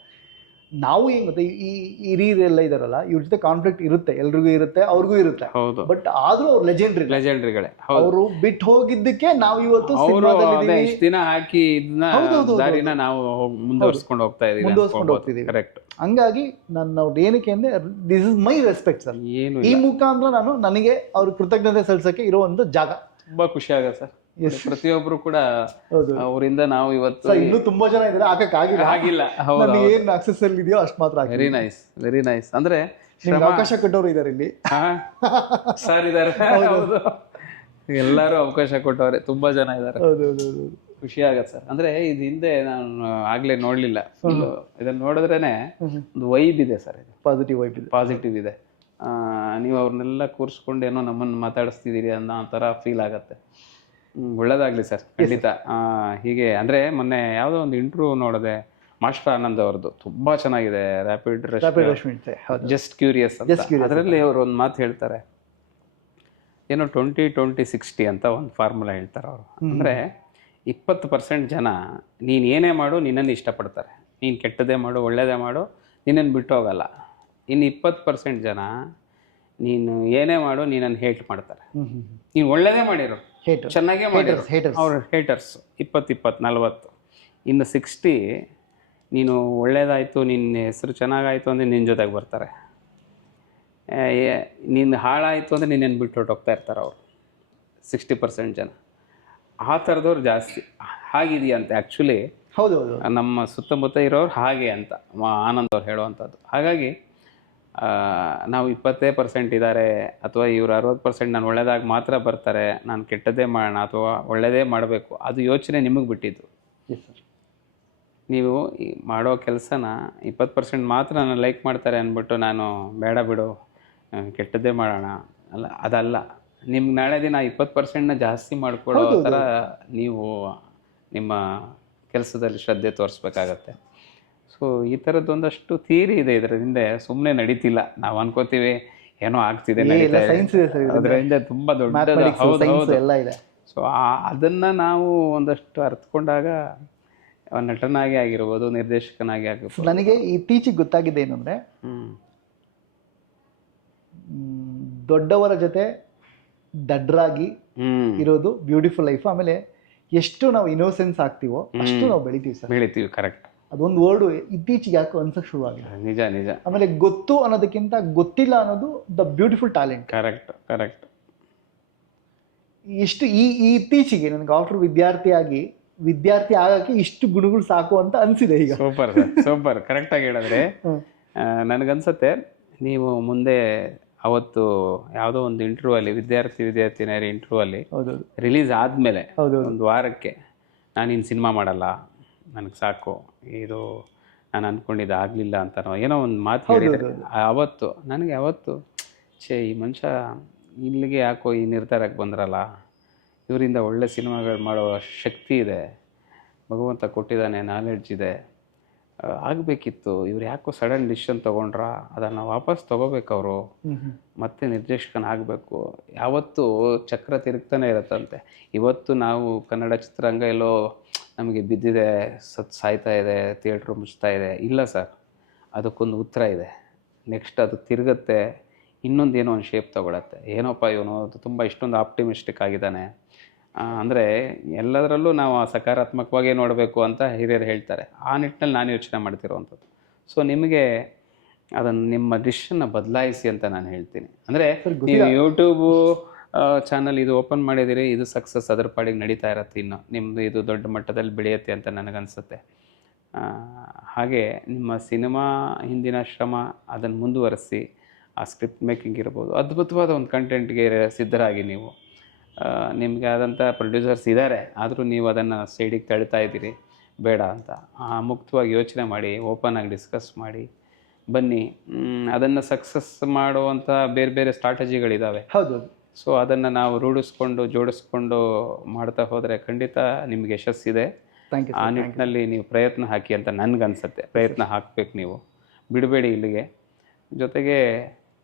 ನಾವು ಏನ್ ಗೊತ್ತಾ, ಈ ಹಿರಿಯರೆಲ್ಲ ಇದಾರಲ್ಲ, ಇವ್ರ ಜೊತೆ ಕಾನ್ಫ್ಲಿಕ್ಟ್ ಇರುತ್ತೆ, ಎಲ್ರಿಗೂ ಇರುತ್ತೆ, ಅವ್ರಿಗೂ ಇರುತ್ತೆ. ಬಟ್ ಆದ್ರೂ ಅವ್ರು ಲೆಜೆಂಡ್ರಿಗಳೇ. ಅವರು ಬಿಟ್ಟು ಹೋಗಿದ್ದಕ್ಕೆ ನಾವು ಇವತ್ತು ದಿನ ಹಾಕಿ ಇದನ್ನ ನಾವು ಮುಂದುವರ್ಸ್ಕೊಂಡು ಹೋಗ್ತಿದೀವಿ. ಕರೆಕ್ಟ್. ಹಂಗಾಗಿ ನಾನು ಏನಕ್ಕೆ ಅಂದ್ರೆ, this is my respect sir. ಈ ಮುಖಾಂತರ ನನಗೆ ಅವ್ರ ಕೃತಜ್ಞತೆ ಸಲ್ಲಿಸಕ್ಕೆ ಇರೋ ಒಂದು ಜಾಗ. ತುಂಬಾ ಖುಷಿ ಆಗುತ್ತೆ ಸರ್. ಪ್ರತಿಯೊಬ್ರು ಕೂಡ ಅವರಿಂದ ನಾವು ಇವತ್ತು ಇನ್ನೂ ತುಂಬಾ ಜನ ಇದ್ದಾರೆ, ಆಗಿಲ್ಲ. ಏನ್ ಆಕ್ಸೆಸ್ ಅಲ್ಲಿ ಇದೆಯೋ ಅಷ್ಟು ಮಾತ್ರ. Very nice. ಅಂದ್ರೆ ಅವಕಾಶ ಕೊಟ್ಟವ್ರು ಇದಾರೆ ಇಲ್ಲಿ ಸರ್, ಇದಾರೆ. ಎಲ್ಲರೂ ಅವಕಾಶ ಕೊಟ್ಟವ್ರೆ, ತುಂಬಾ ಜನ ಇದಾರೆ. ಖುಷಿ ಆಗತ್ತೆ ಸರ್. ಅಂದ್ರೆ ಇದು ಹಿಂದೆ ನಾನು ಆಗ್ಲೇ ನೋಡ್ಲಿಲ್ಲ, ಇದನ್ನ ನೋಡಿದ್ರೇನೆ ಒಂದು ವೈಬ್ ಇದೆ ಸರ್, ಇದು ಪಾಸಿಟಿವ್ ಇದೆ. ನೀವು ಅವ್ರನ್ನೆಲ್ಲ ಕೂರಿಸ್ಕೊಂಡು ಏನೋ ನಮ್ಮನ್ನು ಮಾತಾಡಿಸ್ತಿದ್ದೀರಿ ಅನ್ನೋ ಥರ ಫೀಲ್ ಆಗತ್ತೆ. ಒಳ್ಳೇದಾಗಲಿ ಸರ್, ಖಂಡಿತ. ಹೀಗೆ ಅಂದರೆ ಮೊನ್ನೆ ಯಾವುದೋ ಒಂದು ಇಂಟರ್ವ್ಯೂ ನೋಡಿದೆ, ಮಾಸ್ಟರ್ ಆನಂದ್ ಅವ್ರದ್ದು, ತುಂಬ ಚೆನ್ನಾಗಿದೆ. ರ್ಯಾಪಿಡ್ ಜಸ್ಟ್ ಕ್ಯೂರಿಯಸ್ ಅಂತ. ಅದರಲ್ಲಿ ಅವರು ಒಂದು ಮಾತು ಹೇಳ್ತಾರೆ, ಏನೋ 20-20-60 ಅಂತ ಒಂದು ಫಾರ್ಮುಲಾ ಹೇಳ್ತಾರೆ ಅವರು. ಅಂದರೆ 20% ಜನ ನೀನು ಏನೇ ಮಾಡು ನಿನ್ನನ್ನು ಇಷ್ಟಪಡ್ತಾರೆ, ನೀನು ಕೆಟ್ಟದೇ ಮಾಡು ಒಳ್ಳೆಯದೇ ಮಾಡು ನಿನ್ನನ್ನು ಬಿಟ್ಟು ಹೋಗಲ್ಲ. ಇನ್ನು 20% ಜನ ನೀನು ಏನೇ ಮಾಡು ನೀನನ್ನು ಹೇಟ್ ಮಾಡ್ತಾರೆ. ನೀನು ಒಳ್ಳೆಯದೇ ಮಾಡಿರು, Haters. ಚೆನ್ನಾಗೇ ಮಾಡಿರು, haters. ಅವ್ರು ಹೇಟರ್ಸ್ 20-40. ಇನ್ನು 60 ನೀನು ಒಳ್ಳೇದಾಯಿತು, ನಿನ್ನ ಹೆಸರು ಚೆನ್ನಾಗಾಯಿತು ಅಂದರೆ ನಿನ್ನ ಜೊತೆಗೆ ಬರ್ತಾರೆ. ನಿನ್ನ ಹಾಳಾಯಿತು ಅಂದರೆ ನಿನ್ನನ್ನು ಬಿಟ್ಟು ಹೊರಟೋಗ್ತಾ ಇರ್ತಾರೆ ಅವರು 60% ಜನ. ಆ ಥರದವ್ರು ಜಾಸ್ತಿ. ಹಾಗಿದೆಯಂತೆ ಆ್ಯಕ್ಚುಲಿ ಹೌದು ಹೌದು ನಮ್ಮ ಸುತ್ತಮುತ್ತ ಇರೋರು ಹಾಗೆ ಅಂತ ಆನಂದ್ ಅವ್ರು ಹೇಳುವಂಥದ್ದು. ಹಾಗಾಗಿ ನಾವು 20% ಇದ್ದಾರೆ ಅಥವಾ ಇವರು 60% ನಾನು ಒಳ್ಳೆಯದಾಗಿ ಮಾತ್ರ ಬರ್ತಾರೆ, ನಾನು ಕೆಟ್ಟದ್ದೇ ಮಾಡೋಣ ಅಥವಾ ಒಳ್ಳೆಯದೇ ಮಾಡಬೇಕು, ಅದು ಯೋಚನೆ ನಿಮಗೆ ಬಿಟ್ಟಿದ್ದು. Yes sir. ನೀವು ಈ ಮಾಡೋ ಕೆಲಸನ 20% ಮಾತ್ರ ನಾನು ಲೈಕ್ ಮಾಡ್ತಾರೆ ಅಂದ್ಬಿಟ್ಟು ನಾನು ಬೇಡ ಬಿಡು ಕೆಟ್ಟದ್ದೇ ಮಾಡೋಣ ಅಲ್ಲ, ಅದಲ್ಲ. ನಿಮ್ಗೆ ನಾಳೆ ದಿನ 20%ನ ಜಾಸ್ತಿ ಮಾಡ್ಕೊಳ್ಳೋ ಥರ ನೀವು ನಿಮ್ಮ ಕೆಲಸದಲ್ಲಿ ಶ್ರದ್ಧೆ ತೋರಿಸ್ಬೇಕಾಗತ್ತೆ. ಸೊ ಈ ಥರದ್ದೊಂದಷ್ಟು ಥಿಯರಿ ಇದೆ ಇದರ ಹಿಂದೆ, ಸುಮ್ಮನೆ ನಡೀತಿಲ್ಲ. ನಾವು ಅನ್ಕೋತೀವಿ ಏನೋ ಆಗ್ತಿದೆ, ನಡೀತಾ ಇದೆ, ಸೈನ್ಸ್ ಇದೆ ಸರ್, ಅದರ ಹಿಂದೆ ತುಂಬ ದೊಡ್ಡದು. ಹೌದು ಎಲ್ಲ ಇದೆ. ಸೊ ಅದನ್ನು ನಾವು ಒಂದಷ್ಟು ಅರ್ಥಕೊಂಡಾಗ ನಟನಾಗಿ ಆಗಿರ್ಬೋದು, ನಿರ್ದೇಶಕನಾಗಿ ಆಗಿರ್ಬೋದು. ನನಗೆ ಇತ್ತೀಚೆಗೆ ಗೊತ್ತಾಗಿದೆ ಏನಂದ್ರೆ ದೊಡ್ಡವರ ಜೊತೆ ದಡ್ಡರಾಗಿ ಇರೋದು ಬ್ಯೂಟಿಫುಲ್ ಲೈಫ್. ಆಮೇಲೆ ಎಷ್ಟು ನಾವು ಇನ್ನೋಸೆನ್ಸ್ ಆಗ್ತೀವೋ ಅಷ್ಟು ನಾವು ಬೆಳಿತೀವಿ ಸರ್, ಬೆಳಿತೀವಿ. ಕರೆಕ್ಟ್. ಅದೊಂದು ವರ್ಡು ಇತ್ತೀಚೆಗೆ ಯಾಕೋ ಅನ್ಸಕ್ ಶುರುವಾಗಿದೆ. ನಿಜ ನಿಜ. ಆಮೇಲೆ ಗೊತ್ತು ಅನ್ನೋದಕ್ಕಿಂತ ಗೊತ್ತಿಲ್ಲ ಅನ್ನೋದು the beautiful talent. Correct correct. ಇಷ್ಟು ಈ ಇತ್ತೀಚೆಗೆ ನನಗೆ ಆಫ್ಟರ್ ವಿದ್ಯಾರ್ಥಿ ಆಗಕ್ಕೆ ಇಷ್ಟು ಗುಣಗಳು ಸಾಕು ಅಂತ ಅನ್ಸಿದೆ ಈಗ. Super super. ಕರೆಕ್ಟಾಗಿ ಹೇಳಿದ್ರೆ ನನಗನ್ಸುತ್ತೆ ನೀವು ಮುಂದೆ ಅವತ್ತು ಯಾವುದೋ ಒಂದು ಇಂಟರ್ವ್ಯೂ ವಿದ್ಯಾರ್ಥಿನಿಯರ ಇಂಟರ್ವ್ಯೂ ರಿಲೀಸ್ ಆದಮೇಲೆ ಒಂದು ವಾರಕ್ಕೆ ನಾನು ಇನ್ನು ಸಿನಿಮಾ ಮಾಡಲ್ಲ, ನನಗೆ ಸಾಕು, ಇದು ನಾನು ಅಂದ್ಕೊಂಡಿದ್ದು ಆಗಲಿಲ್ಲ ಅಂತ ಏನೋ ಒಂದು ಮಾತು ಹೇಳಿದರೆ ಅವತ್ತು ನನಗೆ ಈ ಮನುಷ್ಯ ಇಲ್ಲಿಗೆ ಯಾಕೋ ಈ ನಿರ್ಧಾರಕ್ಕೆ ಬಂದ್ರಲ್ಲ, ಇವರಿಂದ ಒಳ್ಳೆ ಸಿನಿಮಾಗಳು ಮಾಡೋ ಶಕ್ತಿ ಇದೆ, ಭಗವಂತ ಕೊಟ್ಟಿದ್ದಾನೆ, ನಾಲೆಡ್ಜ್ ಇದೆ, ಆಗಬೇಕಿತ್ತು, ಇವ್ರು ಯಾಕೋ ಸಡನ್ ಡಿಸಿಷನ್ ತೊಗೊಂಡ್ರ, ಅದನ್ನು ವಾಪಸ್ ತೊಗೋಬೇಕು ಅವರು, ಮತ್ತೆ ನಿರ್ದೇಶಕನಾಗಬೇಕು. ಯಾವತ್ತೂ ಚಕ್ರ ತಿರುಗ್ತಾನೆ ಇರುತ್ತಂತೆ. ಇವತ್ತು ನಾವು ಕನ್ನಡ ಚಿತ್ರರಂಗ ಎಲ್ಲೋ ನಮಗೆ ಬಿದ್ದಿದೆ, ಸಾಯ್ತಾ ಇದೆ, ಥಿಯೇಟ್ರು ಮುಚ್ತಾ ಇದೆ. ಇಲ್ಲ ಸರ್, ಅದಕ್ಕೊಂದು ಉತ್ತರ ಇದೆ. ನೆಕ್ಸ್ಟ್ ಅದು ತಿರುಗುತ್ತೆ, ಇನ್ನೊಂದೇನೋ ಒಂದು ಶೇಪ್ ತೊಗೊಳತ್ತೆ. ಏನೋಪ್ಪ ಇವನು ತುಂಬ ಇಷ್ಟೊಂದು ಆಪ್ಟಿಮಿಸ್ಟಿಕ್ ಆಗಿದ್ದಾನೆ ಅಂದರೆ ಎಲ್ಲದರಲ್ಲೂ ನಾವು ಸಕಾರಾತ್ಮಕವಾಗೇ ನೋಡಬೇಕು ಅಂತ ಹಿರಿಯರು ಹೇಳ್ತಾರೆ. ಆ ನಿಟ್ಟಿನಲ್ಲಿ ನಾನು ಯೋಚನೆ ಮಾಡ್ತಿರೋವಂಥದ್ದು. ಸೊ ನಿಮಗೆ ಅದನ್ನು ನಿಮ್ಮ ಡಿಶನ್ನು ಬದಲಾಯಿಸಿ ಅಂತ ನಾನು ಹೇಳ್ತೀನಿ. ಅಂದರೆ ನೀವು ಯೂಟ್ಯೂಬು ಚಾನಲ್ ಇದು ಓಪನ್ ಮಾಡಿದ್ದೀರಿ, ಇದು ಸಕ್ಸಸ್ ಅದರ ಪಾಡಿಗೆ ನಡೀತಾ ಇರತ್ತೆ, ಇನ್ನು ನಿಮ್ಮದು ಇದು ದೊಡ್ಡ ಮಟ್ಟದಲ್ಲಿ ಬೆಳೆಯುತ್ತೆ ಅಂತ ನನಗನ್ಸುತ್ತೆ. ಹಾಗೆ ನಿಮ್ಮ ಸಿನಿಮಾ ಹಿಂದಿನ ಶ್ರಮ ಅದನ್ನು ಮುಂದುವರಿಸಿ, ಆ ಸ್ಕ್ರಿಪ್ಟ್ ಮೇಕಿಂಗ್ ಇರ್ಬೋದು, ಅದ್ಭುತವಾದ ಒಂದು ಕಂಟೆಂಟ್ಗೆ ಸಿದ್ಧರಾಗಿ ನೀವು. ನಿಮಗೆ ಆದಂಥ ಪ್ರೊಡ್ಯೂಸರ್ಸ್ ಇದ್ದಾರೆ, ಆದರೂ ನೀವು ಅದನ್ನು ಸೈಡಿಗೆ ತಳ್ತಾ ಇದ್ದೀರಿ ಬೇಡ ಅಂತ. ಮುಕ್ತವಾಗಿ ಯೋಚನೆ ಮಾಡಿ, ಓಪನ್ ಆಗಿ ಡಿಸ್ಕಸ್ ಮಾಡಿ ಬನ್ನಿ. ಅದನ್ನು ಸಕ್ಸಸ್ ಮಾಡುವಂಥ ಬೇರೆ ಬೇರೆ ಸ್ಟ್ರಾಟಜಿಗಳಿದ್ದಾವೆ. ಹೌದು. ಸೊ ಅದನ್ನು ನಾವು ರೂಢಿಸ್ಕೊಂಡು ಜೋಡಿಸ್ಕೊಂಡು ಮಾಡ್ತಾ ಹೋದರೆ ಖಂಡಿತ ನಿಮಗೆ ಯಶಸ್ಸಿದೆ. ಆ ನಿಟ್ಟಿನಲ್ಲಿ ನೀವು ಪ್ರಯತ್ನ ಹಾಕಿ ಅಂತ ನನಗನ್ಸುತ್ತೆ. ಪ್ರಯತ್ನ ಹಾಕಬೇಕು, ನೀವು ಬಿಡಬೇಡಿ ಇಲ್ಲಿಗೆ. ಜೊತೆಗೆ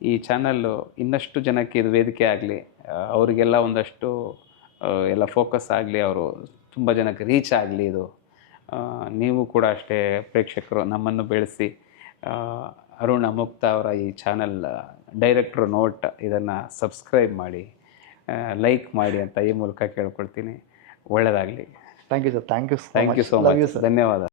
ಈ ಚಾನಲ್ಲು ಇನ್ನಷ್ಟು ಜನಕ್ಕೆ ಇದು ವೇದಿಕೆ ಆಗಲಿ, ಅವರಿಗೆಲ್ಲ ಒಂದಷ್ಟು ಎಲ್ಲ ಫೋಕಸ್ ಆಗಲಿ, ಅವರು ತುಂಬ ಜನಕ್ಕೆ ರೀಚ್ ಆಗಲಿ. ಇದು ನೀವು ಕೂಡ ಅಷ್ಟೇ ಪ್ರೇಕ್ಷಕರು ನಮ್ಮನ್ನು ಬೆಳೆಸಿ ಅರುಣ್ ಅಮುಕ್ತ ಅವರ ಈ ಚಾನಲ್ ಡೈರೆಕ್ಟ್ರು ನೋಟ್ ಇದನ್ನು ಸಬ್ಸ್ಕ್ರೈಬ್ ಮಾಡಿ, ಲೈಕ್ ಮಾಡಿ ಅಂತ ಈ ಮೂಲಕ ಕೇಳ್ಕೊಳ್ತೀನಿ. ಒಳ್ಳೆಯದಾಗಲಿ. Thank you sir. Thank you so much. ಧನ್ಯವಾದ.